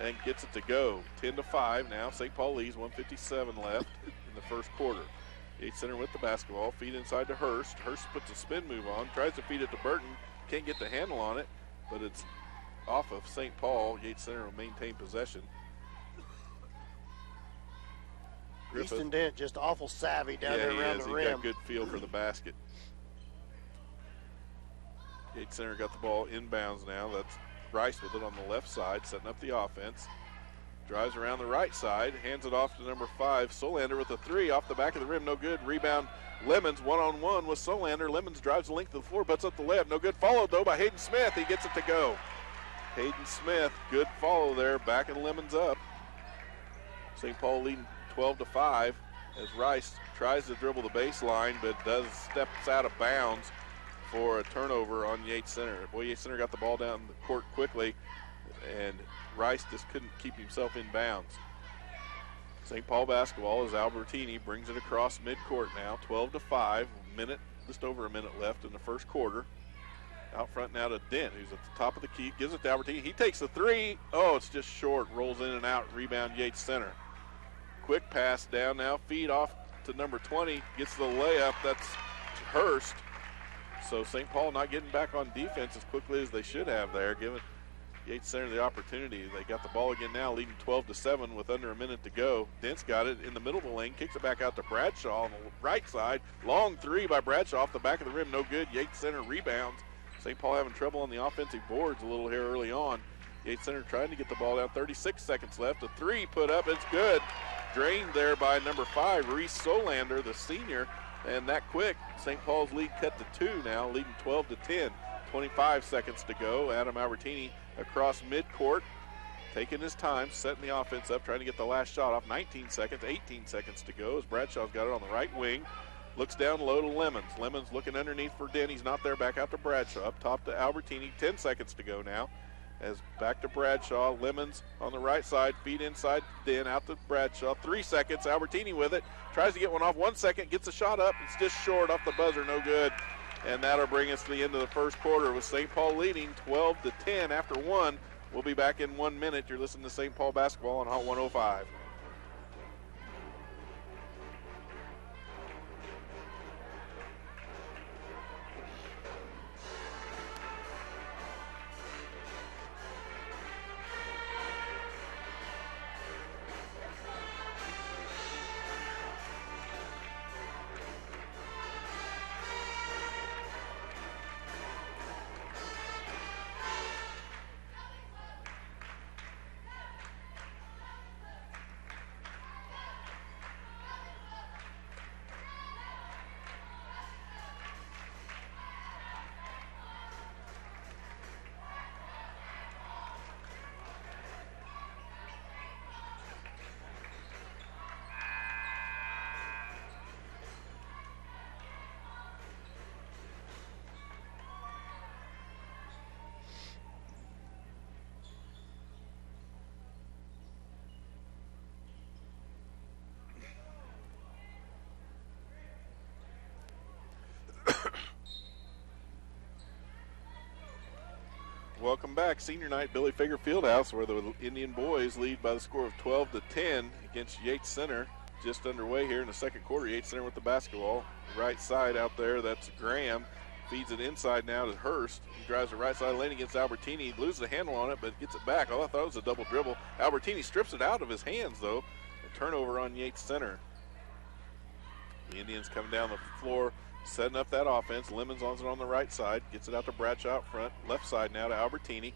and gets it to go. 10-5 now. St. Paul leads, 1:57 left in the first quarter. Yates Center with the basketball. Feed inside to Hurst. Hurst puts a spin move on, tries to feed it to Burton. Can't get the handle on it, but it's off of St. Paul. Yates Center will maintain possession. Easton Dent just awful savvy down there around the rim. He got good feel for the basket. Yates Center got the ball inbounds now. That's Rice with it on the left side, setting up the offense. Drives around the right side, hands it off to number 5, Solander with a 3 off the back of the rim, no good. Rebound, Lemons one-on-one with Solander. Lemons drives the length of the floor, butts up the layup, no good. Followed though by Hayden Smith, he gets it to go. Hayden Smith, good follow there, backing Lemons up. St. Paul leading 12-5 as Rice tries to dribble the baseline, but steps out of bounds for a turnover on Yates Center. Boy, Yates Center got the ball down the court quickly, and Rice just couldn't keep himself in bounds. St. Paul basketball as Albertini brings it across midcourt now, 12-5, just over a minute left in the first quarter. Out front now to Dent, who's at the top of the key, gives it to Albertini. He takes the 3. Oh, it's just short, rolls in and out, rebound Yates Center. quick pass down now. Feed off to number 20. Gets the layup. That's Hurst. So St. Paul not getting back on defense as quickly as they should have there, giving Yates Center the opportunity. They got the ball again now, leading 12-7 with under a minute to go. Dent's got it in the middle of the lane, kicks it back out to Bradshaw on the right side. Long three by Bradshaw off the back of the rim, no good. Yates Center rebounds. St. Paul having trouble on the offensive boards a little here early on. Yates Center trying to get the ball down, 36 seconds left. A three put up, it's good. Drained there by number 5, Reese Solander, the senior. And that quick, St. Paul's lead cut to 2 now, leading 12-10. 25 seconds to go. Adam Albertini across midcourt, taking his time, setting the offense up, trying to get the last shot off. 19 seconds, 18 seconds to go as Bradshaw's got it on the right wing. Looks down low to Lemons. Lemons looking underneath for Den. He's not there. Back out to Bradshaw. Up top to Albertini. 10 seconds to go now. As back to Bradshaw. Lemons on the right side. Feed inside Den. Out to Bradshaw. 3 seconds. Albertini with it. Tries to get one off. 1 second. Gets a shot up. It's just short off the buzzer. No good. And that'll bring us to the end of the first quarter with St. Paul leading 12-10 after 1. We'll be back in 1 minute. You're listening to St. Paul basketball on Hot 105. Welcome back. Senior night, Billy Fager Fieldhouse, where the Indian boys lead by the score of 12-10 against Yates Center. Just underway here in the second quarter. Yates Center with the basketball. Right side out there, that's Graham. Feeds it inside now to Hurst. He drives the right side lane against Albertini. He loses a handle on it, but gets it back. Oh, I thought it was a double dribble. Albertini strips it out of his hands, though. A turnover on Yates Center. The Indians coming down the floor, setting up that offense. Lemons on it on the right side. Gets it out to Bradshaw up front. Left side now to Albertini.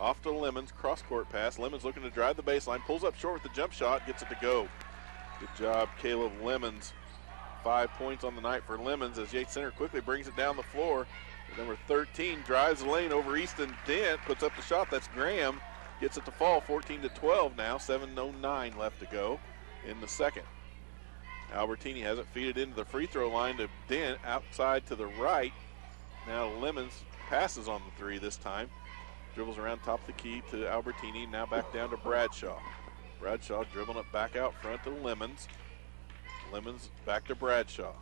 Off to Lemons. Cross-court pass. Lemons looking to drive the baseline. Pulls up short with the jump shot. Gets it to go. Good job, Caleb Lemons. 5 points on the night for Lemons as Yates Center quickly brings it down the floor. Number 13 drives the lane over Easton Dent. Puts up the shot. That's Graham. Gets it to fall. 14-12 now. 7:09 left to go in the second. Albertini has it feeded into the free throw line to Dent outside to the right. Now Lemons passes on the three this time. Dribbles around top of the key to Albertini. Now back down to Bradshaw. Bradshaw dribbling it back out front to Lemons. Lemons back to Bradshaw.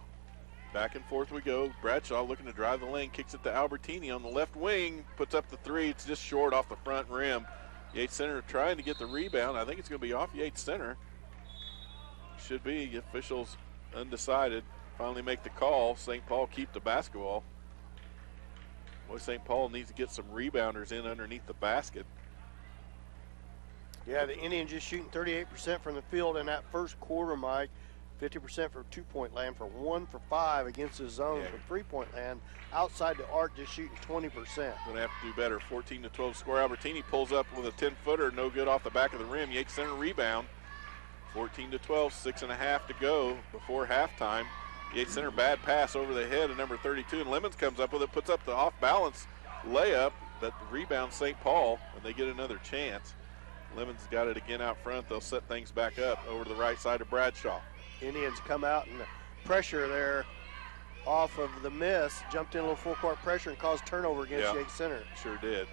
Back and forth we go. Bradshaw looking to drive the lane. Kicks it to Albertini on the left wing. Puts up the three. It's just short off the front rim. Yates Center trying to get the rebound. I think it's going to be off Yates Center. Should be. Officials undecided. Finally make the call. St. Paul keep the basketball. Boy, St. Paul needs to get some rebounders in underneath the basket. Yeah, the Indians just shooting 38% from the field in that first quarter, Mike. 50% for two-point land, for 1 for 5 against the zone from three-point land. Outside the arc, just shooting 20%. Going to have to do better. 14-12 score. Albertini pulls up with a 10-footer. No good off the back of the rim. Yates Center rebound. 14-12, 6.5 to go before halftime. Yates Center bad pass over the head of number 32, and Lemons comes up with it, puts up the off-balance layup, but rebounds St. Paul, and they get another chance. Lemons got it again out front. They'll set things back up over to the right side of Bradshaw. Indians come out and the pressure there off of the miss, jumped in a little full-court pressure and caused turnover against Yates Center. Sure did.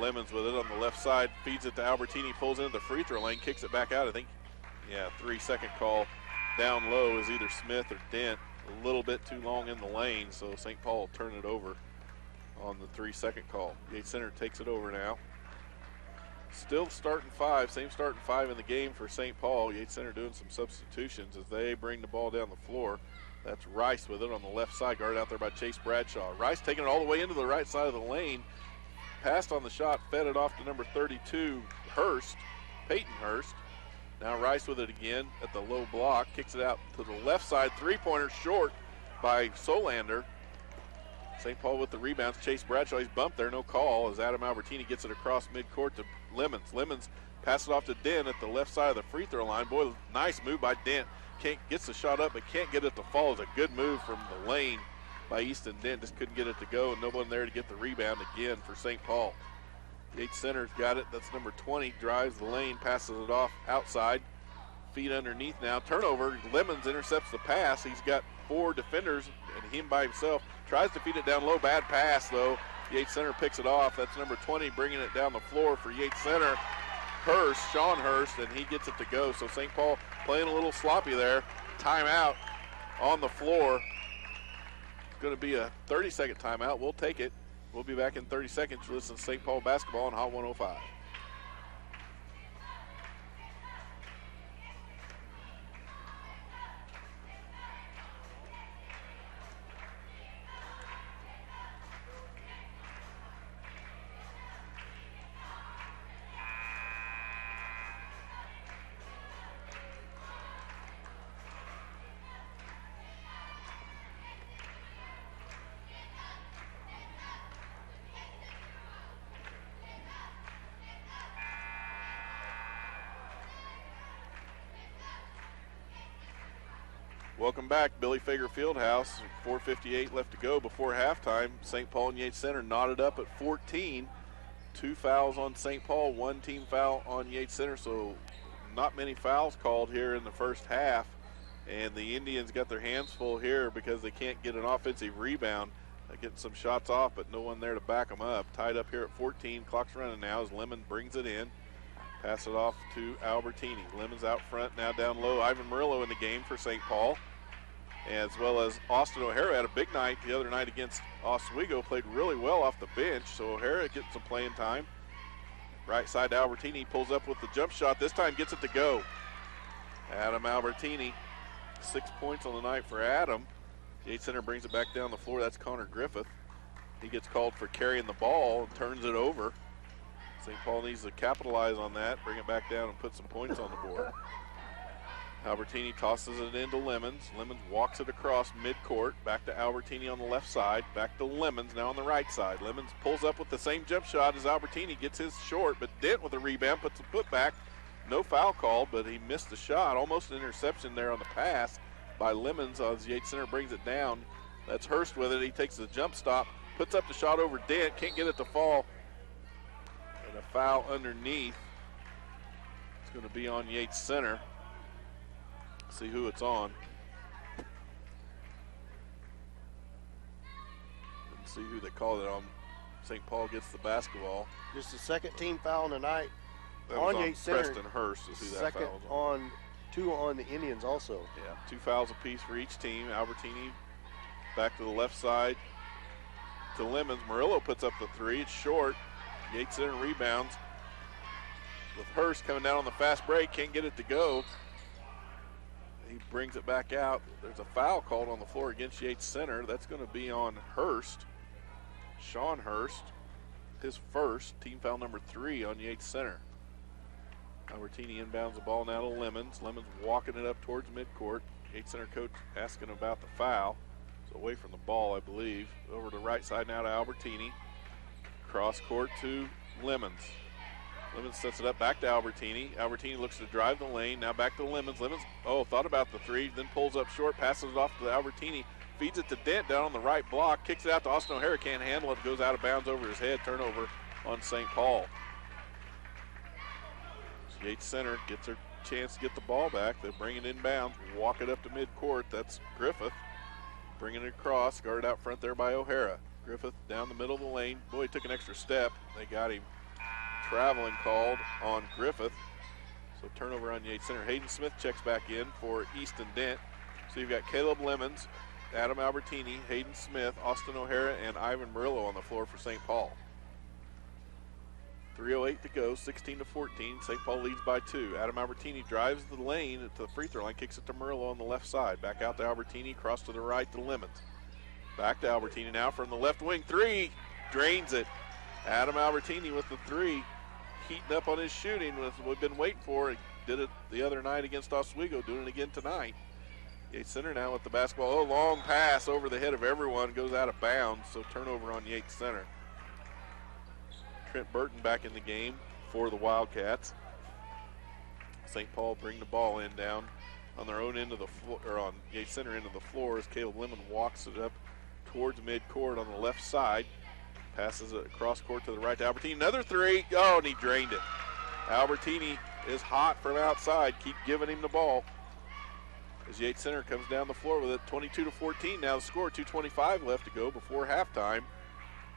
Lemons with it on the left side, feeds it to Albertini, pulls into the free throw lane, kicks it back out. I think, 3-second call down low is either Smith or Dent. A little bit too long in the lane, so St. Paul will turn it over on the 3-second call. Yates Center takes it over now. Still starting five, same starting five in the game for St. Paul. Yates Center doing some substitutions as they bring the ball down the floor. That's Rice with it on the left side, guarded out there by Chase Bradshaw. Rice taking it all the way into the right side of the lane. Passed on the shot, fed it off to number 32, Hurst, Peyton Hurst. Now Rice with it again at the low block, kicks it out to the left side. Three-pointer short by Solander. St. Paul with the rebounds. Chase Bradshaw, he's bumped there, no call, as Adam Albertini gets it across midcourt to Lemons. Lemons passes it off to Dent at the left side of the free throw line. Boy, nice move by Dent. Gets the shot up, but can't get it to fall. It's a good move from the lane by Easton Dent. Just couldn't get it to go, and no one there to get the rebound again for St. Paul. Yates Center's got it. That's number 20. Drives the lane, passes it off outside. Feet underneath now. Turnover. Lemons intercepts the pass. He's got 4 defenders, and him by himself. Tries to feed it down low. Bad pass, though. Yates Center picks it off. That's number 20 bringing it down the floor for Yates Center. Hurst, Sean Hurst, and he gets it to go. So St. Paul playing a little sloppy there. Timeout on the floor. It's going to be a 30-second timeout. We'll take it. We'll be back in 30 seconds. You listen to St. Paul basketball on Hot 105. Welcome back, Billy Fager Fieldhouse. 4:58 left to go before halftime. St. Paul and Yates Center knotted up at 14. 2 fouls on St. Paul, 1 team foul on Yates Center, so not many fouls called here in the first half. And the Indians got their hands full here because they can't get an offensive rebound. They're getting some shots off, but no one there to back them up. Tied up here at 14. Clock's running now as Lemon brings it in. Pass it off to Albertini. Lemon's out front, now down low. Ivan Murillo in the game for St. Paul, as well as Austin O'Hara had a big night the other night against Oswego. Played really well off the bench, so O'Hara gets some playing time. Right side to Albertini, pulls up with the jump shot. This time gets it to go. Adam Albertini, 6 points on the night for Adam. Yates Center brings it back down the floor. That's Connor Griffith. He gets called for carrying the ball and turns it over. St. Paul needs to capitalize on that, bring it back down and put some points on the board. Albertini tosses it into Lemons. Lemons walks it across midcourt, back to Albertini on the left side, back to Lemons now on the right side. Lemons pulls up with the same jump shot as Albertini, gets his short, but Dent with a rebound, puts a foot back. No foul called, but he missed the shot. Almost an interception there on the pass by Lemons as Yates Center brings it down. That's Hurst with it. He takes the jump stop, puts up the shot over Dent, can't get it to fall. And a foul underneath. It's going to be on Yates Center. See who it's on. And see who they called it on. St. Paul gets the basketball. Just the second team foul tonight That on was on Yates Center. Preston Hurst is who that Second foul was on. 2 on the Indians also. Yeah, 2 fouls apiece for each team. Albertini back to the left side to Lemons. Murillo puts up the 3. It's short. Yates Center rebounds. With Hurst coming down on the fast break, can't get it to go. He brings it back out. There's a foul called on the floor against Yates Center. That's going to be on Hurst. Sean Hurst, his first, team foul number 3 on Yates Center. Albertini inbounds the ball now to Lemons. Lemons walking it up towards midcourt. Yates Center coach asking about the foul. It's away from the ball, I believe. Over to the right side now to Albertini. Cross court to Lemons. Lemons sets it up back to Albertini. Albertini looks to drive the lane. Now back to Lemons. Lemons, thought about the 3, then pulls up short, passes it off to Albertini. Feeds it to Dent down on the right block. Kicks it out to Austin O'Hara. Can't handle it. Goes out of bounds over his head. Turnover on St. Paul. So Yates Center gets their chance to get the ball back. They bring it inbounds. Walk it up to midcourt. That's Griffith. Bringing it across. Guarded out front there by O'Hara. Griffith down the middle of the lane. Boy, he took an extra step. They got him. Traveling called on Griffith. So turnover on Yates Center. Hayden Smith checks back in for Easton Dent. So you've got Caleb Lemons, Adam Albertini, Hayden Smith, Austin O'Hara, and Ivan Murillo on the floor for St. Paul. 3:08 to go, 16-14. St. Paul leads by 2. Adam Albertini drives the lane to the free throw line, kicks it to Murillo on the left side. Back out to Albertini, cross to the right to Lemons. Back to Albertini now from the left wing. 3, drains it. Adam Albertini with the 3, heating up on his shooting. We've been waiting for it. Did it the other night against Oswego, doing it again tonight. Yates Center now with the basketball. Oh, long pass over the head of everyone, goes out of bounds, so turnover on Yates Center. Trent Burton back in the game for the Wildcats. St. Paul bring the ball in down on their own end of the floor, or on Yates Center end of the floor, as Caleb Lemon walks it up towards midcourt on the left side. Passes it across court to the right to Albertini. Another 3. Oh, and he drained it. Albertini is hot from outside. Keep giving him the ball. As Yates Center comes down the floor with it, 22-14. Now the score, 2:25 left to go before halftime.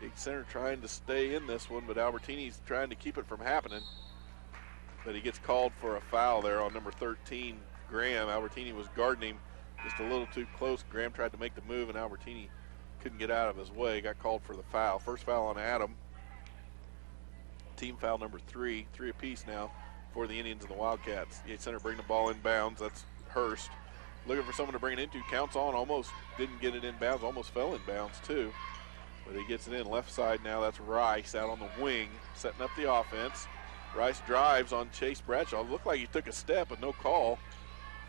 Yates Center trying to stay in this one, but Albertini's trying to keep it from happening. But he gets called for a foul there on number 13, Graham. Albertini was guarding him just a little too close. Graham tried to make the move, and Albertini couldn't get out of his way. Got called for the foul. First foul on Adam. Team foul number 3. 3 apiece now for the Indians and the Wildcats. Yates Center bring the ball in bounds. That's Hurst. Looking for someone to bring it into. Counts on. Almost didn't get it in bounds. Almost fell in bounds, too. But he gets it in left side now. That's Rice out on the wing, setting up the offense. Rice drives on Chase Bradshaw. Looked like he took a step, but no call.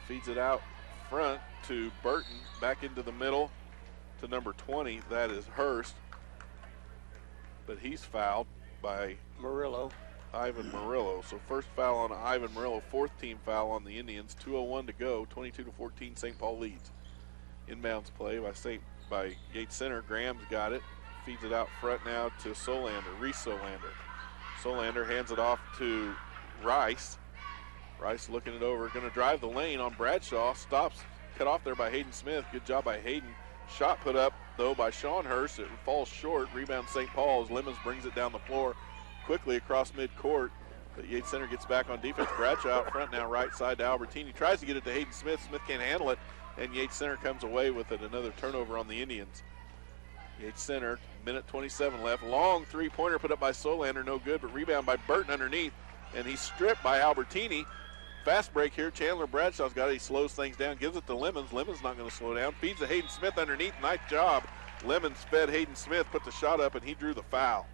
Feeds it out front to Burton. Back into the middle to number 20. That is Hurst. But he's fouled by Murillo. Ivan Murillo. So first foul on Ivan Murillo, 4th team foul on the Indians. 2:01 to go, 22-14. St. Paul leads. Inbounds play by Yates Center. Graham's got it. Feeds it out front now to Solander, Reese Solander. Solander hands it off to Rice. Rice looking it over, going to drive the lane on Bradshaw. Stops, cut off there by Hayden Smith. Good job by Hayden. Shot put up, though, by Sean Hurst. It falls short. Rebound St. Paul as Lemons brings it down the floor quickly across midcourt. But Yates Center gets back on defense. Bradshaw out front now, right side to Albertini. Tries to get it to Hayden Smith. Smith can't handle it, and Yates Center comes away with it. Another turnover on the Indians. Yates Center, minute 27 left. Long three-pointer put up by Solander, no good, but rebound by Burton underneath, and he's stripped by Albertini. Fast break here. Chandler Bradshaw's got it. He slows things down, gives it to Lemons. Lemons not going to slow down. Feeds to Hayden Smith underneath. Nice job. Lemons fed Hayden Smith, put the shot up, and he drew the foul.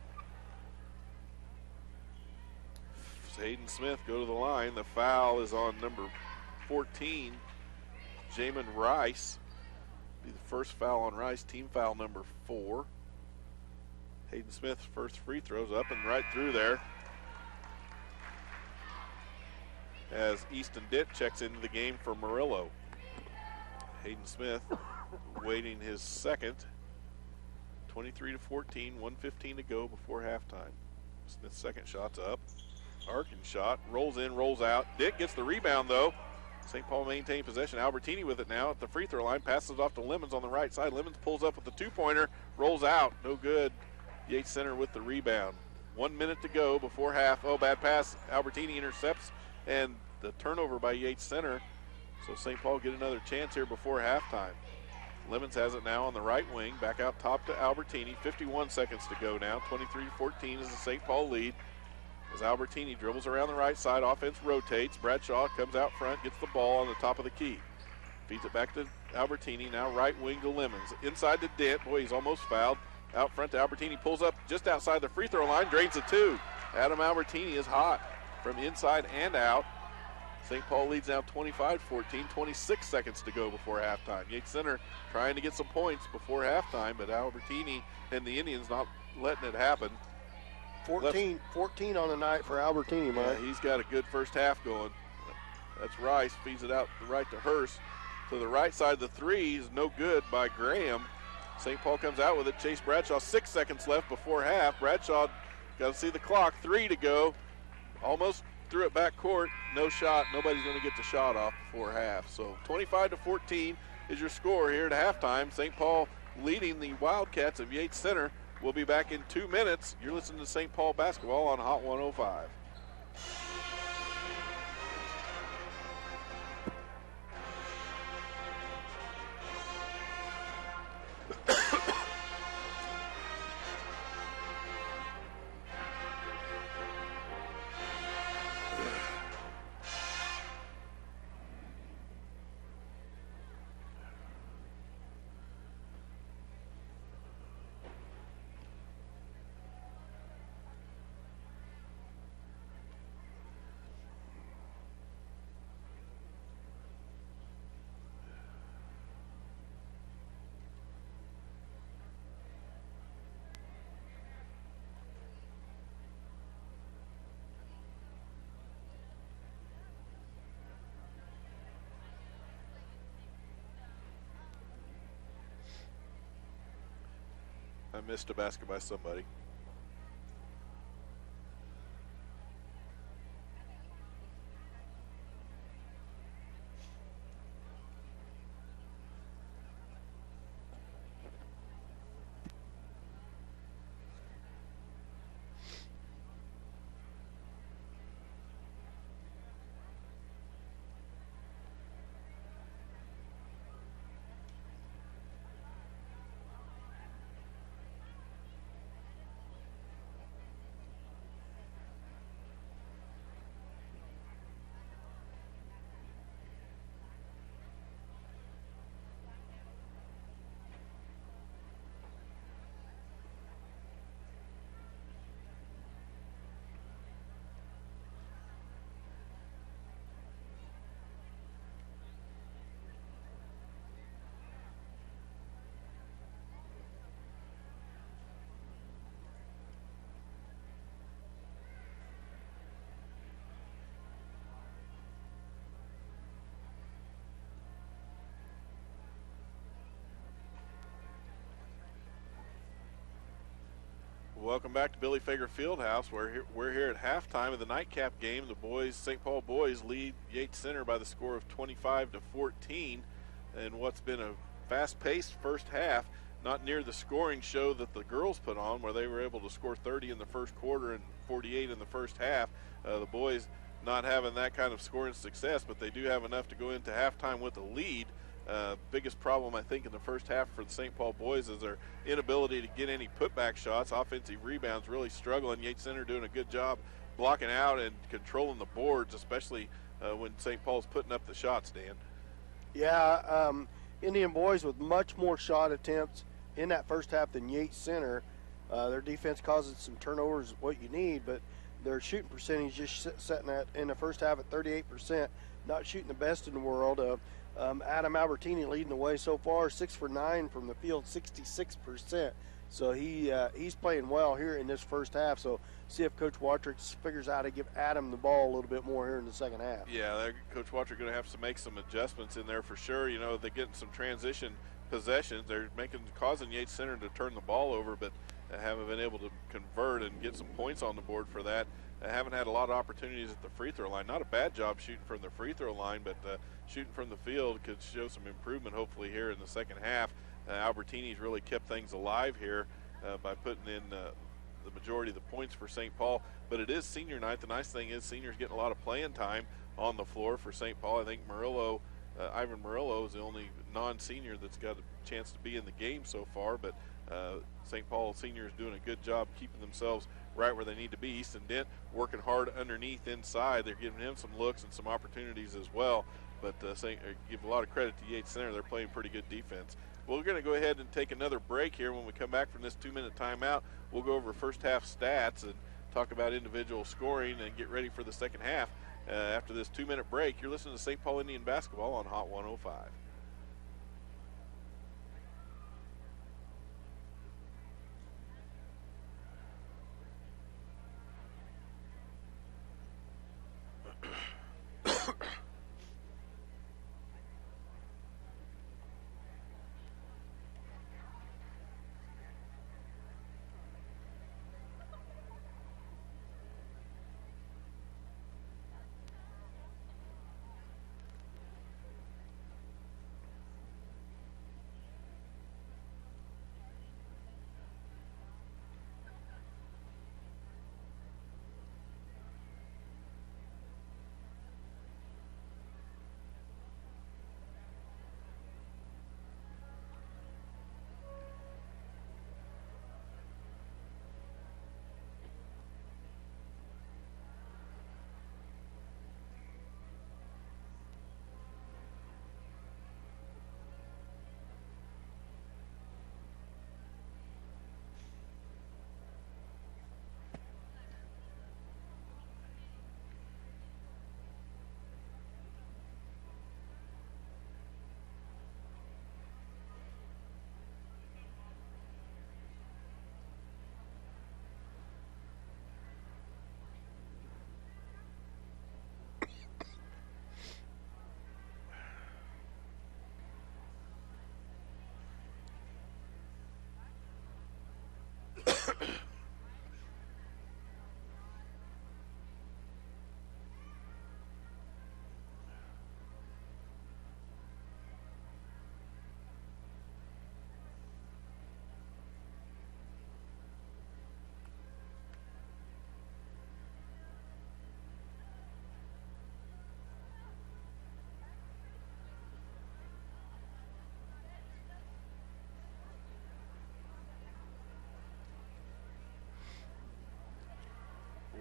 Hayden Smith go to the line. The foul is on number 14, Jamin Rice. Be the first foul on Rice, team foul number 4. Hayden Smith's first free throws up and right through there. As Easton Ditt checks into the game for Murillo. Hayden Smith waiting his second. 23-14, 1:15 to go before halftime. Smith's second shot's up. Arkin shot, rolls in, rolls out. Dick gets the rebound, though. St. Paul maintained possession. Albertini with it now at the free throw line. Passes off to Lemons on the right side. Lemons pulls up with the two-pointer. Rolls out. No good. Yates Center with the rebound. 1 minute to go before half. Oh, bad pass. Albertini intercepts, and the turnover by Yates Center. So St. Paul get another chance here before halftime. Lemons has it now on the right wing. Back out top to Albertini. 51 seconds to go now. 23-14 is the St. Paul lead. As Albertini dribbles around the right side, offense rotates. Bradshaw comes out front, gets the ball on the top of the key. Feeds it back to Albertini, now right wing to Lemons. Inside to Dent, boy, he's almost fouled. Out front to Albertini, pulls up just outside the free throw line, drains the 2. Adam Albertini is hot from inside and out. St. Paul leads now 25-14, 26 seconds to go before halftime. Yates Center trying to get some points before halftime, but Albertini and the Indians not letting it happen. 14 on the night for Albertini, Mike. Yeah, he's got a good first half going. That's Rice, feeds it out to the right to Hurst. To the right side, the 3 is no good by Graham. St. Paul comes out with it. Chase Bradshaw, 6 seconds left before half. Bradshaw, got to see the clock, 3 to go. Almost threw it back court. No shot. Nobody's going to get the shot off before half. So 25-14 is your score here at halftime. St. Paul leading the Wildcats of Yates Center. We'll be back in 2 minutes. You're listening to St. Paul basketball on Hot 105. I missed a basket by somebody. Welcome back to Billy Fager Fieldhouse. We're here at halftime of the nightcap game. The boys, St. Paul boys, lead Yates Center by the score of 25-14 in what's been a fast-paced first half. Not near the scoring show that the girls put on, where they were able to score 30 in the first quarter and 48 in the first half. The boys not having that kind of scoring success, but they do have enough to go into halftime with a lead. Biggest problem, I think, in the first half for the St. Paul boys is their inability to get any putback shots. Offensive rebounds really struggling. Yates Center doing a good job blocking out and controlling the boards, especially when St. Paul's putting up the shots, Dan. Yeah, Indian boys with much more shot attempts in that first half than Yates Center. Their defense causes some turnovers, what you need, but their shooting percentage just sitting at in the first half at 38%, not shooting the best in the world. Adam Albertini leading the way so far, 6 for 9 from the field, 66%. So he's playing well here in this first half. So see if Coach Watrix figures out how to give Adam the ball a little bit more here in the second half. Yeah, Coach Watrix going to have to make some adjustments in there for sure. You know, they're getting some transition possessions. They're causing Yates Center to turn the ball over, but haven't been able to convert and get some points on the board for that. Haven't had a lot of opportunities at the free throw line. Not a bad job shooting from the free throw line, but shooting from the field could show some improvement hopefully here in the second half. Albertini's really kept things alive here by putting in the majority of the points for St. Paul. But it is senior night. The nice thing is seniors getting a lot of playing time on the floor for St. Paul. I think Ivan Murillo is the only non-senior that's got a chance to be in the game so far, but St. Paul seniors doing a good job keeping themselves right where they need to be. Easton Dent working hard underneath inside. They're giving him some looks and some opportunities as well. But give a lot of credit to Yates Center. They're playing pretty good defense. Well, we're going to go ahead and take another break here. When we come back from this 2-minute timeout, we'll go over first half stats and talk about individual scoring and get ready for the second half. After this 2-minute break, you're listening to St. Paul Indian Basketball on Hot 105.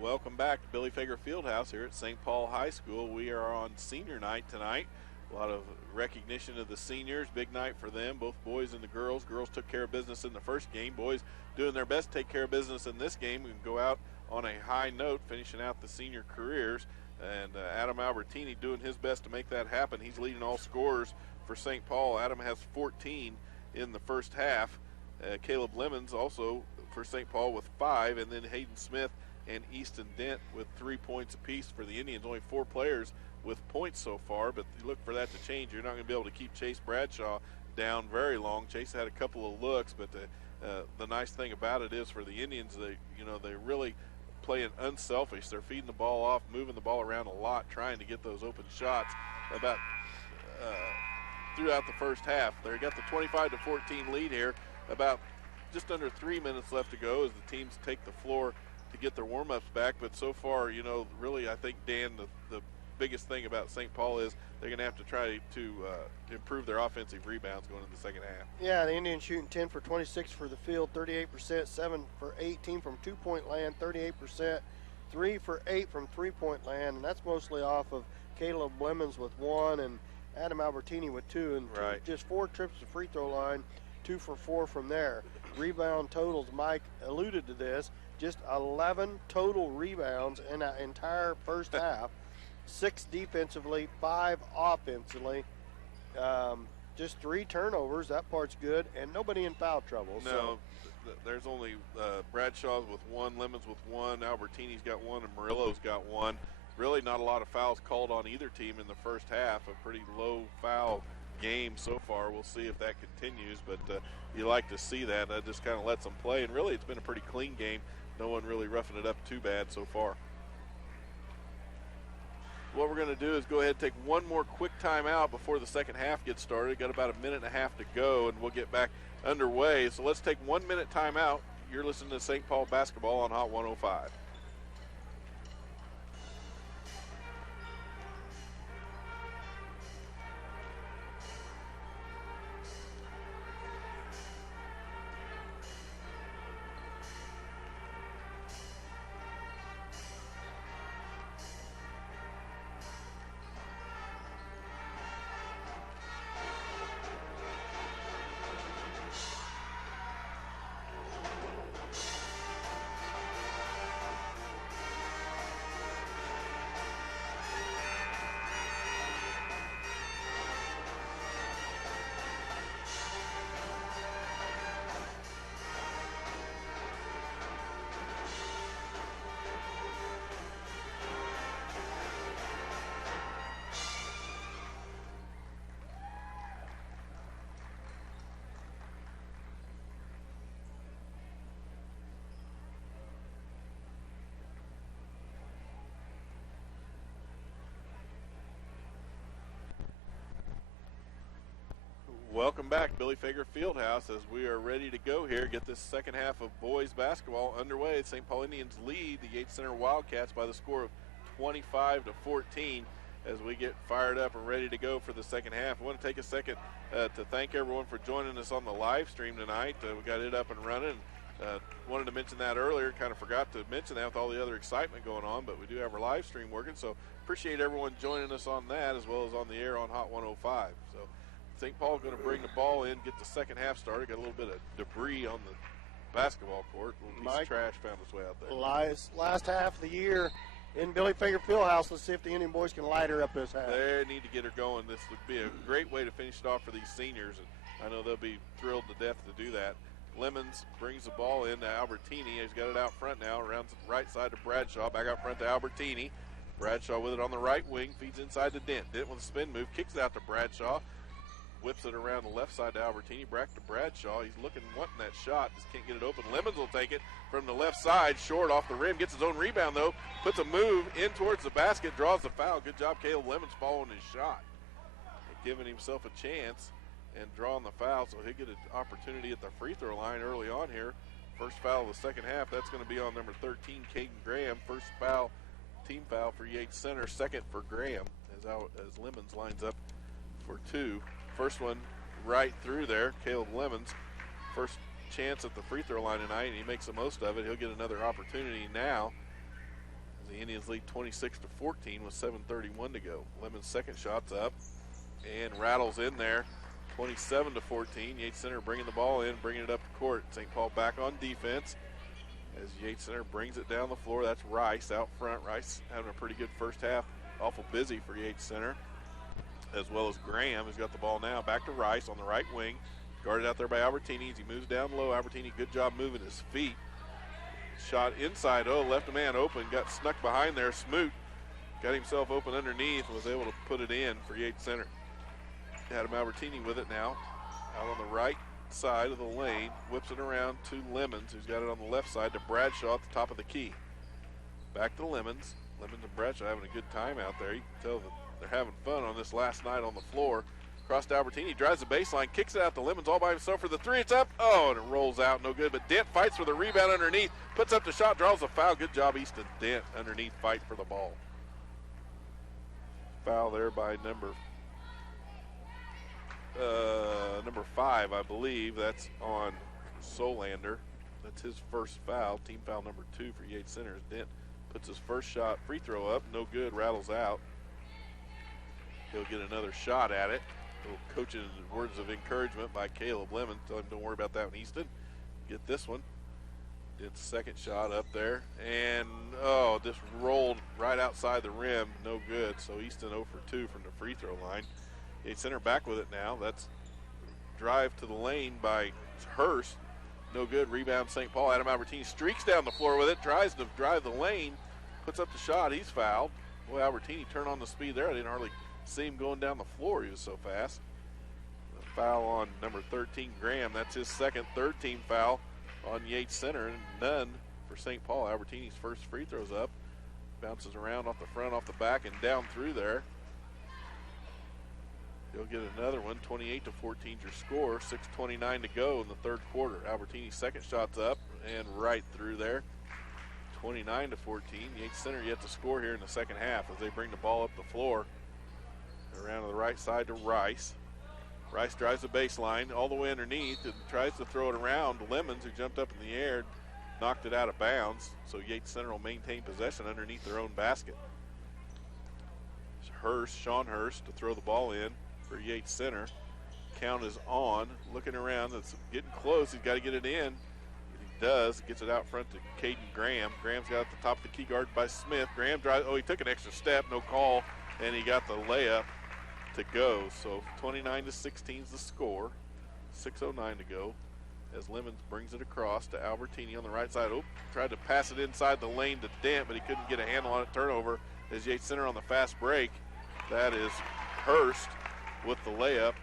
Welcome back to Billy Fager Fieldhouse here at St. Paul High School. We are on senior night tonight. A lot of recognition of the seniors. Big night for them, both boys and the girls. Girls took care of business in the first game. Boys doing their best to take care of business in this game and go out on a high note, finishing out the senior careers. And Adam Albertini doing his best to make that happen. He's leading all scorers for St. Paul. Adam has 14 in the first half. Caleb Lemons also for St. Paul with 5, and then Hayden Smith and Easton Dent with 3 points apiece for the Indians. Only 4 players with points so far, but you look for that to change. You're not going to be able to keep Chase Bradshaw down very long. Chase had a couple of looks, but the nice thing about it is for the Indians, they really playing unselfish. They're feeding the ball off, moving the ball around a lot, trying to get those open shots about throughout the first half. They got the 25-14 lead here. About just under 3 minutes left to go as the teams take the floor to get their warm-ups back. But so far, really I think, Dan, the biggest thing about St. Paul is they're going to have to try to improve their offensive rebounds going into the second half. Yeah, the Indians shooting 10 for 26 for the field, 38%, 7 for 18 from two-point land, 38%, 3 for 8 from three-point land, and that's mostly off of Caleb Lemons with 1 and Adam Albertini with 2, and right. Just 4 trips to free throw line, 2 for 4 from there. Rebound totals, Mike alluded to this, just 11 total rebounds in an entire first half, 6 defensively, 5 offensively, just 3 turnovers. That part's good, and nobody in foul trouble. No, so. There's only Bradshaw's with 1, Lemons with 1, Albertini's got 1, and Murillo's got 1. Really not a lot of fouls called on either team in the first half. A pretty low foul game so far. We'll see if that continues, but you like to see that. That just kind of lets them play, and really it's been a pretty clean game. No one really roughing it up too bad so far. What we're going to do is go ahead and take one more quick timeout before the second half gets started. Got about a minute and a half to go, and we'll get back underway. So let's take 1 minute timeout. You're listening to St. Paul basketball on Hot 105. Welcome back, Billy Fager Fieldhouse, as we are ready to go here. Get this second half of boys basketball underway. St. Paul Indians lead the Yates Center Wildcats by the score of 25-14 as we get fired up and ready to go for the second half. I want to take a second to thank everyone for joining us on the live stream tonight. We got it up and running. Wanted to mention that earlier, kind of forgot to mention that with all the other excitement going on, but we do have our live stream working, so appreciate everyone joining us on that as well as on the air on Hot 105. So St. Paul's going to bring the ball in, get the second half started. Got a little bit of debris on the basketball court. A little piece of trash found its way out there. Last half of the year in Billy Fager Fieldhouse. Let's see if the Indian boys can light her up this half. They need to get her going. This would be a great way to finish it off for these seniors, and I know they'll be thrilled to death to do that. Lemons brings the ball in to Albertini. He's got it out front now, around the right side to Bradshaw. Back out front to Albertini. Bradshaw with it on the right wing, feeds inside to Dent. Dent with a spin move, kicks it out to Bradshaw. Whips it around the left side to Albertini, back to Bradshaw. He's wanting that shot, just can't get it open. Lemons will take it from the left side, short off the rim, gets his own rebound though, puts a move in towards the basket, draws the foul. Good job, Caleb Lemons following his shot, and giving himself a chance and drawing the foul, so he'll get an opportunity at the free throw line early on here. First foul of the second half, that's going to be on number 13, Caden Graham. First foul, team foul for Yates Center, second for Graham as Lemons lines up for 2. First one right through there, Caleb Lemons. First chance at the free throw line tonight, and he makes the most of it. He'll get another opportunity now The Indians lead 26-14 with 7:31 to go. Lemon's second shot's up and rattles in there. 27-14. Yates Center bringing the ball in, bringing it up to court. St. Paul back on defense as Yates Center brings it down the floor. That's Rice out front. Rice having a pretty good first half. Awful busy for Yates Center, as well as Graham, who's got the ball now. Back to Rice on the right wing. Guarded out there by Albertini as he moves down low. Albertini, good job moving his feet. Shot inside. Oh, left a man open. Got snuck behind there. Smoot got himself open underneath and was able to put it in for Yates Center. Adam Albertini with it now. Out on the right side of the lane. Whips it around to Lemons, who's got it on the left side, to Bradshaw at the top of the key. Back to Lemons. Lemons and Bradshaw having a good time out there. You can tell that they're having fun on this last night on the floor. Cross to Albertini, drives the baseline, kicks it out to Lemons all by himself for the three. It's up. Oh, and it rolls out. No good. But Dent fights for the rebound underneath. Puts up the shot, draws a foul. Good job, Easton Dent underneath, fight for the ball. Foul there by number 5, I believe. That's on Solander. That's his first foul. Team foul number 2 for Yates Center. Dent puts his first shot, free throw up. No good. Rattles out. He'll get another shot at it. Little coaching words of encouragement by Caleb Lemon. Tell him don't worry about that one, Easton. Get this one. Did second shot up there. And, oh, just rolled right outside the rim. No good. So Easton 0 for 2 from the free throw line. Yates Center back with it now. That's drive to the lane by Hurst. No good. Rebound St. Paul. Adam Albertini streaks down the floor with it. Tries to drive the lane. Puts up the shot. He's fouled. Boy, Albertini turned on the speed there. I didn't hardly see him going down the floor. He was so fast. A foul on number 13, Graham. That's his second, third team foul on Yates Center. And none for St. Paul. Albertini's first free throw's up. Bounces around off the front, off the back, and down through there. He'll get another one. 28-14 your score. 6:29 to go in the third quarter. Albertini's second shot's up and right through there. 29-14. Yates Center yet to score here in the second half as they bring the ball up the floor. Around to the right side to Rice. Rice drives the baseline all the way underneath and tries to throw it around to Lemons, who jumped up in the air, knocked it out of bounds. So Yates Center will maintain possession underneath their own basket. Sean Hurst to throw the ball in for Yates Center. Count is on. Looking around, it's getting close. He's got to get it in. He does. Gets it out front to Caden Graham. Graham's got at the top of the key, guarded by Smith. Graham drives. Oh, he took an extra step. No call. And he got the layup to go. So 29-16 is the score. 6:09 to go as Lemons brings it across to Albertini on the right side. Oh, tried to pass it inside the lane to Dent, but he couldn't get a handle on it. Turnover as Yates Center on the fast break. That is Hurst with the layup.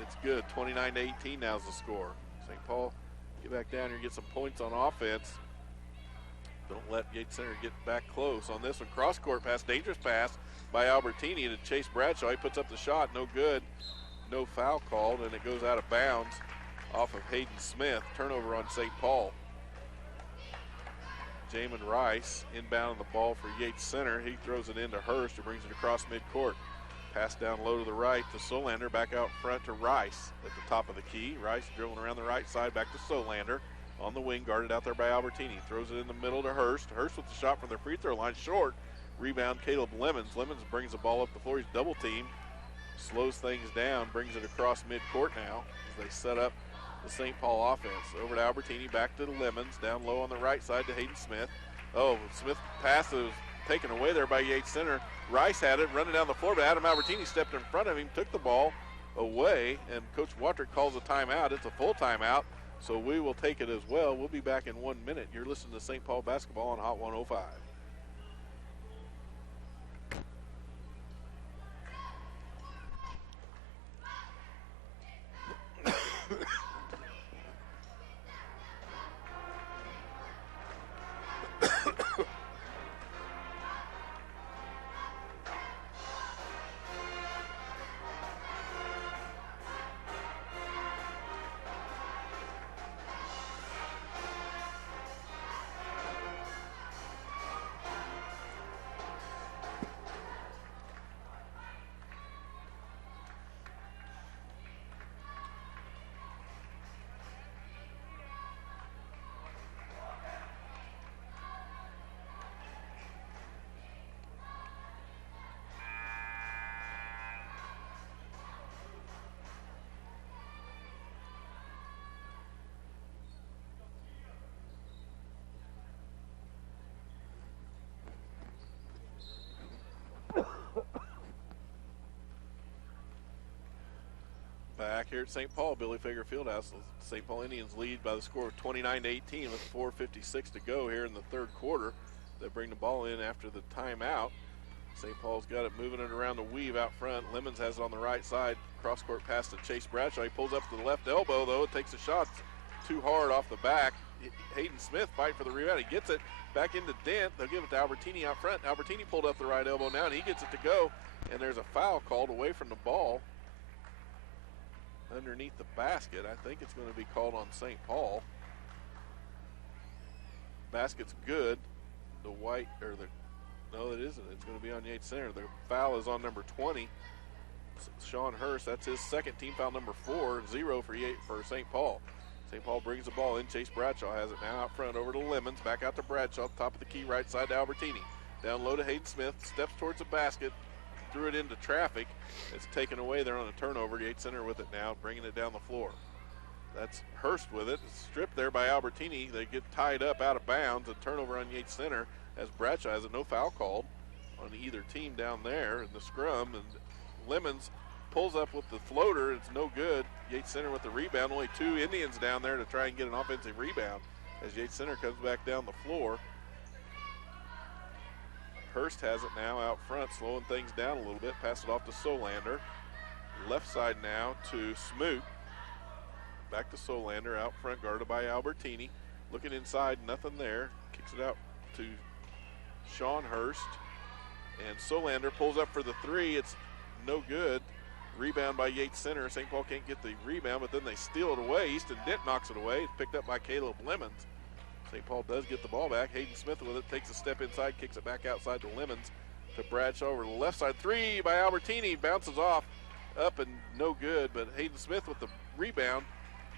It's good. 29-18 now is the score. St. Paul, get back down here and get some points on offense. Don't let Yates Center get back close on this one. Cross-court pass, dangerous pass by Albertini to Chase Bradshaw. He puts up the shot, no good. No foul called, and it goes out of bounds off of Hayden Smith. Turnover on St. Paul. Jamin Rice inbounding the ball for Yates Center. He throws it into Hurst, who brings it across midcourt. Pass down low to the right to Solander, back out front to Rice at the top of the key. Rice dribbling around the right side, back to Solander. On the wing, guarded out there by Albertini. Throws it in the middle to Hurst. Hurst with the shot from the free throw line, short. Rebound, Caleb Lemons. Lemons brings the ball up the floor. He's double teamed. Slows things down, brings it across midcourt now as they set up the St. Paul offense. Over to Albertini, back to the Lemons. Down low on the right side to Hayden Smith. Oh, Smith pass was taken away there by Yates Center. Rice had it, running down the floor, but Adam Albertini stepped in front of him, took the ball away, and Coach Watrick calls a timeout. It's a full timeout, so we will take it as well. We'll be back in 1 minute. You're listening to St. Paul basketball on Hot 105. back here at St. Paul, Billy Fager Fieldhouse. The St. Paul Indians lead by the score of 29-18 with 4:56 to go here in the third quarter. They bring the ball in after the timeout. St. Paul's got it moving it around the weave out front. Lemons has it on the right side. Cross-court pass to Chase Bradshaw. He pulls up to the left elbow, though. It takes a shot too hard off the back. Hayden Smith fighting for the rebound. He gets it back into Dent. They'll give it to Albertini out front. Albertini pulled up the right elbow now, and he gets it to go. And there's a foul called away from the ball underneath the basket. I think it's going to be called on St. Paul. Basket's good. The white, or the, no, it isn't. It's going to be on Yates Center. The foul is on number 20, Sean Hurst. That's his second team foul, number 4, 0 for St. Paul. St. Paul brings the ball in. Chase Bradshaw has it now out front over to Lemons. Back out to Bradshaw, top of the key, right side to Albertini. Down low to Hayden Smith. Steps towards the basket. Threw it into traffic. It's taken away there on a turnover. Yates Center with it now, bringing it down the floor. That's Hurst with it. It's stripped there by Albertini. They get tied up out of bounds. A turnover on Yates Center as Bradshaw has a no foul called on either team down there in the scrum. And Lemons pulls up with the floater. It's no good. Yates Center with the rebound. Only 2 Indians down there to try and get an offensive rebound as Yates Center comes back down the floor. Hurst has it now out front, slowing things down a little bit. Pass it off to Solander. Left side now to Smoot. Back to Solander, out front, guarded by Albertini. Looking inside, nothing there. Kicks it out to Sean Hurst. And Solander pulls up for the 3. It's no good. Rebound by Yates Center. St. Paul can't get the rebound, but then they steal it away. Easton Dent knocks it away. It's picked up by Caleb Lemons. St. Paul does get the ball back. Hayden Smith with it, takes a step inside, kicks it back outside to Lemons, to Bradshaw over the left side. 3 by Albertini, bounces off, up and no good, but Hayden Smith with the rebound,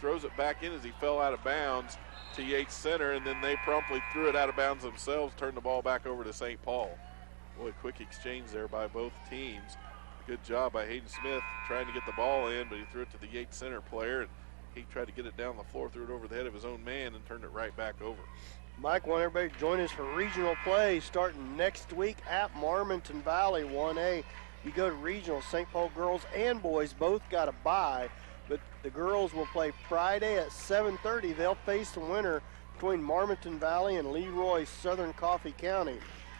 throws it back in as he fell out of bounds to Yates Center, and then they promptly threw it out of bounds themselves, turned the ball back over to St. Paul. Boy, quick exchange there by both teams. Good job by Hayden Smith trying to get the ball in, but he threw it to the Yates Center player, and he tried to get it down the floor, threw it over the head of his own man, and turned it right back over. Mike, want everybody to join us for regional play starting next week at Marmonton Valley 1A. You go to regional, St. Paul girls and boys both got a bye, but the girls will play Friday at 7:30. They'll face the winner between Marmonton Valley and Leroy Southern Coffee County.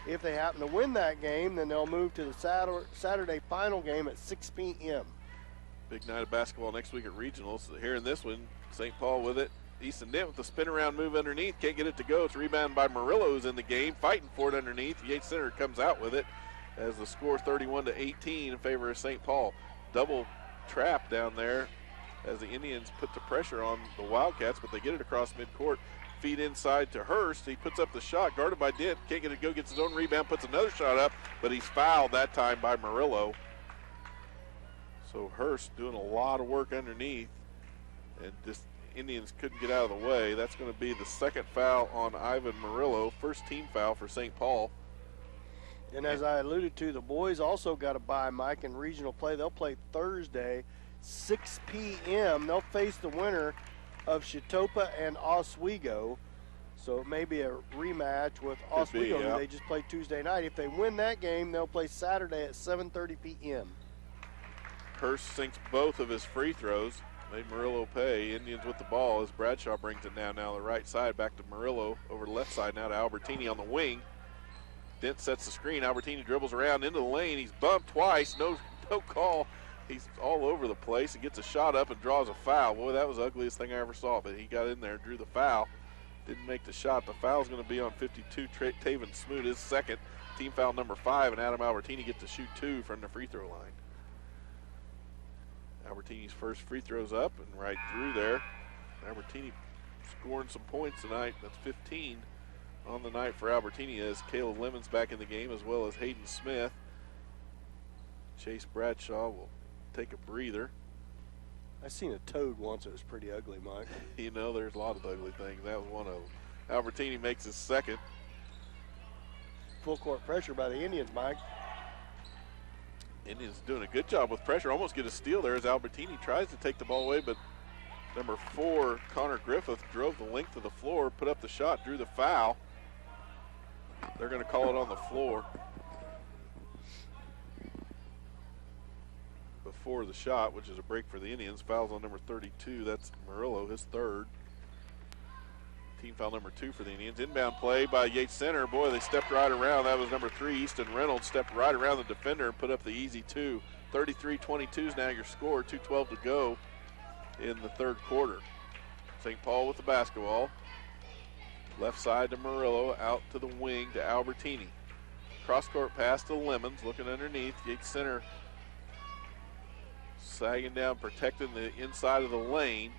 If they happen to win that game, then they'll move to the Saturday final game at 6 p.m. Big night of basketball next week at regionals. Here in this one, St. Paul with it. Easton Dent with the spin around move underneath. Can't get it to go. It's rebounded by Murillo's in the game. Fighting for it underneath. Yates Center comes out with it as the score 31-18 in favor of St. Paul. Double trap down there as the Indians put the pressure on the Wildcats, but they get it across midcourt. Feed inside to Hurst. He puts up the shot, guarded by Dent. Can't get it to go. Gets his own rebound. Puts another shot up, but he's fouled that time by Murillo. So Hurst doing a lot of work underneath, and just Indians couldn't get out of the way. That's going to be the second foul on Ivan Murillo, first team foul for St. Paul. And as I alluded to, the boys also got a bye, Mike, in regional play. They'll play Thursday, 6 p.m. They'll face the winner of Chitopa and Oswego. So it may be a rematch with Oswego. Yeah. They just played Tuesday night. If they win that game, they'll play Saturday at 7:30 p.m. Hurst sinks both of his free throws. Made Murillo pay. Indians with the ball as Bradshaw brings it down now the right side back to Murillo over the left side now to Albertini on the wing. Dent sets the screen. Albertini dribbles around into the lane. He's bumped twice. No call. He's all over the place and gets a shot up and draws a foul. Boy, that was the ugliest thing I ever saw, but he got in there, drew the foul. Didn't make the shot. The foul's going to be on 52, Taven Smoot, his second. Team foul number 5, and Adam Albertini gets to shoot 2 from the free throw line. Albertini's first free throw's up and right through there. Albertini scoring some points tonight. That's 15 on the night for Albertini as Caleb Lemons back in the game as well as Hayden Smith. Chase Bradshaw will take a breather. I seen a toad once. It was pretty ugly, Mike. You know, there's a lot of ugly things. That was one of them. Albertini makes his second. Full court pressure by the Indians, Mike. Indians doing a good job with pressure. Almost get a steal there as Albertini tries to take the ball away, but number 4, Connor Griffith, drove the length of the floor, put up the shot, drew the foul. They're going to call it on the floor. before the shot, which is a break for the Indians. Fouls on number 32. That's Murillo, his third. Team foul number 2 for the Indians. Inbound play by Yates Center. Boy, they stepped right around. That was number 3, Easton Reynolds, stepped right around the defender and put up the easy 2. 33-22 is now your score. 2:12 to go in the third quarter. St. Paul with the basketball. Left side to Murillo, out to the wing to Albertini. Cross-court pass to Lemons, looking underneath. Yates Center sagging down, protecting the inside of the lane.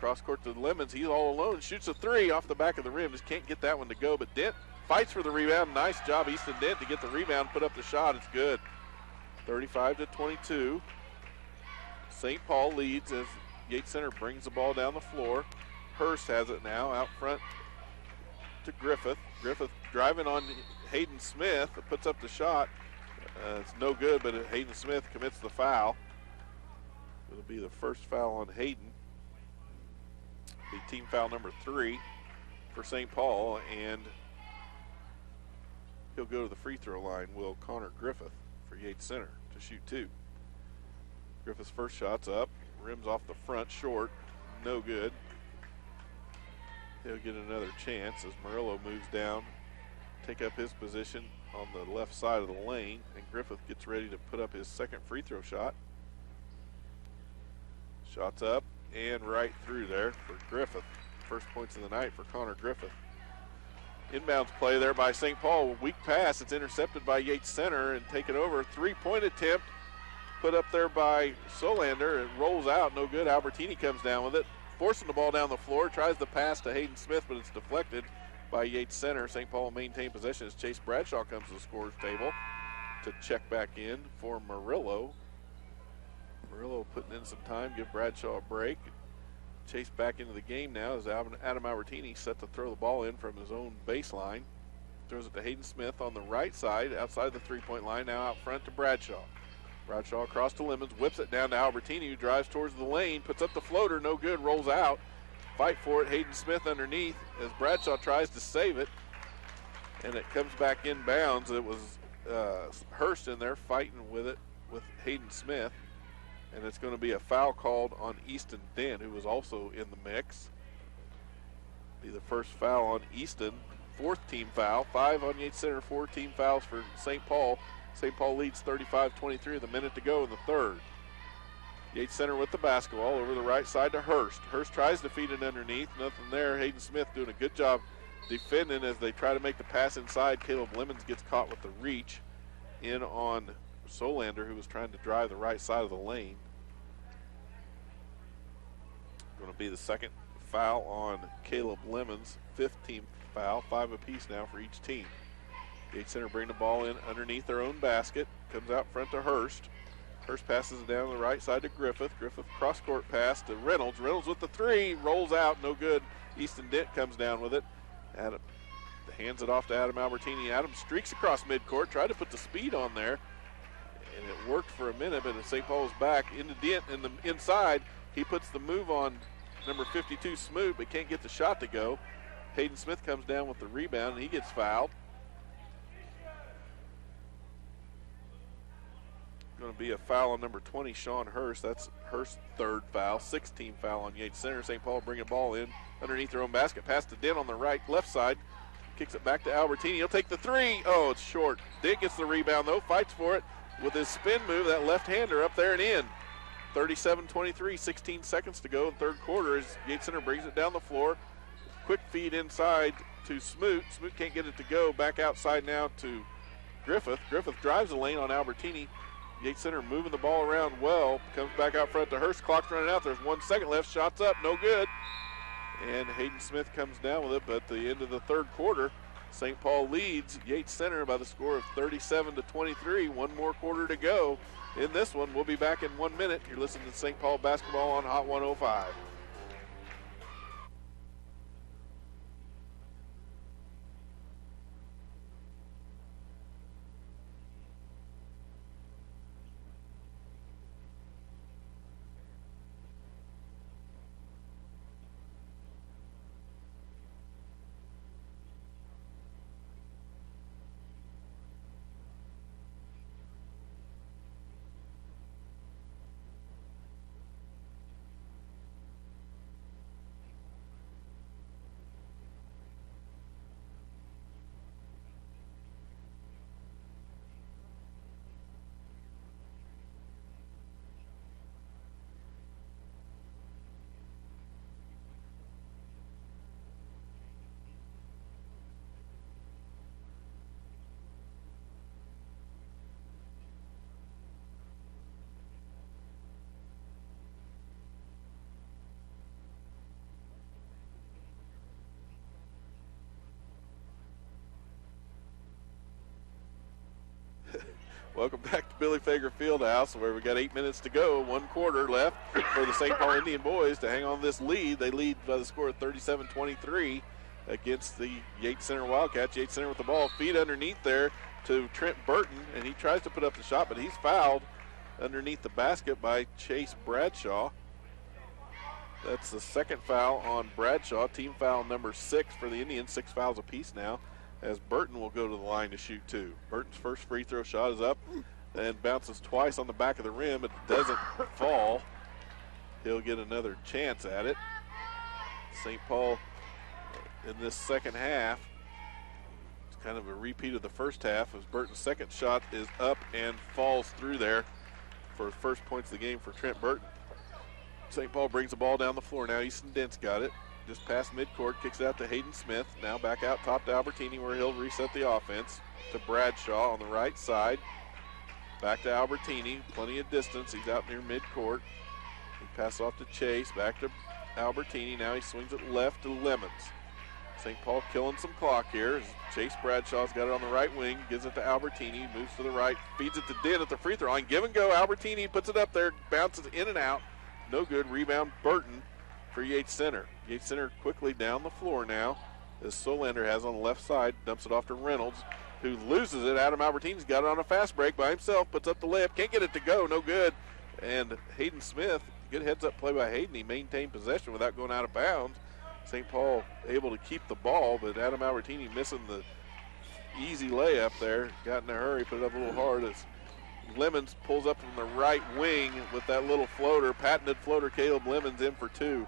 Cross-court to Lemons. He's all alone. Shoots a 3 off the back of the rim. Just can't get that one to go. But Dent fights for the rebound. Nice job, Easton Dent, to get the rebound, put up the shot. It's good. 35-22. St. Paul leads as Yates Center brings the ball down the floor. Hurst has it now out front to Griffith. Griffith driving on Hayden Smith, puts up the shot. It's no good, but Hayden Smith commits the foul. It'll be the first foul on Hayden. Be team foul number 3 for St. Paul, and he'll go to the free throw line, will Connor Griffith for Yates Center to shoot 2. Griffith's first shot's up, rims off the front, short, no good. He'll get another chance as Murillo moves down, take up his position on the left side of the lane, and Griffith gets ready to put up his second free throw shot. Shot's up and right through there for Griffith. First points of the night for Connor Griffith. Inbounds play there by St. Paul. Weak pass. It's intercepted by Yates Center and taken over. 3-point attempt put up there by Solander. It rolls out. No good. Albertini comes down with it. Forcing the ball down the floor. Tries the pass to Hayden Smith, but it's deflected by Yates Center. St. Paul maintain possession as Chase Bradshaw comes to the scorer's table to check back in for Murillo. Murillo putting in some time, give Bradshaw a break. Chase back into the game now as Adam Albertini set to throw the ball in from his own baseline. Throws it to Hayden Smith on the right side, outside the three-point line, now out front to Bradshaw. Bradshaw across to Lemons, whips it down to Albertini, who drives towards the lane, puts up the floater, no good, rolls out. Fight for it, Hayden Smith underneath as Bradshaw tries to save it, and it comes back inbounds. It was Hurst in there fighting with it with Hayden Smith, and it's going to be a foul called on Easton Dent, who was also in the mix. Be the first foul on Easton, 4th team foul, 5 on Yates Center, 4 team fouls for St. Paul. St. Paul leads 35-23 with a minute to go in the third. Yates Center with the basketball over the right side to Hurst. Hurst tries to feed it underneath. Nothing there. Hayden Smith doing a good job defending as they try to make the pass inside. Caleb Lemons gets caught with the reach in on Solander, who was trying to drive the right side of the lane. Going to be the second foul on Caleb Lemons. 5th team foul. 5 apiece now for each team. Yates Center bring the ball in underneath their own basket. Comes out front to Hurst. Hurst passes it down the right side to Griffith. Griffith cross-court pass to Reynolds. Reynolds with the 3, rolls out, no good. Easton Dent comes down with it. Adam hands it off to Adam Albertini. Adam streaks across midcourt, tried to put the speed on there, and it worked for a minute, but St. Paul was back into Dent in the inside. He puts the move on number 52, Smoot, but can't get the shot to go. Hayden Smith comes down with the rebound, and he gets fouled. Going to be a foul on number 20, Sean Hurst. That's Hurst's 3rd foul, 6th team foul on Yates Center. St. Paul bringing the ball in underneath their own basket. Pass to Dent on the left side. Kicks it back to Albertini. He'll take the 3. Oh, it's short. Dent gets the rebound, though. Fights for it with his spin move. That left-hander up there and in. 37-23, 16 seconds to go in third quarter as Yates Center brings it down the floor. Quick feed inside to Smoot. Smoot can't get it to go. Back outside now to Griffith. Griffith drives the lane on Albertini. Yates Center moving the ball around well. Comes back out front to Hurst. Clock's running out. There's 1 second left. Shots up. No good. And Hayden Smith comes down with it. But at the end of the third quarter, St. Paul leads Yates Center by the score of 37-23. 1 more quarter to go in this one. We'll be back in 1 minute. You're listening to St. Paul basketball on Hot 105. Welcome back to Billy Fager Fieldhouse, where we got 8 minutes to go, 1 quarter left for the St. Paul Indian boys to hang on this lead. They lead by the score of 37-23 against the Yates Center Wildcats. Yates Center with the ball, feed underneath there to Trent Burton, and he tries to put up the shot, but he's fouled underneath the basket by Chase Bradshaw. That's the second foul on Bradshaw, team foul number 6 for the Indians, 6 fouls apiece now, as Burton will go to the line to shoot 2. Burton's first free throw shot is up and bounces twice on the back of the rim. It doesn't fall. He'll get another chance at it. St. Paul in this second half, it's kind of a repeat of the first half, as Burton's second shot is up and falls through there for the first points of the game for Trent Burton. St. Paul brings the ball down the floor now. Easton Dent's got it. Just past midcourt, kicks it out to Hayden Smith. Now back out top to Albertini, where he'll reset the offense to Bradshaw on the right side. Back to Albertini, plenty of distance. He's out near midcourt. He passes off to Chase, back to Albertini. Now he swings it left to Lemons. St. Paul killing some clock here. Chase Bradshaw's got it on the right wing, gives it to Albertini, moves to the right, feeds it to Dent at the free throw line. Give and go. Albertini puts it up there, bounces in and out. No good. Rebound Burton for Yates Center. Yates Center quickly down the floor now, as Solander has on the left side, dumps it off to Reynolds, who loses it. Adam Albertini's got it on a fast break by himself, puts up the layup, can't get it to go, no good. And Hayden Smith, good heads-up play by Hayden. He maintained possession without going out of bounds. St. Paul able to keep the ball, but Adam Albertini missing the easy layup there. Got in a hurry, put it up a little hard as Lemons pulls up from the right wing with that little floater, patented floater. Caleb Lemons in for 2.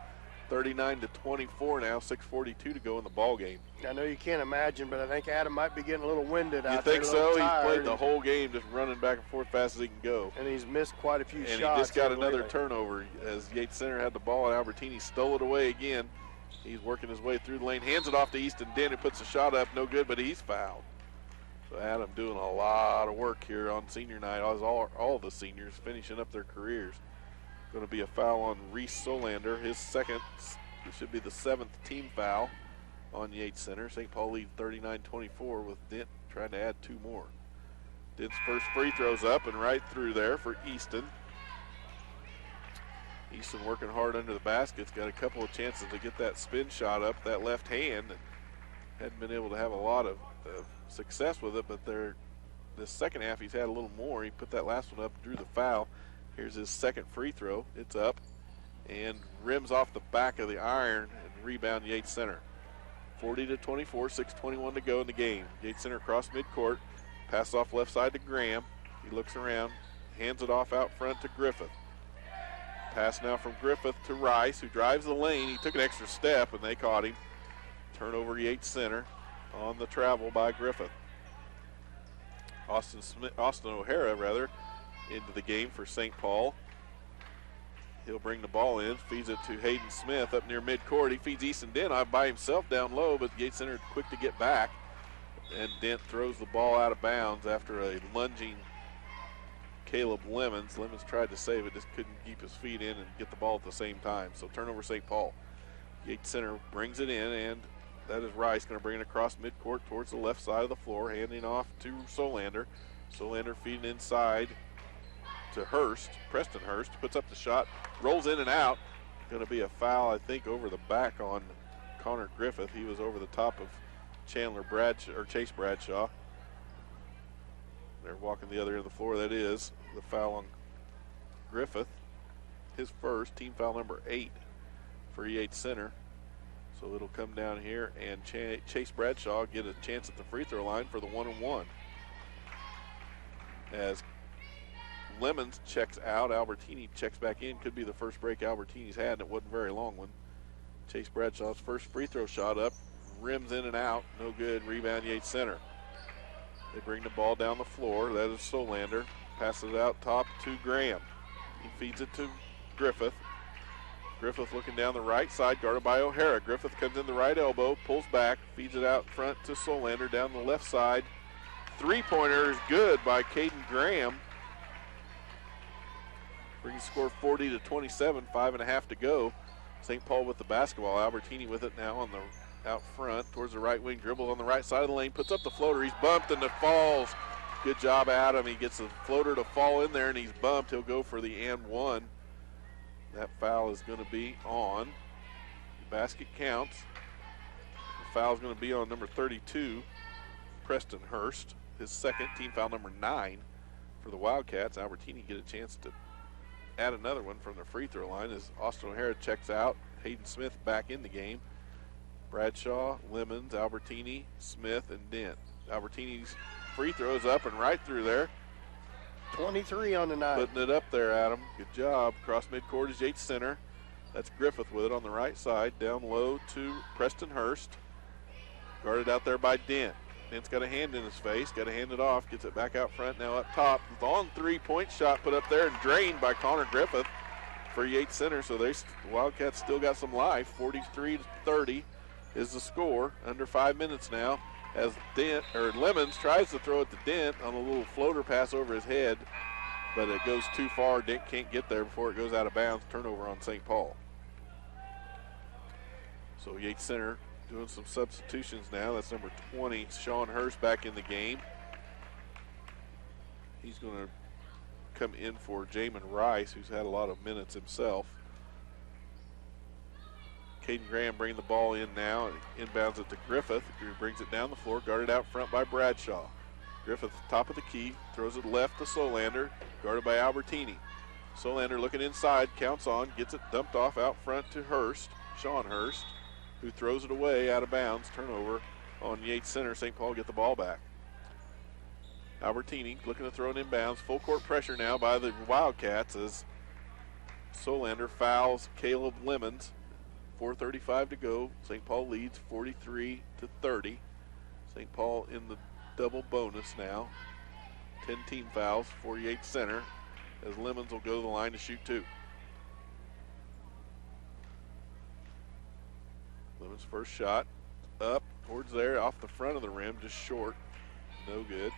39-24 now, 6:42 to go in the ball game. I know you can't imagine, but I think Adam might be getting a little winded out there. there. You think so? He's played the whole game just running back and forth fast as he can go. And he's missed quite a few shots. And he just got another turnover as Yates Center had the ball and Albertini stole it away again. He's working his way through the lane, hands it off to Easton Dent, who puts the shot up, no good, but he's fouled. So Adam doing a lot of work here on senior night. All the seniors finishing up their careers. Going to be a foul on Reese Solander, his second. It should be the 7th team foul on Yates Center. St. Paul leads 39-24 with Dent trying to add 2 more. Dent's first free throw's up and right through there for Easton. Easton working hard under the basket's got a couple of chances to get that spin shot up, that left hand. Hadn't been able to have a lot of success with it, but this second half he's had a little more. He put that last one up, drew the foul. Here's his second free throw. It's up and rims off the back of the iron and rebound Yates Center. 40-24, 6:21 to go in the game. Yates Center across midcourt, passes off left side to Graham. He looks around, hands it off out front to Griffith. Pass now from Griffith to Rice, who drives the lane. He took an extra step and they caught him. Turnover Yates Center on the travel by Griffith. Austin O'Hara into the game for St. Paul. He'll bring the ball in, feeds it to Hayden Smith up near midcourt. He feeds Easton Dent by himself down low, but Yates Center quick to get back. And Dent throws the ball out of bounds after a lunging Caleb Lemons. Lemons tried to save it, just couldn't keep his feet in and get the ball at the same time. So turnover St. Paul. Yates Center brings it in, and that is Rice going to bring it across midcourt towards the left side of the floor, handing off to Solander. Solander feeding inside to Hurst. Preston Hurst puts up the shot, rolls in and out. Going to be a foul, I think, over the back on Connor Griffith. He was over the top of Chase Bradshaw. They're walking the other end of the floor. That is the foul on Griffith. His first, team foul number 8 for Yates Center. So it'll come down here and Chase Bradshaw get a chance at the free throw line for the 1-and-1. As Lemons checks out, Albertini checks back in. Could be the first break Albertini's had, and it wasn't a very long one. Chase Bradshaw's first free throw shot up, rims in and out, no good. Rebound Yates Center. They bring the ball down the floor. That is Solander. Passes it out top to Graham. He feeds it to Griffith. Griffith looking down the right side, guarded by O'Hara. Griffith comes in the right elbow, pulls back, feeds it out front to Solander down the left side. Three-pointer is good by Caden Graham. Brings the score 40-27, 5.5 to go. St. Paul with the basketball. Albertini with it now on the out front towards the right wing. Dribbles on the right side of the lane, puts up the floater. He's bumped and it falls Good job, Adam. He gets the floater to fall in there, and he's bumped. He'll go for the and one. That foul is going to be on. The basket counts. The foul is going to be on number 32, Preston Hurst. His second, team foul number 9 for the Wildcats. Albertini get a chance to add another one from the free throw line as Austin O'Hara checks out. Hayden Smith back in the game. Bradshaw, Lemons, Albertini, Smith, and Dent. Albertini's free throws up and right through there. 23 on the night. Putting it up there, Adam. Good job. Cross midcourt is Yates Center. That's Griffith with it on the right side. Down low to Preston Hurst. Guarded out there by Dent. Dent's got a hand in his face. Got to hand it off. Gets it back out front. Now up top. On three-point shot put up there and drained by Connor Griffith for Yates Center. So the Wildcats still got some life. 43-30 is the score. Under 5 minutes now. As Lemons tries to throw it to Dent on a little floater pass over his head, but it goes too far. Dent can't get there before it goes out of bounds. Turnover on St. Paul. So Yates Center doing some substitutions now. That's number 20, Sean Hurst, back in the game. He's going to come in for Jamin Rice, who's had a lot of minutes himself. Caden Graham bringing the ball in now. Inbounds it to Griffith, who brings it down the floor, guarded out front by Bradshaw. Griffith, top of the key, throws it left to Solander, guarded by Albertini. Solander looking inside, counts on, gets it dumped off out front to Hurst, Sean Hurst, who throws it away out of bounds. Turnover on Yates Center. St. Paul get the ball back. Albertini looking to throw it inbounds. Full court pressure now by the Wildcats as Solander fouls Caleb Lemons. 4:35 to go. St. Paul leads 43-30. St. Paul in the double bonus now. 10 team fouls for Yates Center as Lemons will go to the line to shoot 2. Lemons' first shot up towards there off the front of the rim, just short. No good.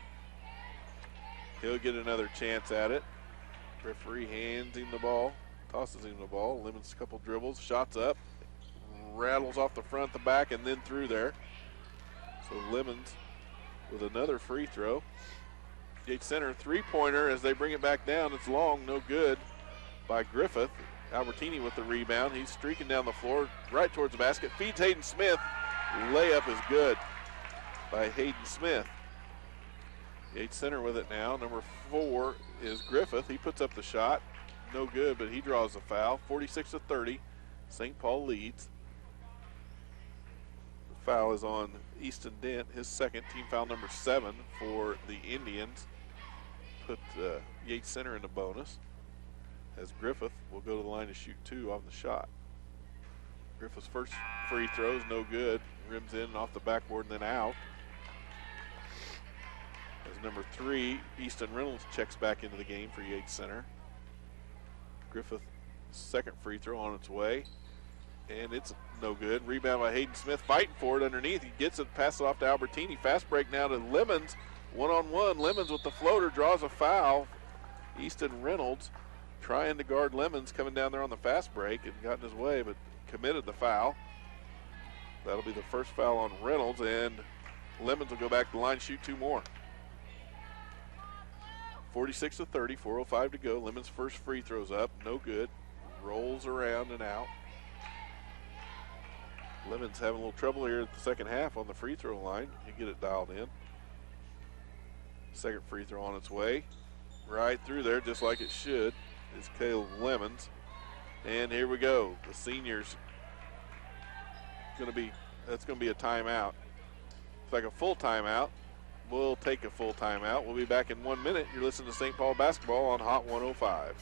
He'll get another chance at it. Referee hands him the ball, tosses him the ball. Lemons a couple dribbles, shots up, rattles off the front, the back, and then through there. So Lemons with another free throw. Yates Center three-pointer as they bring it back down. It's long, no good by Griffith. Albertini with the rebound. He's streaking down the floor right towards the basket. Feeds Hayden Smith. Layup is good by Hayden Smith. Yates Center with it now. Number 4 is Griffith. He puts up the shot. No good, but he draws the foul. 46-30. St. Paul leads. The foul is on Easton Dent, his second, team foul number 7 for the Indians. Put Yates Center in the bonus as Griffith will go to the line to shoot 2 on the shot. Griffith's first free throw is no good. Rims in off the backboard and then out. As number 3, Easton Reynolds checks back into the game for Yates Center. Griffith's second free throw on its way. And it's no good. Rebound by Hayden Smith, fighting for it underneath. He gets it, passes it off to Albertini. Fast break now to Lemons. One-on-one. Lemons with the floater draws a foul. Easton Reynolds trying to guard Lemons coming down there on the fast break and got in his way, but committed the foul. That'll be the first foul on Reynolds, and Lemons will go back to the line, shoot 2 more. 46-30, 4:05 to go. Lemons' first free throw's up, no good. Rolls around and out. Lemons having a little trouble here at the second half on the free throw line. He'll get it dialed in. Second free throw on its way. Right through there, just like it should, is Caleb Lemons. And here we go. The seniors that's gonna be a timeout. It's like a full timeout. We'll take a full timeout. We'll be back in 1 minute. You're listening to St. Paul basketball on Hot 105.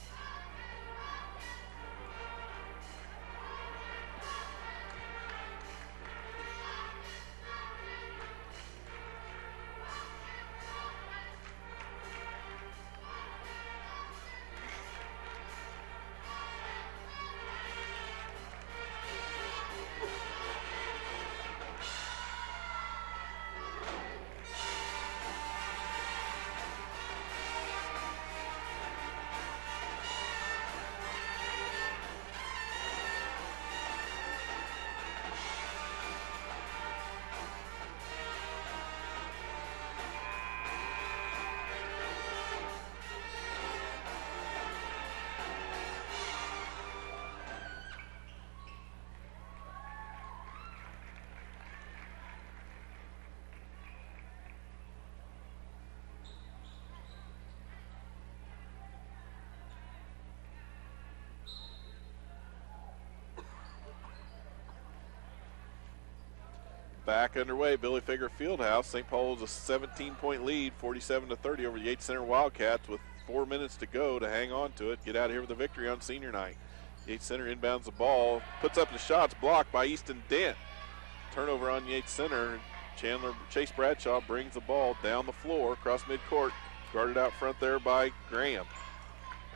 Back underway, Billy Figure Fieldhouse. St. Paul has a 17-point lead, 47-30 over the Yates Center Wildcats with 4 minutes to go to hang on to it, get out of here with a victory on senior night. Yates Center inbounds the ball, puts up the shots, blocked by Easton Dent. Turnover on Yates Center. Chase Bradshaw brings the ball down the floor across midcourt, guarded out front there by Graham.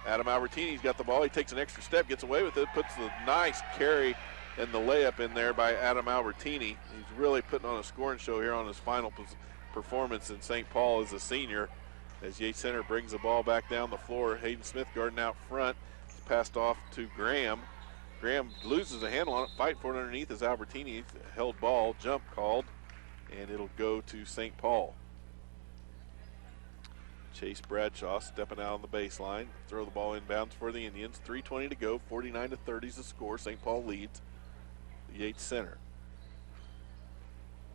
Adam Albertini's got the ball. He takes an extra step, gets away with it, puts the nice carry and the layup in there by Adam Albertini. He's really putting on a scoring show here on his final performance in St. Paul as a senior. As Yates Center brings the ball back down the floor, Hayden Smith guarding out front. It's passed off to Graham. Graham loses a handle on it, fight for it underneath as Albertini held ball, jump called, and it'll go to St. Paul. Chase Bradshaw stepping out on the baseline, throw the ball inbounds for the Indians. 3:20 to go, 49-30 is the score. St. Paul leads the Yates Center.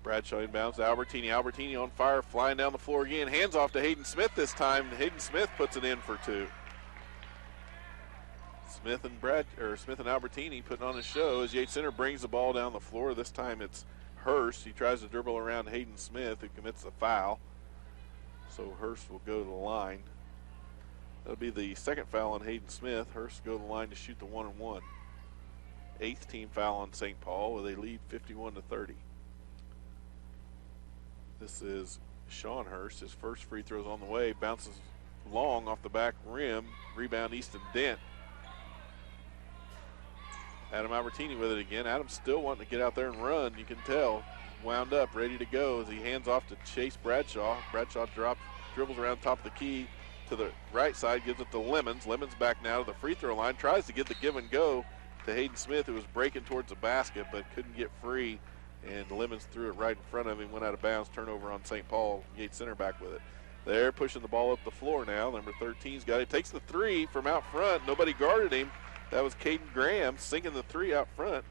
Bradshaw inbounds to Albertini. Albertini on fire, flying down the floor again. Hands off to Hayden Smith this time. Hayden Smith puts it in for two. Smith and Albertini putting on a show as Yates Center brings the ball down the floor. This time it's Hurst. He tries to dribble around Hayden Smith, who commits a foul. So Hurst will go to the line. That'll be the second foul on Hayden Smith. Hurst will go to the line to shoot the 1-and-1. 8th team foul on St. Paul with a lead 51-30. This is Sean Hurst. His first free throw's on the way. Bounces long off the back rim. Rebound Easton Dent. Adam Albertini with it again. Adam's still wanting to get out there and run. You can tell. Wound up, ready to go as he hands off to Chase Bradshaw. Bradshaw dribbles around top of the key to the right side, gives it to Lemons. Lemons back now to the free throw line. Tries to get the give and go to Hayden Smith, who was breaking towards the basket but couldn't get free. And Lemons threw it right in front of him, went out of bounds, turnover on St. Paul. Yates Center back with it. They're pushing the ball up the floor now. Number 13's got it. Takes the three from out front. Nobody guarded him. That was Caden Graham sinking the three out front.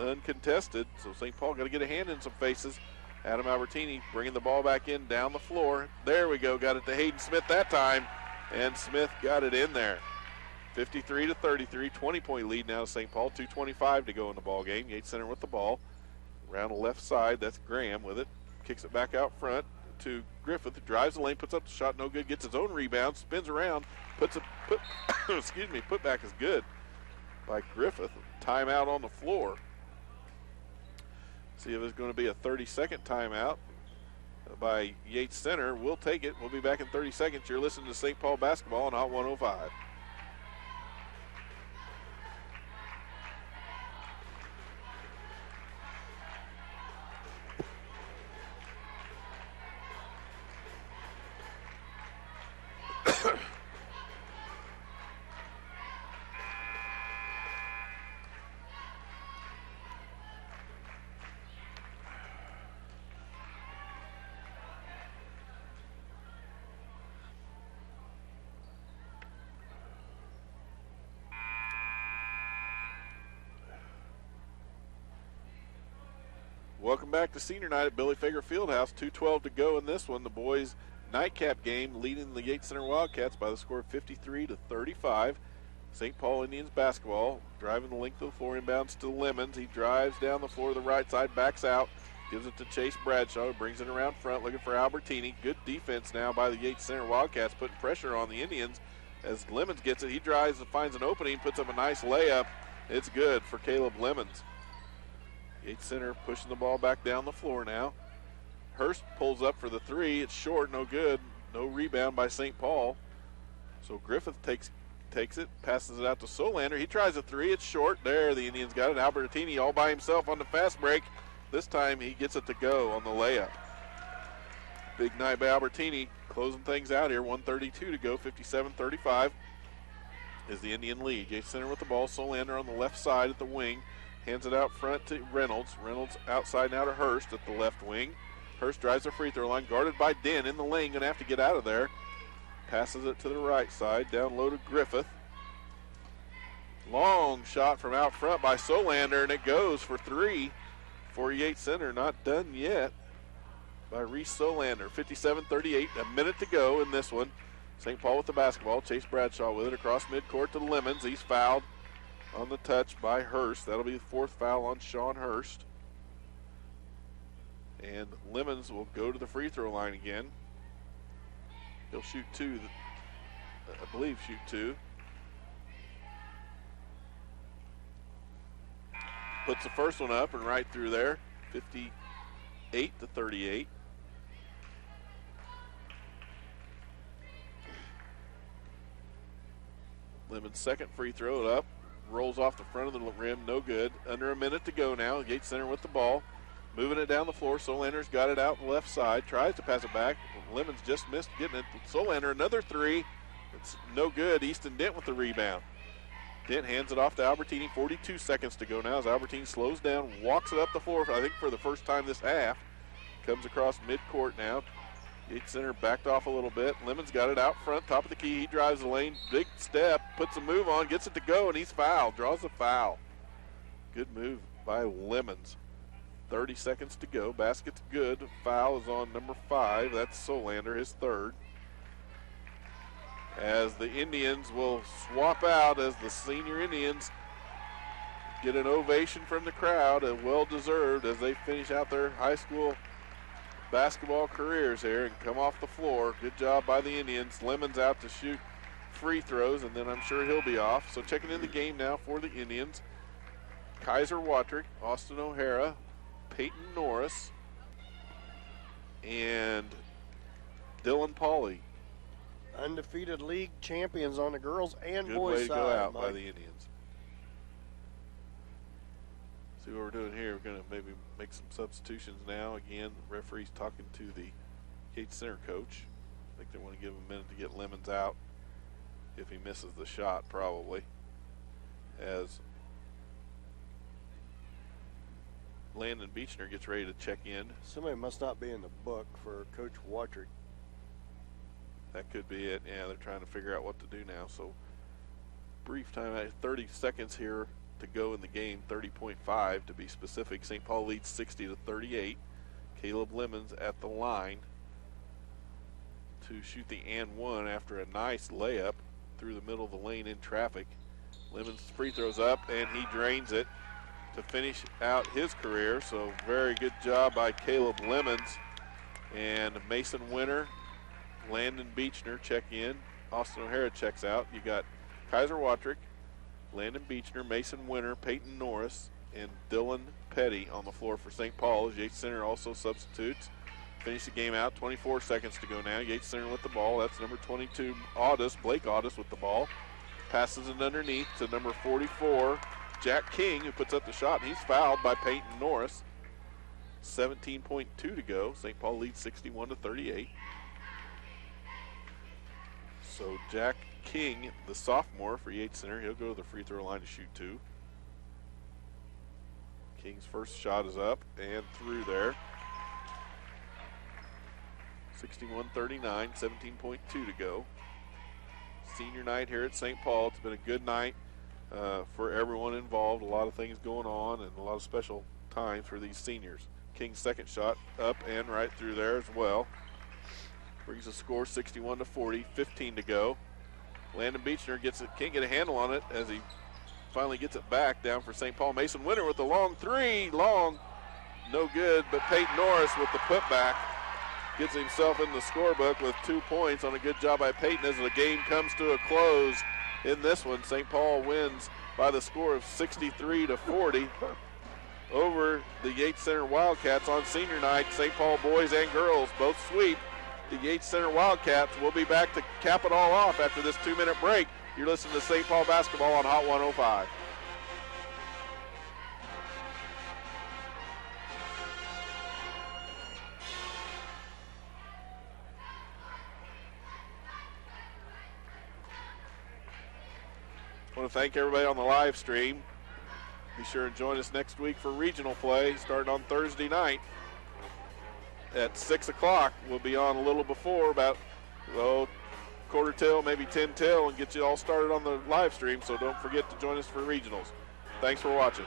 Uncontested. So St. Paul got to get a hand in some faces. Adam Albertini bringing the ball back in down the floor. There we go. Got it to Hayden Smith that time. And Smith got it in there. 53-33. 20-point lead now to St. Paul. 2:25 to go in the ball game. Yates Center with the ball. Around the left side, that's Graham with it. Kicks it back out front to Griffith. Drives the lane, puts up the shot, no good. Gets his own rebound, spins around, put back is good by Griffith. Timeout on the floor. See if it's going to be a 30-second timeout by Yates Center. We'll take it. We'll be back in 30 seconds. You're listening to St. Paul basketball on Hot 105. Welcome back to senior night at Billy Fager Fieldhouse. 2:12 to go in this one. The boys' nightcap game leading the Yates Center Wildcats by the score of 53-35. St. Paul Indians basketball driving the length of the floor, inbounds to Lemons. He drives down the floor to the right side, backs out, gives it to Chase Bradshaw, brings it around front, looking for Albertini. Good defense now by the Yates Center Wildcats, putting pressure on the Indians. As Lemons gets it, he drives and finds an opening, puts up a nice layup. It's good for Caleb Lemons. Yates Center pushing the ball back down the floor now. Hurst pulls up for the three. It's short, no good. No rebound by St. Paul. So Griffith takes it, passes it out to Solander. He tries a three. It's short. There, the Indians got it. Albertini all by himself on the fast break. This time he gets it to go on the layup. Big night by Albertini, closing things out here. 1:32 to go, 57-35 is the Indian lead. Yates Center with the ball. Solander on the left side at the wing. Hands it out front to Reynolds. Reynolds outside now to Hurst at the left wing. Hurst drives the free throw line, guarded by Den in the lane. Going to have to get out of there. Passes it to the right side, down low to Griffith. Long shot from out front by Solander, and it goes for three for Yates Center. Not done yet by Reese Solander. 57-38, a minute to go in this one. St. Paul with the basketball. Chase Bradshaw with it across midcourt to Lemons. He's fouled on the touch by Hurst. That'll be the fourth foul on Sean Hurst. And Lemons will go to the free throw line again. He'll shoot two, I believe shoot two. Puts the first one up and right through there, 58-38. Lemon's second free throw up, rolls off the front of the rim, no good. Under a minute to go now. Yates Center with the ball, moving it down the floor. Solander's got it out the left side, tries to pass it back. Lemons just missed getting it. Solander, another three. It's no good. Easton Dent with the rebound. Dent hands it off to Albertini. 42 seconds to go now as Albertini slows down, walks it up the floor, I think for the first time this half. Comes across midcourt now. Yates Center backed off a little bit. Lemons got it out front, top of the key. He drives the lane, big step, puts a move on, gets it to go, and he's fouled. Draws a foul. Good move by Lemons. 30 seconds to go. Basket's good. Foul is on number 5. That's Solander, his third. As the Indians will swap out, as the senior Indians get an ovation from the crowd, and well-deserved as they finish out their high school basketball careers here and come off the floor. Good job by the Indians. Lemons out to shoot free throws, and then I'm sure he'll be off. So checking in the game now for the Indians. Kaiser Watrick, Austin O'Hara, Peyton Norris, and Dylan Pauly. Undefeated league champions on the girls and Good boys way to side. go out Mike. by the Indians. See what we're doing here. We're going to maybe make some substitutions now. Again, the referee's talking to the Yates Center coach. I think they want to give him a minute to get Lemons out if he misses the shot, probably. As Landon Beechner gets ready to check in. Somebody must not be in the book for Coach Watrick. That could be it. Yeah, they're trying to figure out what to do now. So brief time, 30 seconds here to go in the game, 30.5 to be specific. St. Paul leads 60-38. Caleb Lemons at the line to shoot the and one after a nice layup through the middle of the lane in traffic. Lemons free throws up and he drains it to finish out his career. So very good job by Caleb Lemons. And Mason Winter, Landon Beechner check in. Austin O'Hara checks out. You got Kaiser Watrick, Landon Beechner, Mason Winter, Peyton Norris, and Dylan Petty on the floor for St. Paul. Yates Center also substitutes. Finish the game out. 24 seconds to go now. Yates Center with the ball. That's number 22, Blake Audis with the ball. Passes it underneath to number 44, Jack King, who puts up the shot. He's fouled by Peyton Norris. 17.2 to go. St. Paul leads 61-38. So Jack King, the sophomore for Yates Center, he'll go to the free throw line to shoot two. King's first shot is up and through there. 61-39, 17.2 to go. Senior night here at St. Paul. It's been a good night for everyone involved. A lot of things going on and a lot of special times for these seniors. King's second shot up and right through there as well. Brings the score 61-40, 15 to go. Landon Beechner can't get a handle on it as he finally gets it back down for St. Paul. Mason Winter with the long three, no good, but Peyton Norris with the putback gets himself in the scorebook with 2 points on a good job by Peyton as the game comes to a close in this one. St. Paul wins by the score of 63-40 over the Yates Center Wildcats on senior night. St. Paul boys and girls both sweep the Yates Center Wildcats. We'll be back to cap it all off after this 2-minute break. You're listening to St. Paul basketball on Hot 105. I want to thank everybody on the live stream. Be sure and join us next week for regional play starting on Thursday night at 6 o'clock. We'll be on a little before, about quarter till, maybe 10 till, and get you all started on the live stream. So don't forget to join us for regionals. Thanks for watching.